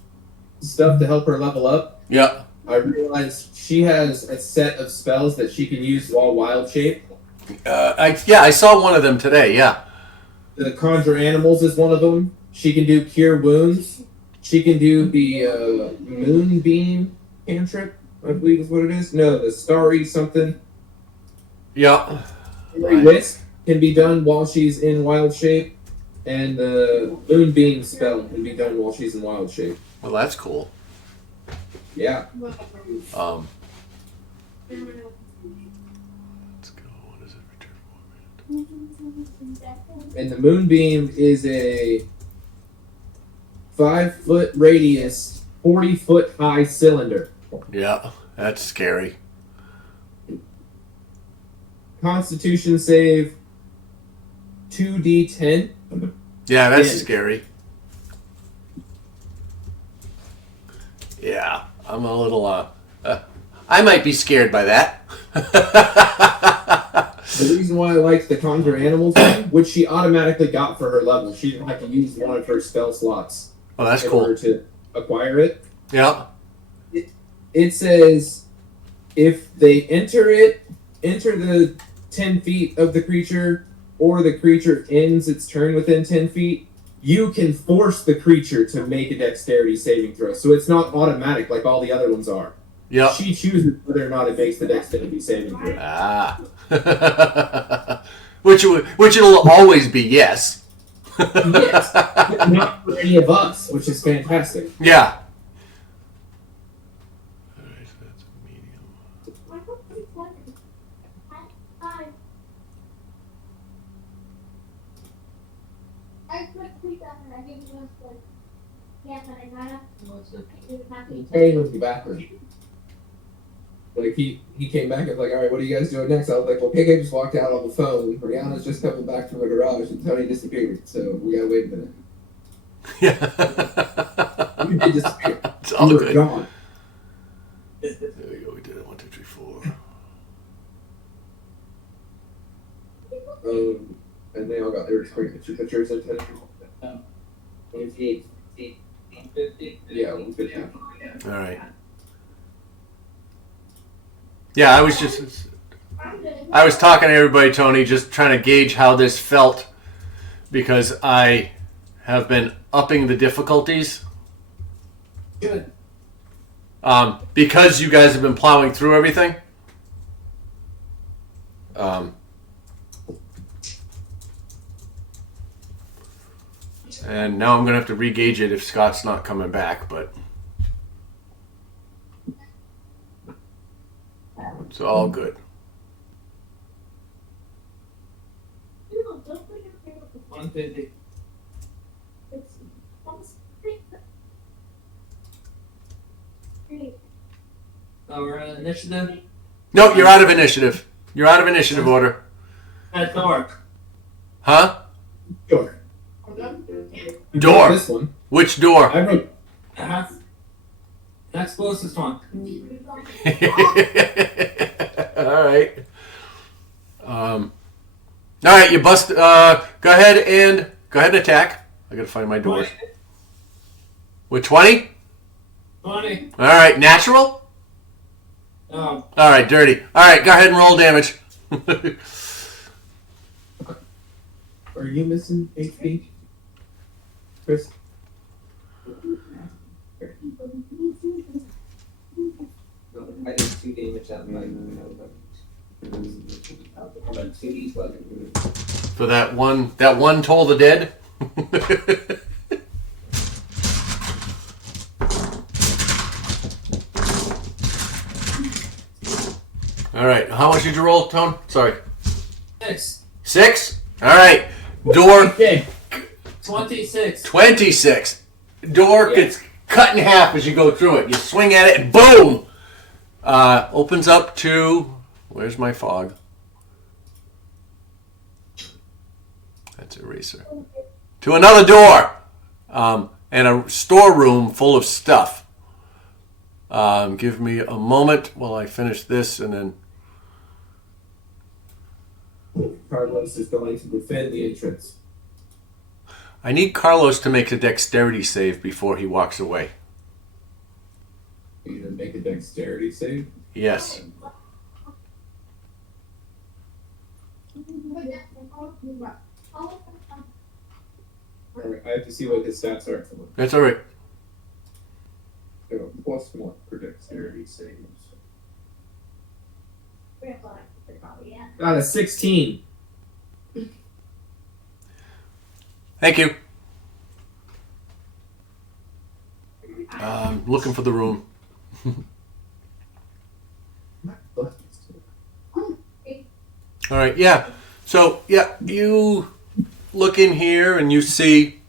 stuff to help her level up, Yeah. I realized she has a set of spells that she can use while wild shape. I saw one of them today. Yeah. The Conjure Animals is one of them. She can do Cure Wounds. She can do the Moonbeam cantrip, I believe is what it is. No, the Starry something. Yeah. Wisp can be done while she's in wild shape. And the Moonbeam spell can be done while she's in wild shape. Well, that's cool. Yeah. Let's go. What is it? And the Moonbeam is a 5-foot radius, 40-foot high cylinder. Yeah, that's scary. Constitution save 2d10. Yeah, that's Yeah. scary. Yeah, I'm a little. I might be scared by that. The reason why I liked the Conjure Animals one, which she automatically got for her level, she didn't have to use one of her spell slots Oh, that's in cool. order to acquire it. Yeah. It says if they enter the 10 feet of the creature, or the creature ends its turn within 10 feet, you can force the creature to make a dexterity saving throw. So it's not automatic like all the other ones are. Yeah. She chooses whether or not it makes the dexterity saving throw. Ah. which it'll always be yes. Yes. Not for any of us, which is fantastic. Yeah. Alright, so that's a medium. Hey, with the bathroom. Like he came back and was like, all right, what are you guys doing next? I was like, well, KK just walked out on the phone. Rihanna's just coming back from the garage and Tony disappeared. So we gotta wait a minute. Yeah. You did disappear. It's all You were good. gone. There we go. We did it. 1, 2, 3, 4. And they all got their pictures and yeah, 150. All right. Yeah, I was talking to everybody, Tony, just trying to gauge how this felt because I have been upping the difficulties. Good. Because you guys have been plowing through everything. And now I'm going to have to re-gauge it if Scott's not coming back, but it's all good. 150. Oh, we're on initiative? No, you're out of initiative. You're out of initiative order. At door. Huh? Sure. Door. This one. Which door? I wrote. Uh-huh. Next closest one. All right. All right, you bust. Go ahead and attack. I gotta find my doors. With 20? 20. All right, natural. Oh, All right, dirty. All right, go ahead and roll damage. Or are you missing HP? Chris? I did 2 damage that night. But 2D's wasn't good. For that one Toll the Dead. All right. How much did you roll, Tone? Sorry. 6. 6? All right. Door Okay. 26. 26. Door gets cut in half as you go through it. You swing at it and boom! Opens up to... Where's my fog? That's eraser. To another door! And a storeroom full of stuff. Give me a moment while I finish this and then... Carlos is going to defend the entrance. I need Carlos to make a dexterity save before he walks away. You gonna make a dexterity save? Yes. Alright, I have to see what his stats are. That's all right. So, +1 for dexterity saves. Got a 16. Thank you. Looking for the room. All right, yeah. So, yeah, you look in here and you see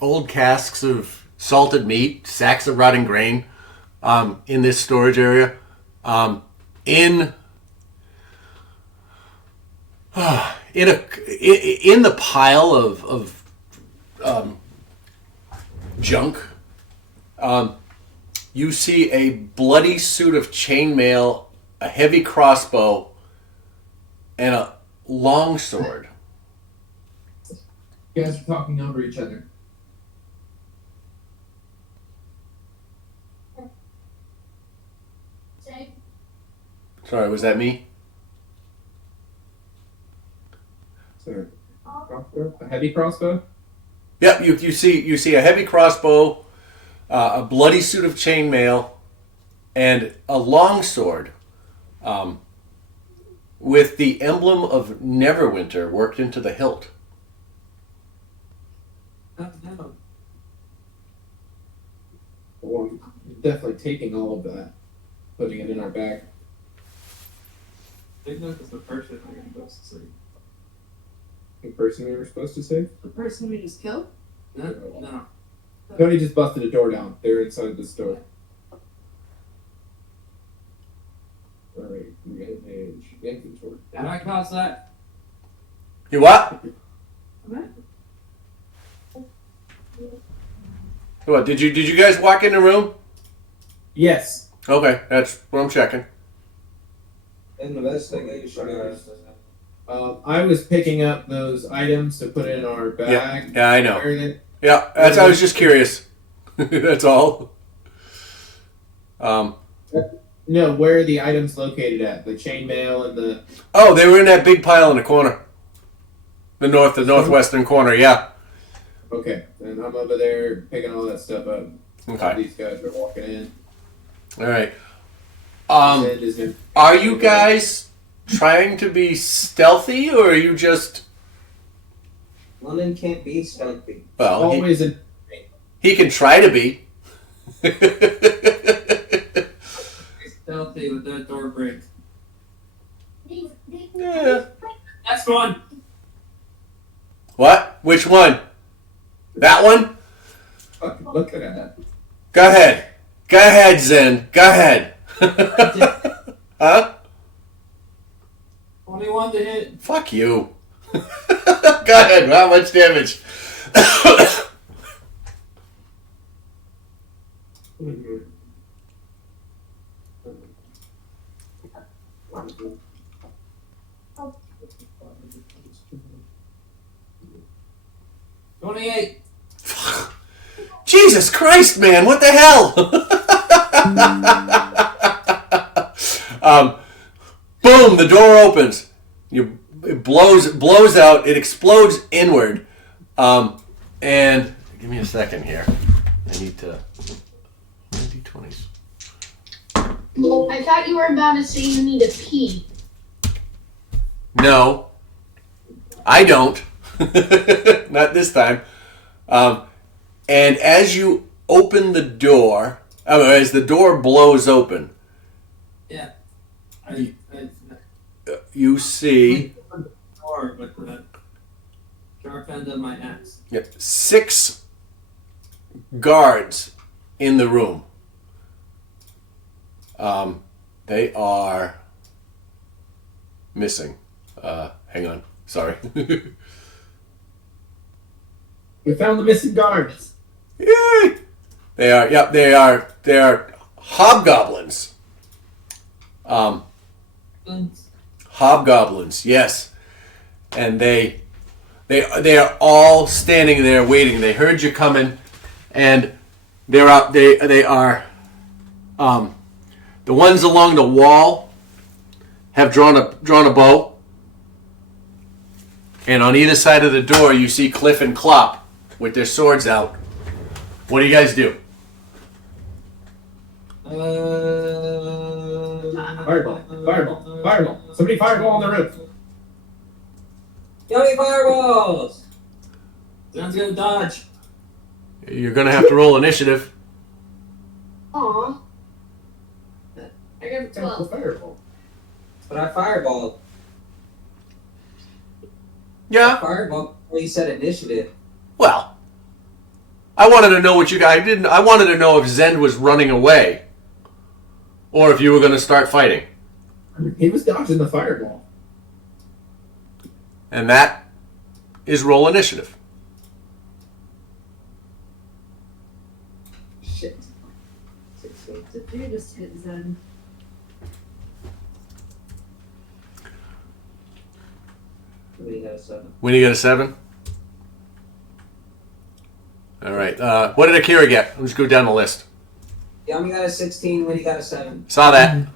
old casks of salted meat, sacks of rotting grain in this storage area. In the pile of junk, you see a bloody suit of chainmail, a heavy crossbow, and a longsword. You guys are talking over each other. Sorry, was that me? So, a heavy crossbow? Yep, you see a heavy crossbow, a bloody suit of chainmail, and a longsword with the emblem of Neverwinter worked into the hilt. Oh, no. Well, I'm definitely taking all of that, putting it in our bag. Big Nook is the person we were supposed to see. The person we were supposed to save? The person we just killed? No. Tony just busted a door down. They're inside this door. Alright, manage inventory. Did I cause that? You what? What? Did you guys walk in the room? Yes. Okay, that's what I'm checking. Investigation. I was picking up those items to put in our bag. Yeah, I know. Where they- Yeah, I was just curious. That's all. No, where are the items located at? The chainmail and the... Oh, they were in that big pile in the corner. The northwestern corner, yeah. Okay, and I'm over there picking all that stuff up. Okay. These guys are walking in. All right. Send is in- Are you guys trying to be stealthy, or are you just... London can't be stealthy. Well, Always in... he can try to be. Stealthy with that door break. Yeah. That's one. What? Which one? That one? Fucking look at that. Go ahead. Go ahead, Zen. Go ahead. Huh? 21 to hit. Fuck you. Go ahead. How much damage? $28. Jesus Christ, man! What the hell? Boom! The door opens. You blows out. It explodes inward. And give me a second here. I need to. D20s. I thought you were about to say you need a pee. No, I don't. Not this time. And as you open the door, as the door blows open, Yeah. you see Or with the sharp end of my axe. 6 guards in the room. They are missing. Hang on. Sorry. We found the missing guards. Yay! They are hobgoblins. Hobgoblins, yes. And they are all standing there waiting. They heard you coming, and they're out. They are the ones along the wall have drawn a bow, and on either side of the door you see Cliff and Clop with their swords out. What do you guys do? Fireball. Somebody fireball on the roof. Yummy fireballs! Sounds gonna dodge. You're gonna have to roll initiative. Aw. I got a 12. Fireball. But I fireballed. Yeah. Fireball before you said initiative. Well, I wanted to know what you guys didn't. I wanted to know if Zend was running away, or if you were going to start fighting. He was dodging the fireball. And that is roll initiative. Shit. Did you just hit Zen? We got a 7. When you get a 7. All right. What did Akira get? Let's go down the list. Yummy got a 16. Winnie got a 7. Saw that.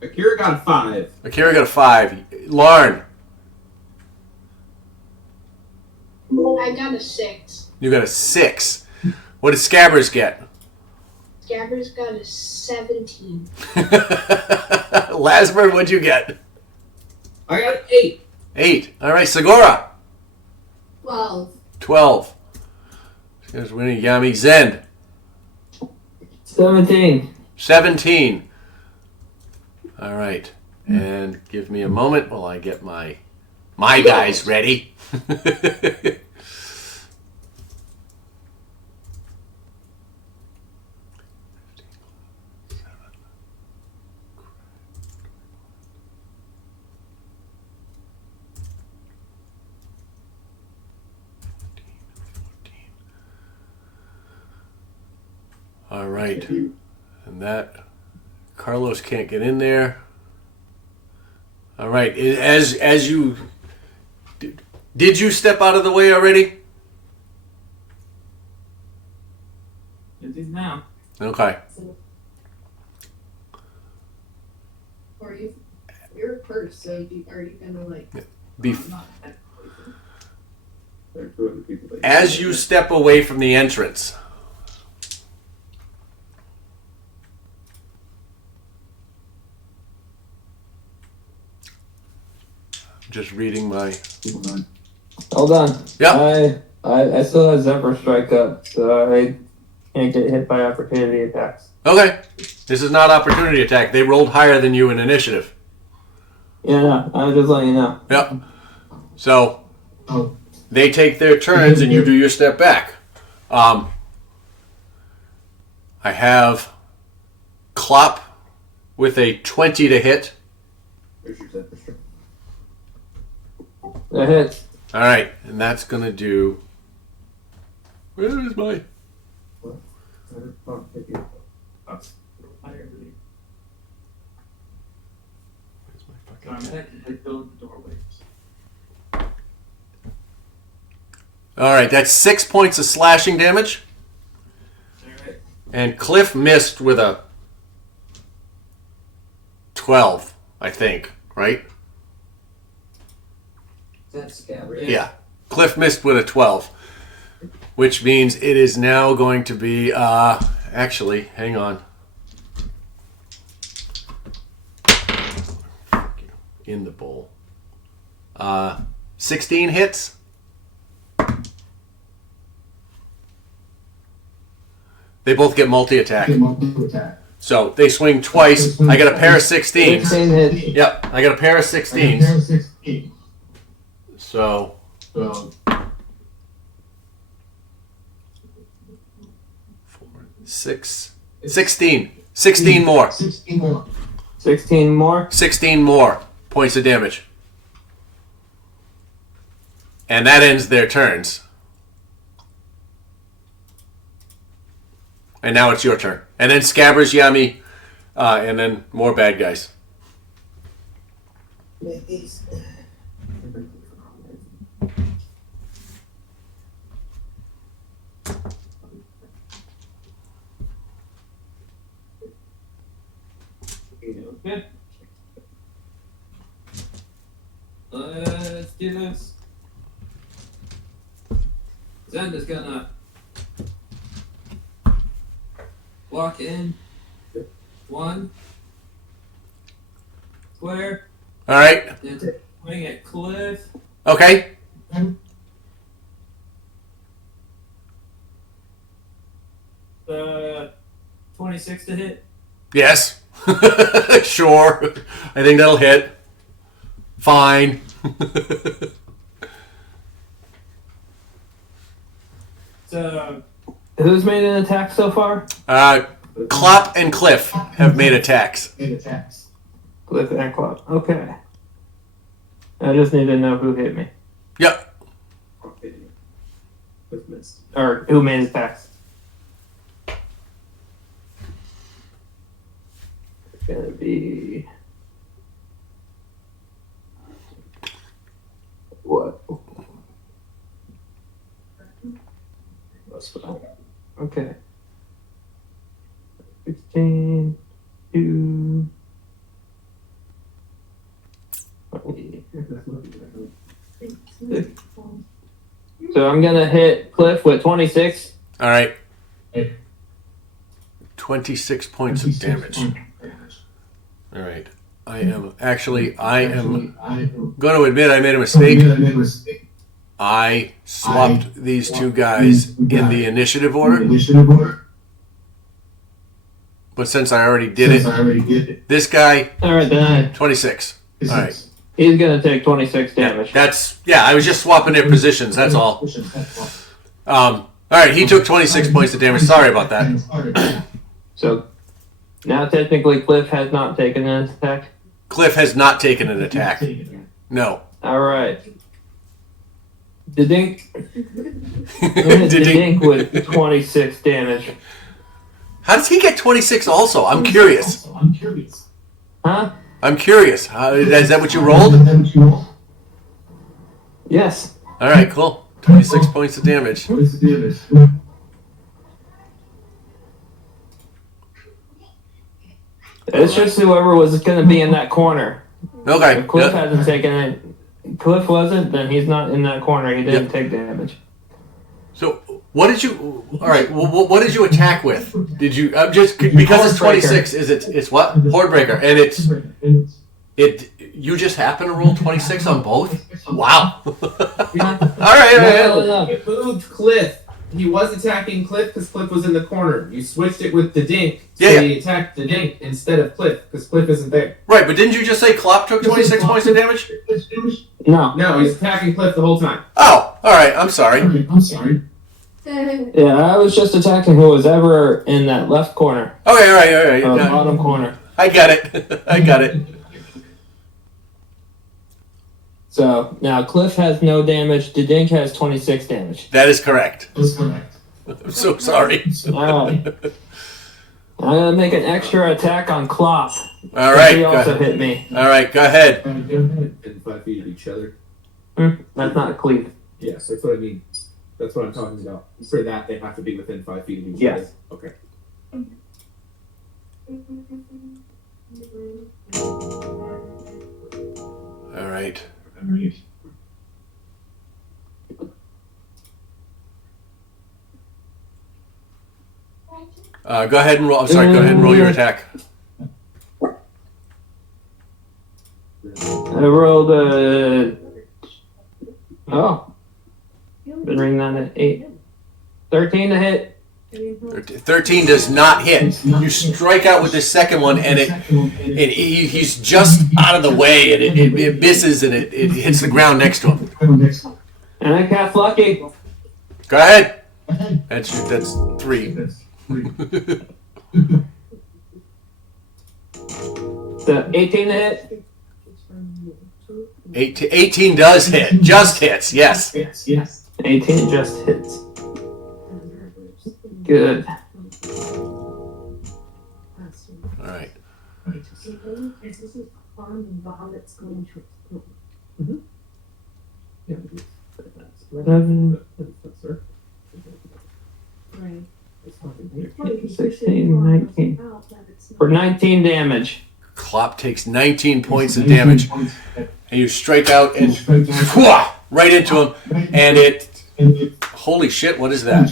Akira got a 5. Akira got a 5. Lauren, I got a 6. you got a 6. What did Scabbers get? Scabbers got a 17. Lasmer, what'd you get? I got an 8. 8. All right. Segura, 12. 12. Here's winning. Yami. Zend, 17. 17. All right. And give me a moment while I get my guys ready. All right. And that Carlos can't get in there. All right. As you did you step out of the way already? It is now. Okay. Or you're first, so are you gonna like? As you step away from the entrance, just reading my. Hold on. Yeah. I still have Zephyr Strike up, so I can't get hit by opportunity attacks. Okay. This is not opportunity attack. They rolled higher than you in initiative. Yeah, no, I'm just letting you know. Yep. So they take their turns and you do your step back. I have Clop with a 20 to hit. That hits. All right, and that's gonna do. Where is my? So I'm headed to build the doorways. All right, that's 6 points of slashing damage. Alright. And Cliff missed with a 12, I think, right? That's scary. Yeah. Cliff missed with a 12, which means it is now going to be, actually, hang on. In the bowl. 16 hits. They both get multi-attack. So they swing twice. I got a pair of 16s. 16 hits. Yep, I got a pair of 16s. So. 4, 6, 16. 16 more. 16 more. 16 more points of damage. And that ends their turns. And now it's your turn. And then Scabbers, Yami, and then more bad guys. Okay. Let's do this. Zen is gonna walk in. 1 square. All right. Then take a swing at Cliff. Okay. 26 to hit. Yes. Sure. I think that'll hit. Fine. So Who's made an attack so far? Clop and Cliff have made attacks. Cliff and Clop. Okay. I just need to know who hit me. Yep. Cliff missed. Or who made attacks. It's gonna be... What? Okay. 16, 2... So I'm gonna hit Cliff with 26. All right. 26 points of damage. All right. I am going to admit I made a mistake. I swapped these two guys in the initiative order. But since I already did it, this guy, Alright, then 26. All right. he's gonna take 26 damage. I was just swapping their positions, that's all. All right, he took 26 points of damage. Sorry about that. So now technically Cliff has not taken an attack. Cliff has not taken an attack. No. Alright. Dink. Did he? Dink with 26 damage. How does he get 26 also? I'm curious. Huh? I'm curious. Is that what you rolled? Yes. All right, cool. 26 points of damage. It's just whoever was going to be in that corner. Okay. If Cliff Yeah. hasn't taken it, Cliff wasn't, then he's not in that corner. He didn't take damage. So, what did you? All right. Well, what did you attack with? Did you? I'm just because it's 26. It's what? Hordebreaker, and you just happen to roll 26 on both? Wow. All right. You moved Cliff. He was attacking Cliff because Cliff was in the corner. You switched it with the Dink, so he attacked the Dink instead of Cliff because Cliff isn't there. Right, but didn't you just say Clop took 26 points of damage? No, he's attacking Cliff the whole time. Oh, all right. I'm sorry. Yeah, I was just attacking who was ever in that left corner. Okay, all right. Bottom corner. I got it. So now Cliff has no damage. Dink has 26 damage. That is correct. I'm so sorry. Alright. I'm gonna make an extra attack on Clop. All right. He also hit me. All right, go ahead. And 5 feet of each other. That's not a cleave. Yes, that's what I mean. That's what I'm talking about. For that, they have to be within 5 feet of each Yes. other. Okay. All right. Go ahead and roll. I'm sorry. Go ahead and roll your attack. I rolled a. Oh. Been reading that at 8. 13 to hit. 13 does not hit. You strike out with the second one, and he's just out of the way, and it misses, and it hits the ground next to him. And I cast Lucky. Go ahead. That's 3. So 18 to hit. 18 does hit. Just hits. Yes. 18 just hits. Good. All right. 11, 16, 19. For 19 damage. Klopp takes 19 points of damage, and you strike out and right into him, and it. Holy shit! What is that?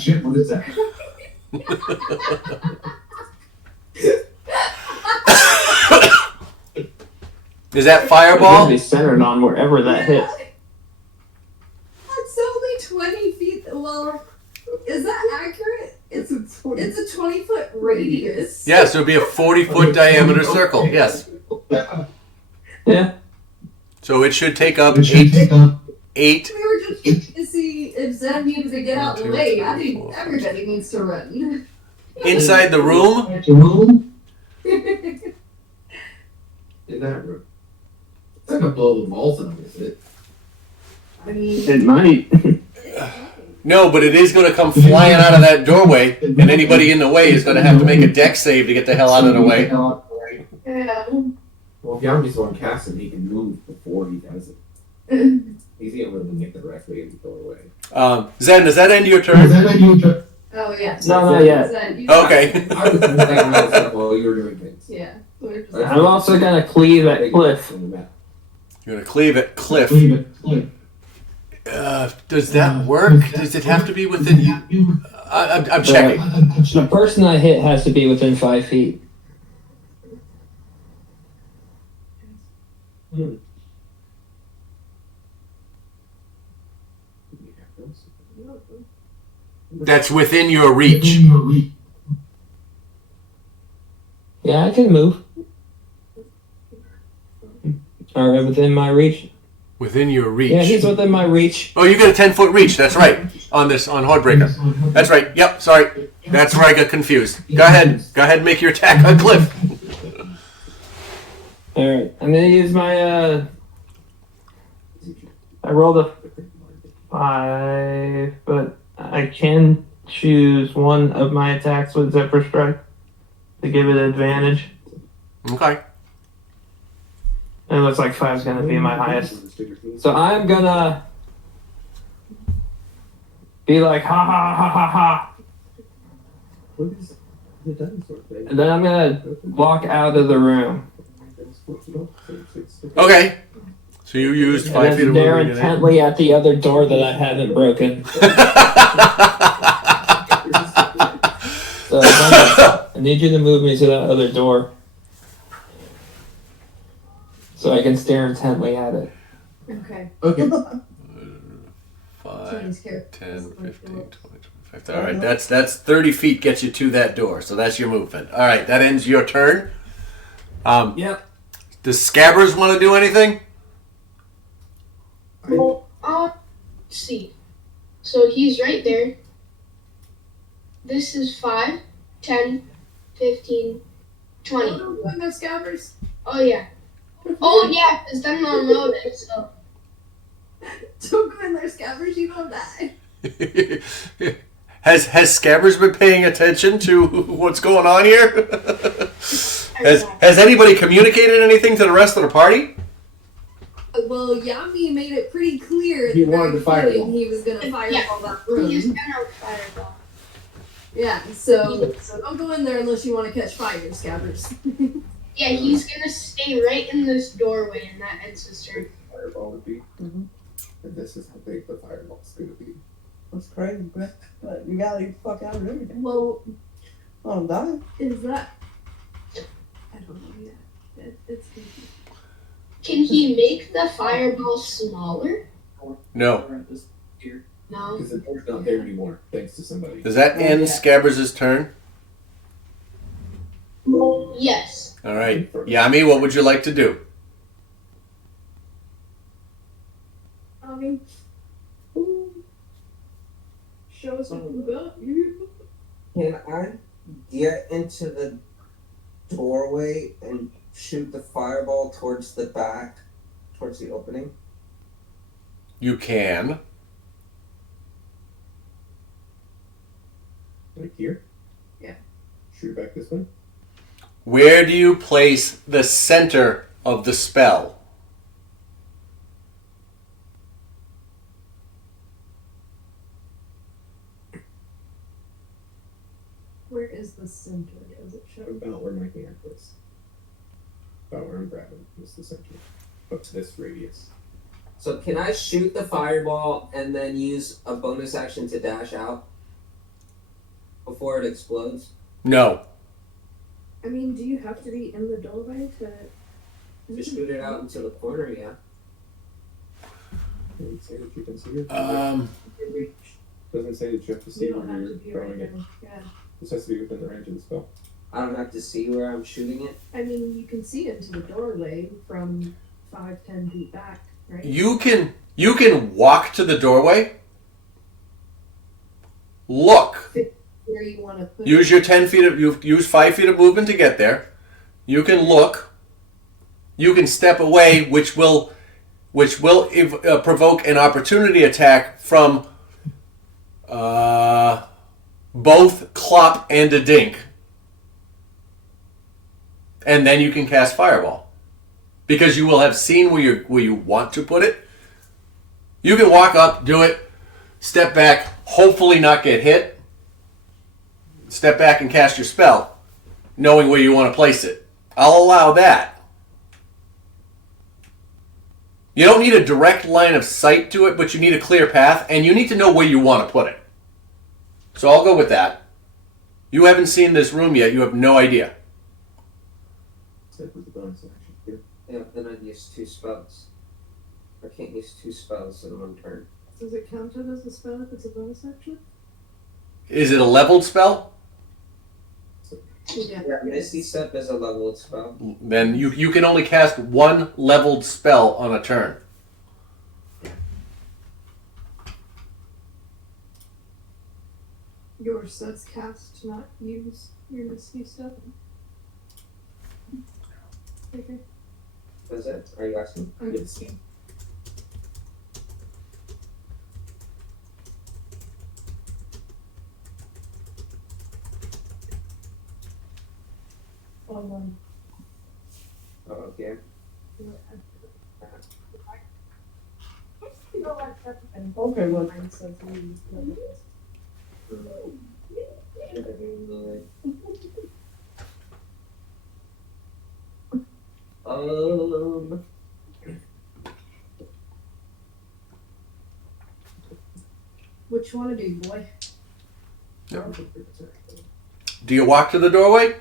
Is that fireball? Be centered on wherever that hits. It's only 20 feet. Well, is that accurate? It's a 20-foot radius. Yes, it would be a 40-foot diameter circle. Yes. Yeah. So it should take up 8. We were just trying to see if Zen needed to get out of the way. I think everybody needs to run. Inside the room? In that room. It's not gonna blow the walls up, is it? I mean, It might. No, but it is going to come flying out of that doorway, and anybody in the way is going to have to make a deck save to get the hell out of the way. yeah. Well, if Yami's the one casting, he can move before he does it. He's the only one to get directly in the doorway. Zen, does that end your turn? Oh, yeah. No, not yet. Okay. I was thinking that while you were doing things. Yeah. We're just- I'm also going to cleave at Cliff. You're going to cleave at Cliff. Does that work? Does it have to be within you? I'm checking. The person I hit has to be within 5 feet. That's within your reach. Yeah, I can move. Or within my reach. Within your reach. Yeah, he's within my reach. Oh, you get a 10-foot reach. That's right. On Hordbreaker. That's right. Yep. Sorry. That's where I got confused. Go ahead. Go ahead and make your attack on Cliff. All right, I'm gonna use my. I rolled a 5, but I can choose one of my attacks with Zephyr Strike to give it advantage. Okay. It looks like 5 is gonna be my highest. So I'm gonna be like ha ha ha ha ha. And then I'm gonna walk out of the room. Okay. So you used 5 feet of Stare movement. intently at the other door that I haven't broken. So I need you to move me to that other door, so I can stare intently at it. Okay. Okay. 5, Somebody's here. 10, 15, 20, 25. All right, that's 30 feet gets you to that door. So that's your movement. All right, that ends your turn. Yep. Does Scabbers want to do anything? Well, let's see. So he's right there. This is 5, 10, 15, 20. Oh, when they're scabbers. Oh, yeah. Oh, yeah, because then they'll know that, so. Don't go in there, scabbers, you will die. Has Scabbers been paying attention to what's going on here? Has anybody communicated anything to the rest of the party? Well, Yami made it pretty clear at He the wanted very to fireball. beginning he was going to fireball that room. He's gonna fireball. Yeah, so don't go in there unless you want to catch fire, scabbers. Yeah, he's gonna stay right in this doorway, and that ends his turn. Fireball would be. Mhm. And this is how big the fireball's gonna be. That's crazy, but you gotta get the fuck out of there. Well, Oh, I'm dying. is that? I don't know yet. It's confusing. Can he make the fireball smaller? No. No. Because the door's not there anymore, thanks to somebody. Does that end Scabbers' turn? Yes. All right. Yami, what would you like to do? I mean, show us what you got. Can I get into the doorway and shoot the fireball towards the back, towards the opening? You can. Like here? Yeah. Shoot back this way? Where do you place the center of the spell? Where is the center? Does it show? About where my hand was. About where I'm grabbing is the center. Up to this radius. So can I shoot the fireball and then use a bonus action to dash out before it explodes? No. I mean, do you have to be in the doorway to? Just shoot it out into the corner, yeah. Doesn't say that you can see it. Reach. Doesn't say that you have to see You when don't have you're to be throwing right it. there. Yeah. This has to be within the range of the spell. I don't have to see where I'm shooting it. I mean, you can see into the doorway from 5-10 feet back, right? You can walk to the doorway. Look. Where you want to put Use your 10 feet of use 5 feet of movement to get there. You can look. You can step away, which will provoke an opportunity attack from both Clop and a Dink. And then you can cast Fireball. Because you will have seen where you want to put it. You can walk up, do it, step back, hopefully not get hit. Step back and cast your spell, knowing where you want to place it. I'll allow that. You don't need a direct line of sight to it, but you need a clear path, and you need to know where you want to put it. So I'll go with that. You haven't seen this room yet. You have no idea. Except with the bonus action here. Yeah, then I'd use 2 spells. I can't use 2 spells in one turn. Does it count it as a spell if it's a bonus action? Is it a leveled spell? Yeah. Yeah, Misty Step is a leveled spell. Then you can only cast one leveled spell on a turn. Yours says cast, not use your misty step. Okay. Is it? Are you asking? I'm asking. Oh, okay. Okay, well, Mine says use. What you want to do, boy? Do you walk to the doorway?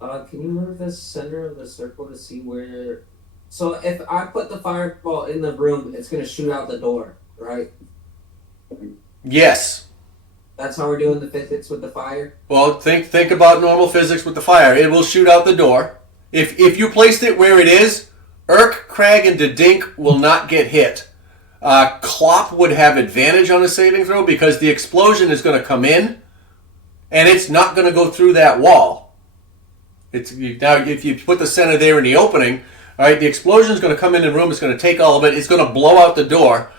Can you move the center of the circle to see where? So if I put the fireball in the room, it's gonna shoot out the door, right? Yes. That's how we're doing the physics with the fire. Well, think about normal physics with the fire. It will shoot out the door. If you placed it where it is, Urk, Crag, and Dedink will not get hit. Clop would have advantage on a saving throw because the explosion is going to come in, and it's not going to go through that wall. Now, if you put the center there in the opening, all right, the explosion is going to come in the room. It's going to take all of it. It's going to blow out the door.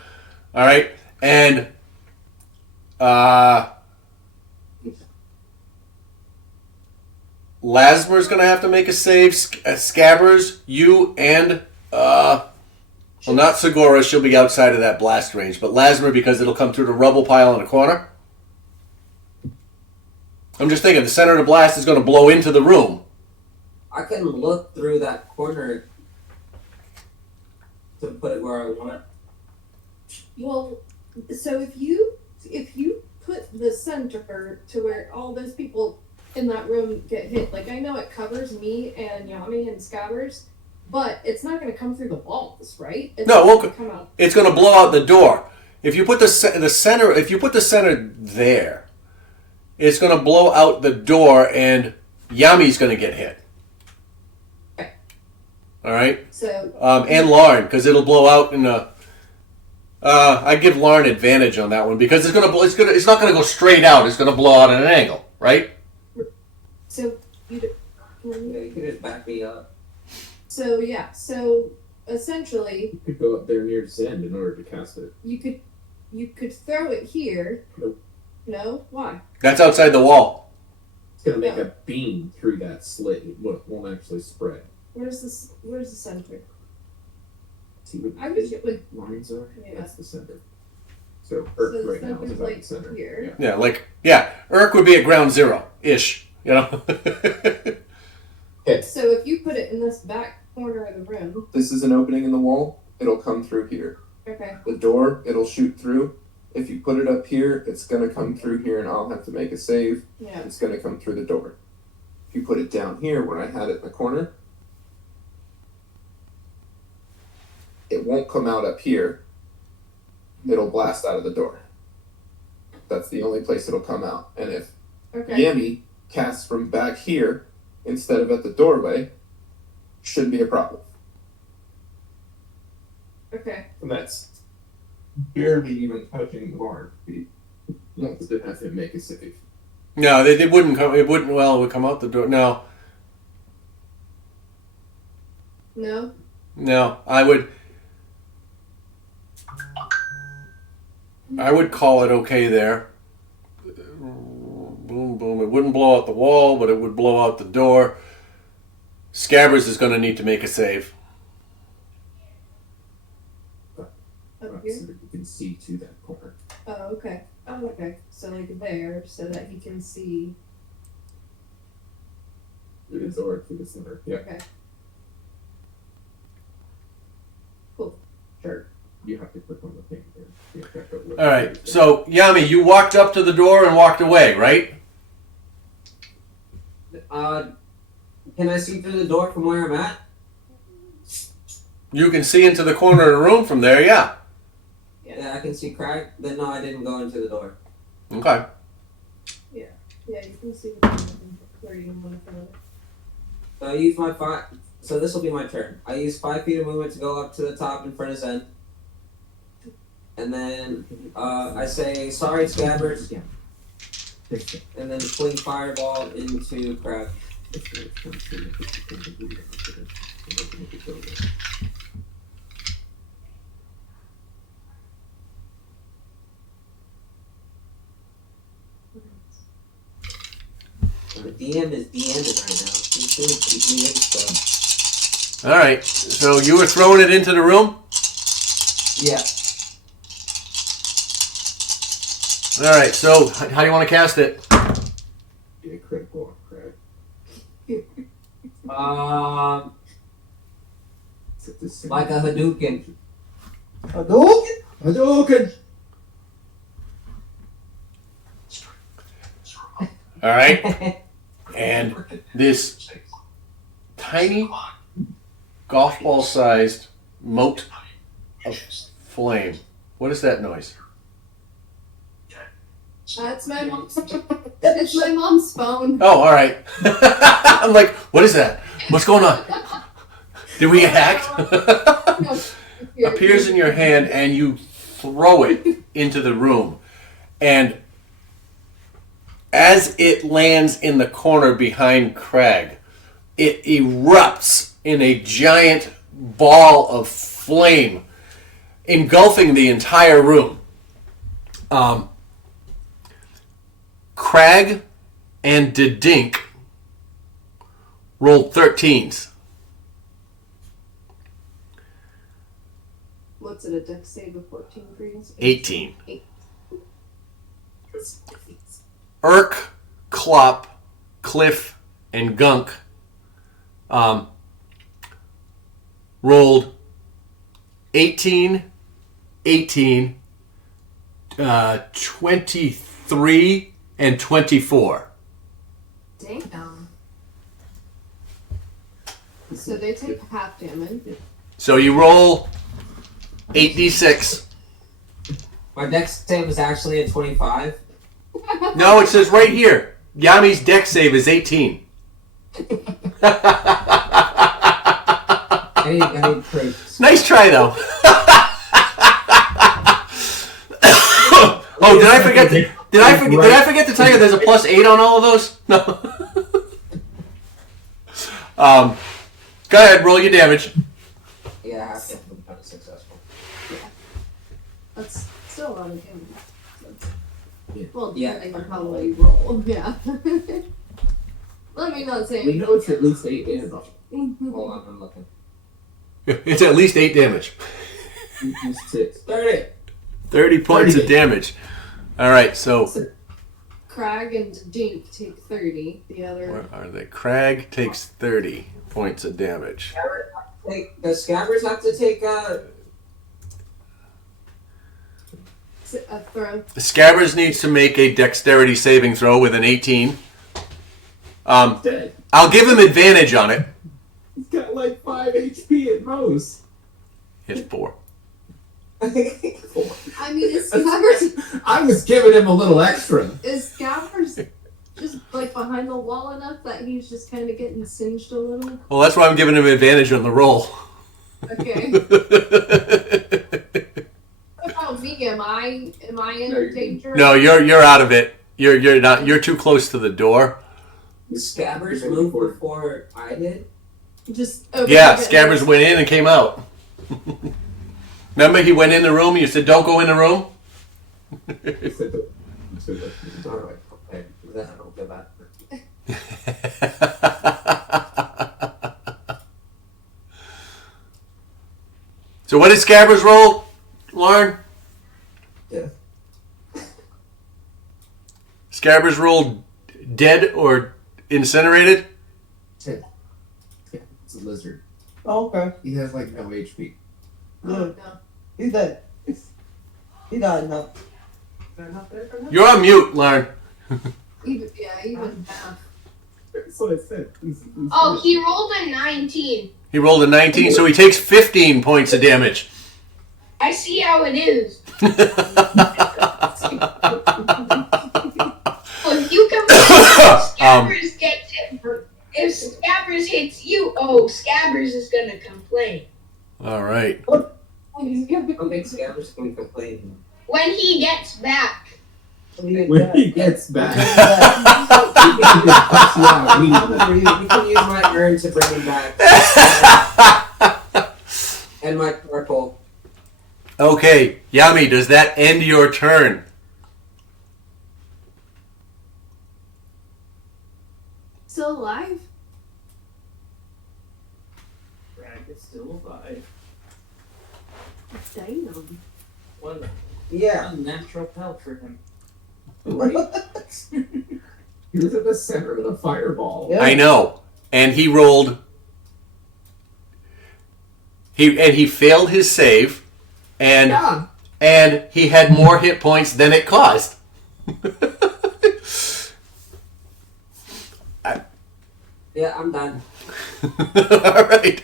All right, and Lasmer's going to have to make a save. Scabbers, you and well, not Segura. She'll be outside of that blast range, but Lasmer because it'll come through the rubble pile in the corner. I'm just thinking the center of the blast is going to blow into the room. I can look through that corner to put it where I want. Well, so if you put the center to where all those people in that room get hit, like I know it covers me and Yami and Scabbers, but it's not going to come through the walls, right? It's No, it won't. gonna come out. It's going to blow out the door. If you put the center, if you put the center there, it's going to blow out the door, and Yami's going to get hit. Okay. All right. So And Lauren, because it'll blow out in the. I give Lauren advantage on that one because it's not gonna go straight out. It's gonna blow out at an angle, right? so you Yeah, you can just back me up. so yeah, so essentially You could go up there near Zen in order to cast it. you could throw it here. Nope. No, why? That's outside the wall. It's gonna make a beam through that slit. It won't actually spread. Where's the center? See what I wish it would. lines are? Yeah. That's the center. So So Earth the right now is center's about like the center. here. Yeah. Urk would be at ground zero ish. You know. So if you put it in this back corner of the room, This is an opening in the wall. It'll come through here. okay. The door, it'll shoot through. If you put it up here, it's gonna come through here, and I'll have to make a save. Yeah. It's gonna come through the door. If you put it down here where I had it in the corner, it won't come out up here. It'll blast out of the door. That's the only place it'll come out. And if Okay. Yami casts from back here instead of at the doorway, shouldn't be a problem. Okay. And that's barely even touching Lauren. You won't have to make a save. No, they wouldn't come. It wouldn't. Well, it would come out the door. No, No. I would. I would call it okay there. Boom, boom. It wouldn't blow out the wall, but it would blow out the door. Scabbers is going to need to make a save. Up So here. that you can see to that corner. Oh, okay. Oh, okay. So like there, so that he can see. Through the door, through the center. Yeah. Okay. Cool. Sure. You have to click on the thing here. You have to go All right. So Yami, you walked up to the door and walked away, right? Can I see through the door from where I'm at? You can see into the corner of the room from there. Yeah. Yeah, I can see Crag. Then no, I didn't go into the door. Okay. Yeah, you can see where you want to go. So I use my 5. So this will be my turn. I use 5 feet of movement to go up to the top in front of Zen. And then I say, sorry, Scabbers. And then fling Fireball into Crag. The DM is DMing right now. He's doing DM stuff. All right. So you were throwing it into the room. Yeah. All right. So how do you want to cast it? Be a critical, Crag. Like a Hadouken. Hadouken! Hadouken! All right. And this tiny golf ball sized mote of flame. What is that noise? That's my mom's. It's my mom's phone. Oh, all right. I'm like, what is that? What's going on? Did we get hacked? Appears in your hand and you throw it into the room. And as it lands in the corner behind Crag, it erupts in a giant ball of flame, engulfing the entire room. Crag and Dedink rolled 13s. What's it, a dex save of 14 for you? 18. 8. Urk, Klopp, Cliff, and Gunk rolled 18, 18, 23, and 24. Damn. So they take half damage. So you roll 8d6. My dex save was actually a 25. No, it says right here. Yami's dex save is 18. I need proof. Nice try, though. Oh, did I forget? Did I forget to tell you there's a +8 on all of those? No. Go ahead, roll your damage. Yeah, I have to be kind of successful. That's still a lot of damage. Well, Yeah. depending on how well you roll. Yeah. Let me not say. We know it's at least 8 damage. Hold on, I'm looking. It's at least 8 damage. 30. 30 points of damage. All right, so Crag and Dink take 30. The other. where are they? Crag takes 30 points of damage. Does Scabbers have to take A throw. Scabbers needs to make a dexterity saving throw with an 18. Dead. I'll give him advantage on it. He's got like 5 HP at most. He has 4. I mean, is Scabbers I was giving him a little extra. just like behind the wall enough that he's just kind of getting singed a little? Well, that's why I'm giving him advantage on the roll. Okay. What about me? Am I in danger? No, you're out of it. You're not. You're too close to the door. Scabbers move before I did? Just Yeah, Scabbers went in and came out. Remember, he went in the room. You said, "Don't go in the room." Alright, okay. Then I don't go back. So what did Scabbers roll, Lauren? Yeah. Scabbers rolled dead or incinerated? Yeah, it's a lizard. Oh, okay. He has like no HP. No. He's dead. He died now. You're on mute, Lauren. Even half. That's what I said. Oh, he rolled a 19. He rolled a 19, so he takes 15 points of damage. I see how it is. Well, if you come Scabbers gets him. If Scabbers hits you, Scabbers is gonna complain. All right. I don't think Scabbers can complain. When he gets back. When he gets back. You can use my urn to bring him back. And my purple. Okay, Yami, does that end your turn? Still alive? Crag is still alive. Damn. What Yeah. a natural pelt for him. Right? He was at the center of the fireball. Yeah. I know. And he rolled. He failed his save, and he had more hit points than it caused. Yeah, I'm done. All right.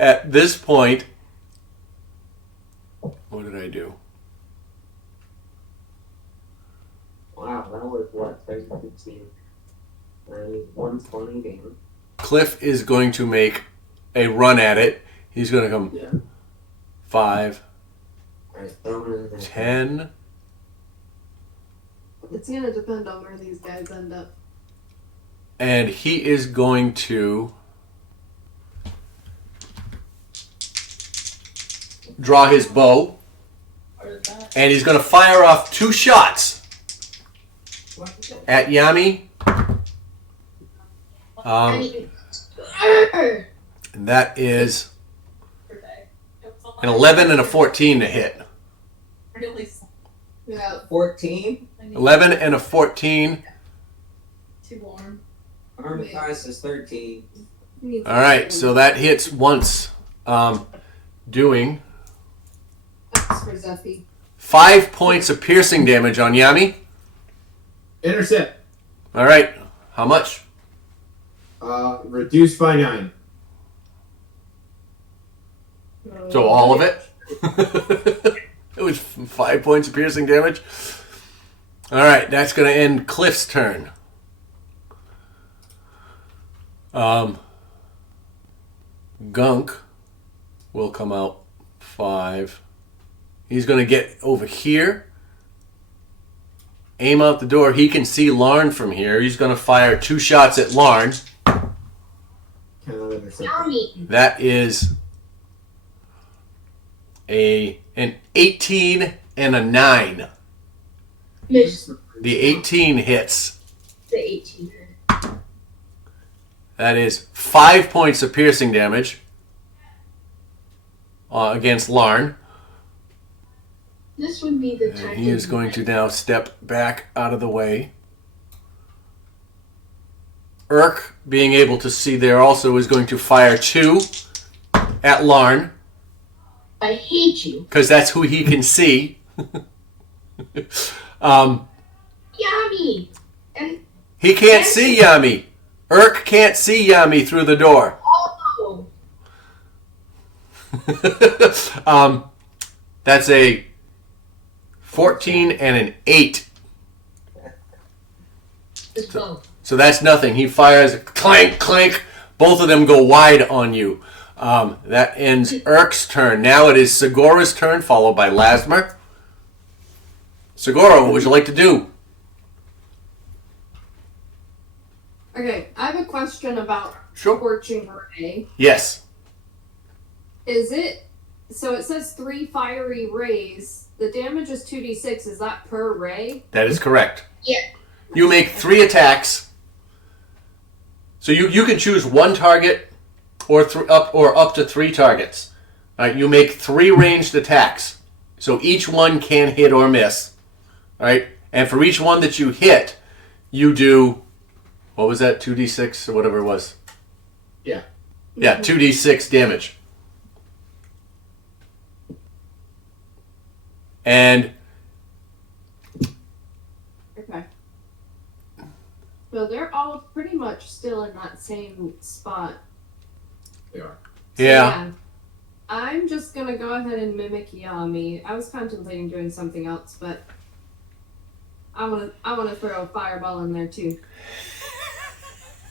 At this point, what did I do? Wow, that was what? 15. 120 damage. Cliff is going to make a run at it. He's going to come 5, Alright, throw him in there. 10. It's gonna depend on where these guys end up. And he is going to draw his bow. And he's going to fire off 2 shots at Yami. And that is an 11 and a 14 to hit. Really? Yeah. 14? 11 and a 14. Too warm. Armor class is 13. All right, so that hits once, doing That's for Zeffy. 5 points of piercing damage on Yami. Intercept. All right, how much? Reduced by 9. So all of it? It was 5 points of piercing damage. All right, that's going to end Cliff's turn. Gunk will come out 5. He's going to get over here. Aim out the door. He can see Larn from here. He's going to fire 2 shots at Larn. That is an 18 and a 9. Miss. The 18 hits. The 18. That is 5 points of piercing damage against Larn. This would be the time. And he is going to now step back out of the way. Urk, being able to see there also, is going to fire 2 at Larn. I hate you. Because that's who he can see. Yummy. And He can't see Yami. Urk can't see Yami through the door. oh, That's a 14 and an 8. So that's nothing. He fires clank, clank. Both of them go wide on you. That ends Urk's turn. Now it is Segura's turn, followed by Lasmer. Segura, what would you like to do? Okay, I have a question about Scorching Ray. Yes. Is it... So it says 3 fiery rays. The damage is 2d6. Is that per ray? That is correct. Yeah. You make 3 attacks. So you can choose 1 target or up to 3 targets. All right, you make 3 ranged attacks. So each one can hit or miss. All right? And for each one that you hit, you do, what was that, 2d6 or whatever it was? Yeah. Yeah, 2d6 damage. And Okay. So they're all pretty much still in that same spot. They are. So, yeah. I'm just gonna go ahead and mimic Yami. I was contemplating doing something else, but I wanna throw a fireball in there too.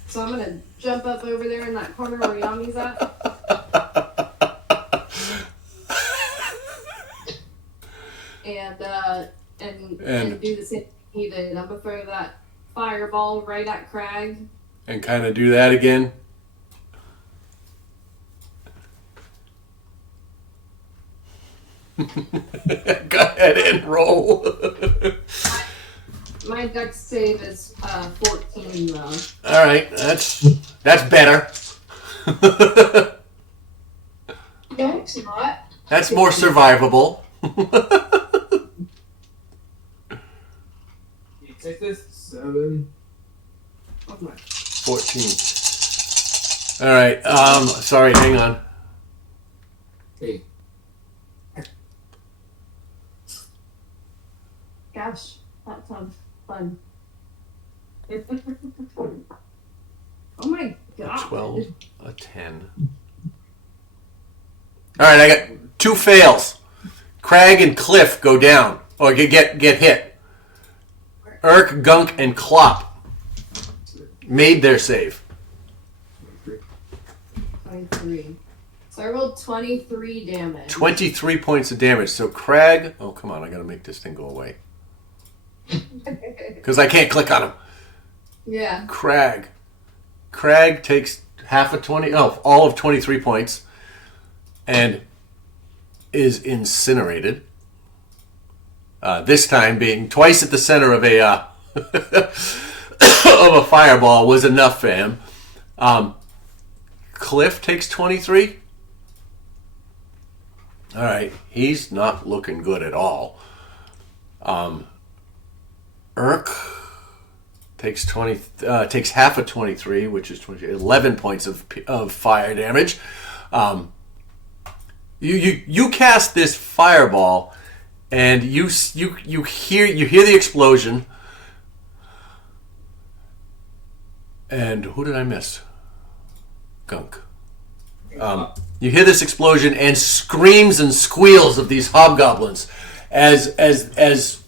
So I'm gonna jump up over there in that corner where Yami's at. And do the same thing he did. I'm gonna throw that fireball right at Crag. And kind of do that again. Go ahead and roll. My dex save is 14 though. All right, that's better. no, it's not. That's more survivable. Take this 7. 14. All right. Sorry. Hang on. Hey. Gosh, that sounds fun. Oh my god. 12, a 10. All right. I got 2 fails. Crag and Cliff go down or get hit. Urk, Gunk, and Clop made their save. 23. So I rolled 23 damage. 23 points of damage. So Crag... Oh, come on. I got to make this thing go away. Because I can't click on him. Yeah. Crag takes half of 20... Oh, all of 23 points. And is incinerated. This time being twice at the center of a of a fireball was enough for him. Cliff takes 23. All right, he's not looking good at all. Urk takes 20. Takes half of 23, which is 11 points of fire damage. You cast this fireball, and you hear the explosion. And who did I miss? Gunk. You hear this explosion and screams and squeals of these hobgoblins as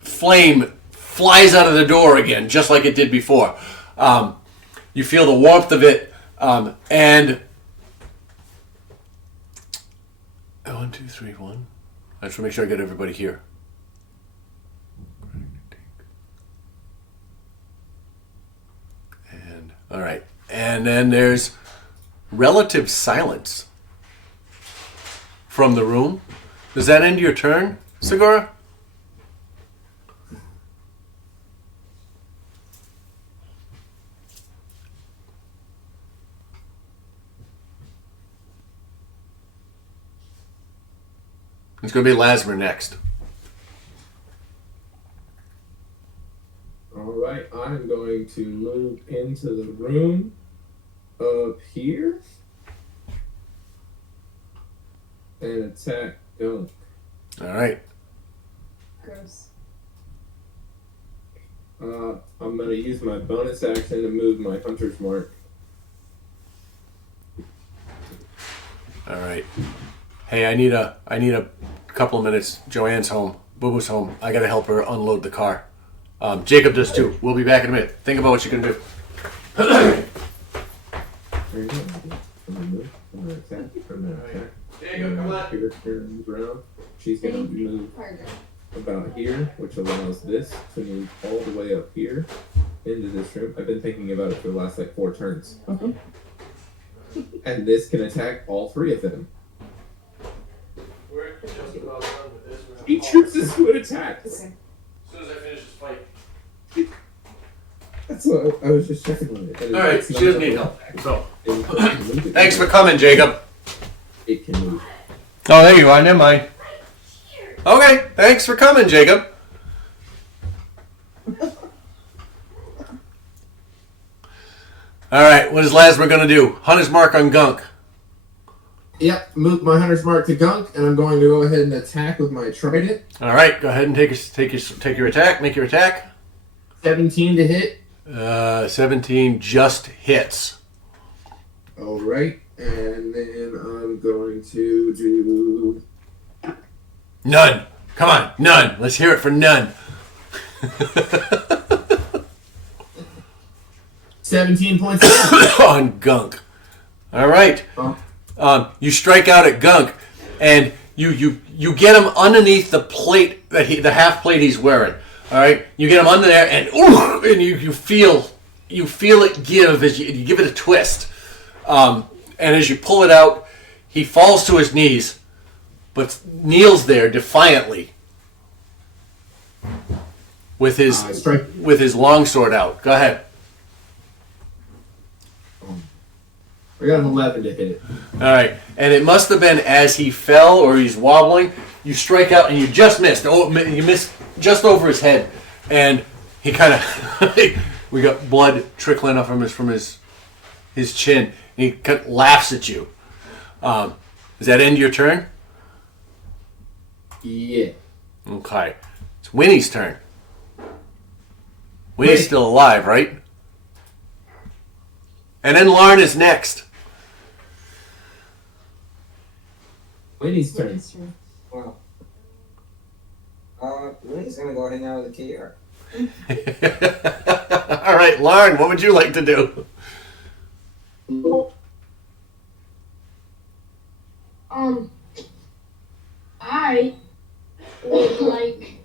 flame flies out of the door again, just like it did before. You feel the warmth of it, and 1, 2, 3, 1. I just want to make sure I get everybody here. And all right, and then there's relative silence from the room. Does that end your turn, Segura? It's going to be Lasmer next. Alright, I'm going to move into the room up here and attack Gunk. Alright. Gross. I'm going to use my bonus action to move my Hunter's Mark. Alright. Hey, I need a couple of minutes. Joanne's home. Boo Boo's home. I gotta help her unload the car. Jacob does too. We'll be back in a minute. Think about what you're gonna do. There you go. I'm going to move. I'm going to attack. I'm going to attack. Jacob, come on. Here turns around. She's going to move about here, which allows this to move all the way up here into this room. I've been thinking about it for the last 4 turns. And this can attack all 3 of them. We're just about done with this. He chooses who it attacks. Okay. As soon as I finish this fight. That's what I was just checking on it. Alright, she doesn't need help. So, Thanks thanks for coming, Jacob. It can move. Oh, there you are. Never mind. Okay, thanks for coming, Jacob. Alright, what is Lasmer gonna do? Hunter's Mark on Gunk. Yep, move my Hunter's Mark to Gunk, and I'm going to go ahead and attack with my trident. Alright, go ahead and take your attack. Make your attack. 17 to hit. 17 just hits. Alright, and then I'm going to do... None. Come on, none. Let's hear it for none. 17 points of damage. On Gunk. Alright. You strike out at Gunk, and you get him underneath the plate the half plate he's wearing. All right, you get him under there, and you feel it give as you give it a twist, and as you pull it out, he falls to his knees, but kneels there defiantly with his longsword out. Go ahead. I got an 11 to hit it. All right, and it must have been as he fell or he's wobbling. You strike out and you just missed. Oh, you missed just over his head, and he kind of we got blood trickling off from his chin. And he kind of laughs at you. Does that end your turn? Yeah. Okay, it's Winnie's turn. Winnie's still alive, right? And then Lauren is next. Winnie's turn. Well, Winnie's gonna go hang out with the Kier. All right, Lauren, what would you like to do? I would like.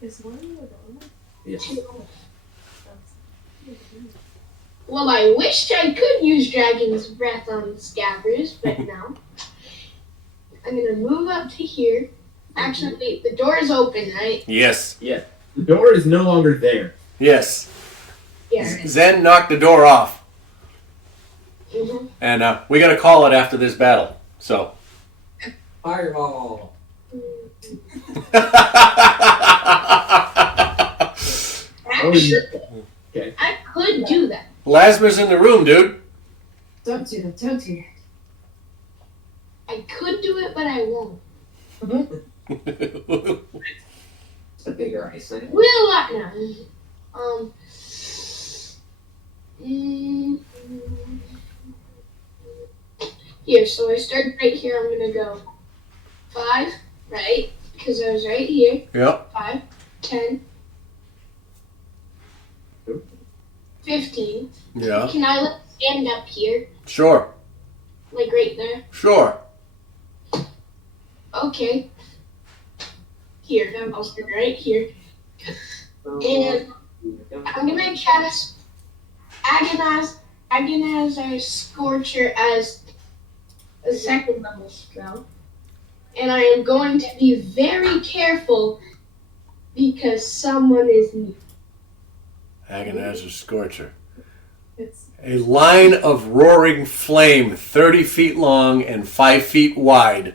Is one of them? Yes. Well, I wished I could use Dragon's Breath on Scabbers, but no. I'm gonna move up to here. Actually, the door is open, right? Yes. Yeah. The door is no longer there. Yes. Yeah. Zen knocked the door off. Mm-hmm. And we got to call it after this battle. So. Fireball. Actually, Okay. I could do that. Lasmer's in the room, dude. Don't do that. Don't do I could do it, but I won't. It's a bigger ice thing. Will I? No. Mm, Here, so I start right here. I'm gonna go 5, right? Because I was right here. Yep. 5, 10, 15. Yeah. Can I stand up here? Sure. Like right there? Sure. Okay. Here, I'll stand right here. And I'm gonna cast Agonizer Scorcher as a second level spell. And I am going to be very careful because someone is near. Agonizer Scorcher. It's A line of roaring flame 30 feet long and 5 feet wide.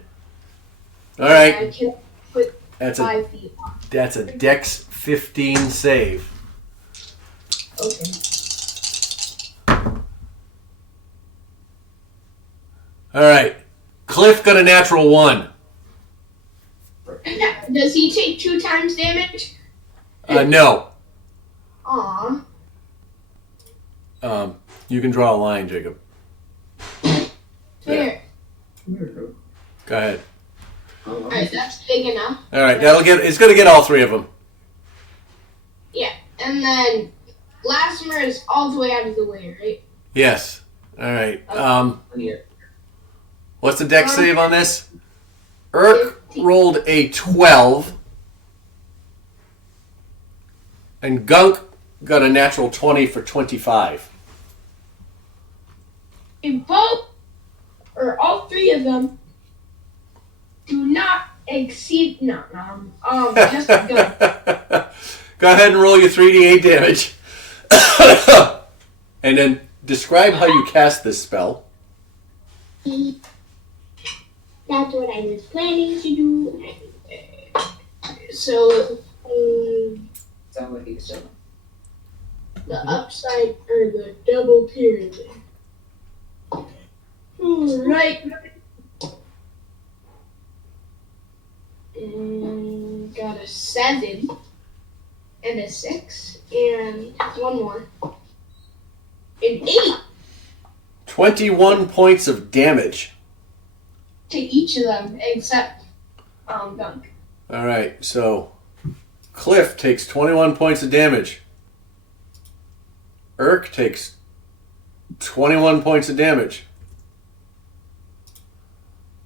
All right. I can put That's 5 feet. That's a Dex 15 save. Okay. All right. Cliff got a natural 1. Does he take 2 times damage? No. Aw. You can draw a line, Jacob. Where? Go ahead. Alright, that's big enough. All right. It's gonna get all 3 of them. Yeah. And then Lasmer is all the way out of the way, right? Yes. All right. Here. What's the Dex save on this? Urk rolled a 12. And Gunk got a natural 20 for 25. If both, or all 3 of them, do not exceed, just go. Go ahead and roll your 3d8 damage. And then describe how you cast this spell. That's what I was planning to do. So, Is that what he's doing? the upside, or the double pyramid. Right. Got a 7 and a 6 and 1 more. An 8 21 points of damage. to each of them except Gunk. All right, so Cliff takes 21 points of damage. Urk takes 21 points of damage.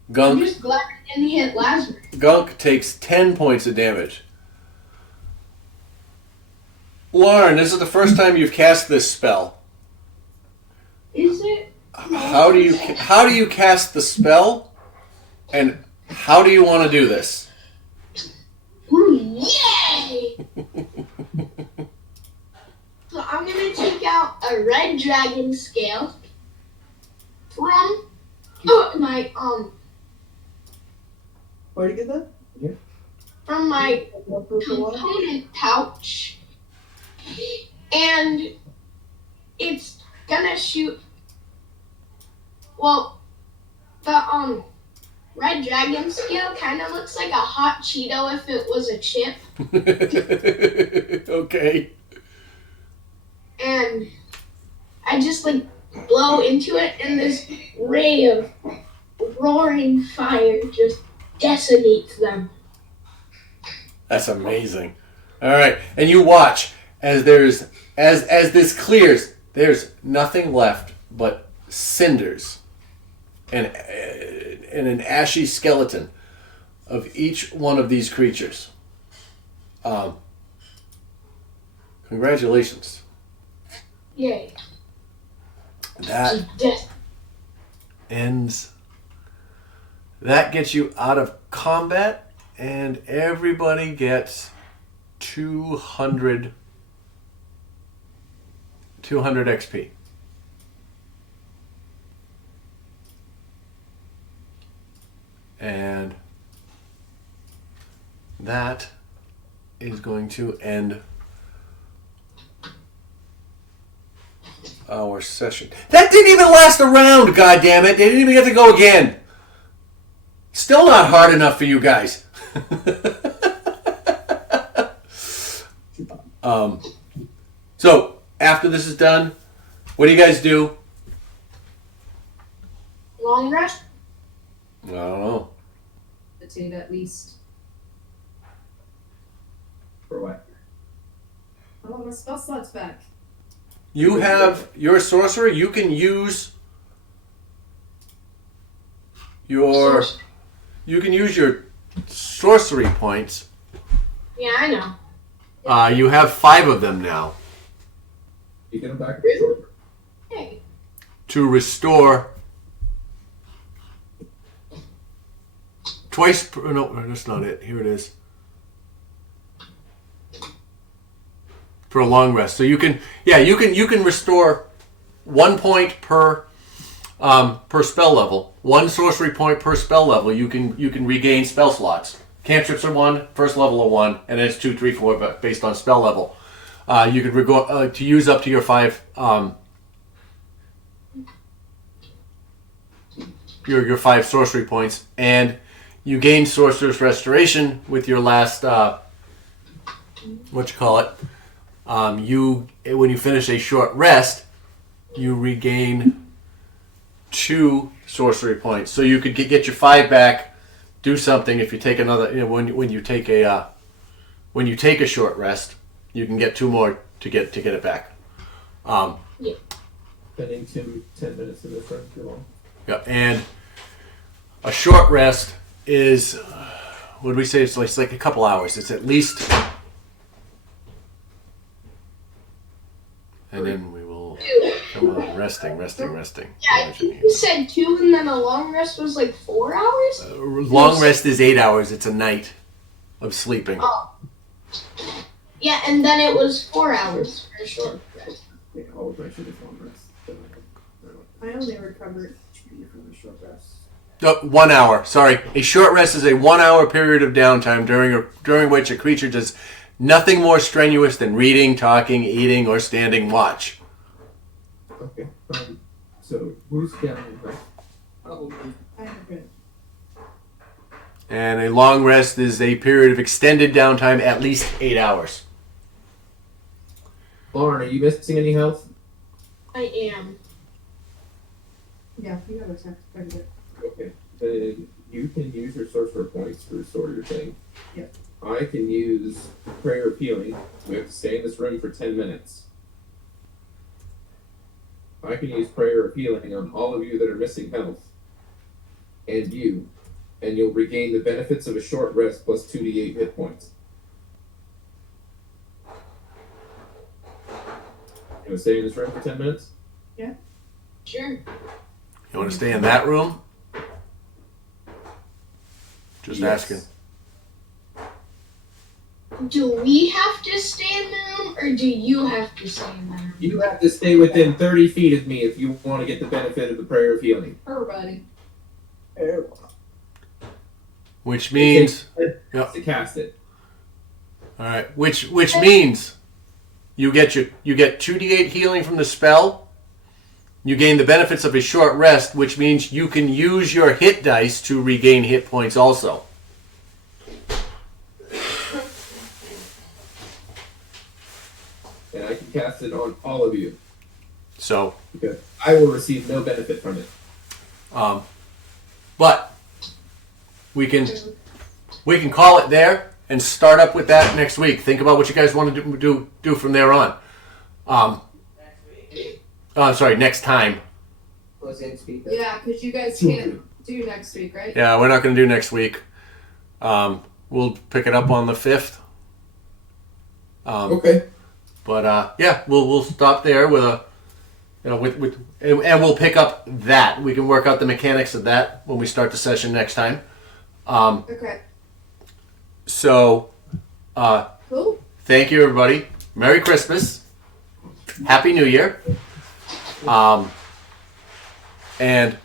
I'm Gunk just glad I didn't hit Lasmer. Gunk takes 10 points of damage. Lauren, this is the first time you've cast this spell. Is it? How do you cast the spell? And how do you want to do this? Ooh, yay! So I'm gonna take out a red dragon scale from my Where'd you get that? from my component pouch, and it's gonna shoot. Well, the red dragon scale kind of looks like a hot Cheeto if it was a chip, Okay. and I just like blow into it, and this ray of roaring fire just decimates them. That's amazing. All right, and you watch as as this clears. There's nothing left but cinders and an ashy skeleton of each one of these creatures. Congratulations. Yay. That Death. ends. That gets you out of combat, and everybody gets 200 XP. And that is going to end our session. That didn't even last a round, goddammit. They didn't even get to go again. Still not hard enough for you guys. So, after this is done, what do you guys do? Long rest? I don't know. Meditate at least. For what? I want my spell slots back. You have your sorcerer. You can use your sorcery points. Yeah, I know. You have 5 of them now You get them back. Hey. to restore twice. No, that's not it. Here it is. For a long rest, so you can restore 1 point per spell level, 1 sorcery point per spell level. You can regain spell slots. Cantrips are 1, first level of 1, and then it's 2, 3, 4, but based on spell level. You could to use up to your 5 your 5 sorcery points, and you gain Sorcerer's Restoration with your last when you finish a short rest, you regain 2 sorcery points. So you could get your 5 back, do something. If you take another, when you take a short rest, you can get 2 more to get it back. Spending 10 minutes in this room too long. Yeah, and a short rest is, what do we say? It's like a couple hours. It's at least. And then we will come on, resting. Yeah, I think you said 2 and then a long rest was like 4 hours? Long rest is 8 hours. It's a night of sleeping. Oh. Yeah, and then it was 4 hours for a short rest. Yeah, all of my shit is long rest. I only recovered from the short rest. 1 hour. Sorry. A short rest is a 1 hour period of downtime during which a creature does nothing more strenuous than reading, talking, eating, or standing watch. Okay. So who's down? I have been. And a long rest is a period of extended downtime, at least 8 hours. Lauren, are you missing any health? I am. Yeah, you have attacked quite a bit. Okay. Then you can use your sorcerer points to restore your thing. Yep. I can use prayer of healing. We have to stay in this room for 10 minutes. I can use prayer of healing on all of you that are missing health. And you. And you'll regain the benefits of a short rest plus 2d8 hit points. You want to stay in this room for 10 minutes? Yeah. Sure. You want to stay in that room? Just Yes. asking. Do we have to stay in the room, or do you have to stay in the room? You have to stay within 30 feet of me if you want to get the benefit of the prayer of healing. Everybody. Which means, To cast it. all right. Which means, you get 2d8 healing from the spell. You gain the benefits of a short rest, which means you can use your hit dice to regain hit points also. And I can cast it on all of you. So, Because I will receive no benefit from it. but we can call it there and start up with that next week. Think about what you guys want to do from there on. Next time. Yeah, because you guys can't do next week, right? Yeah, we're not going to do next week. We'll pick it up on the 5th. Okay. But yeah, we'll stop there with a, and we'll pick up that. We can work out the mechanics of that when we start the session next time. Okay. So, Cool. thank you, everybody. Merry Christmas. Happy New Year. And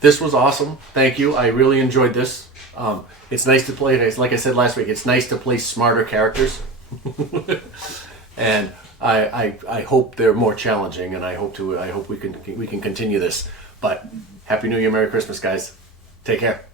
this was awesome. Thank you. I really enjoyed this. It's nice to play. Like I said last week, it's nice to play smarter characters, and I hope they're more challenging, and I hope we can continue this. But Happy New Year, Merry Christmas, guys. Take care.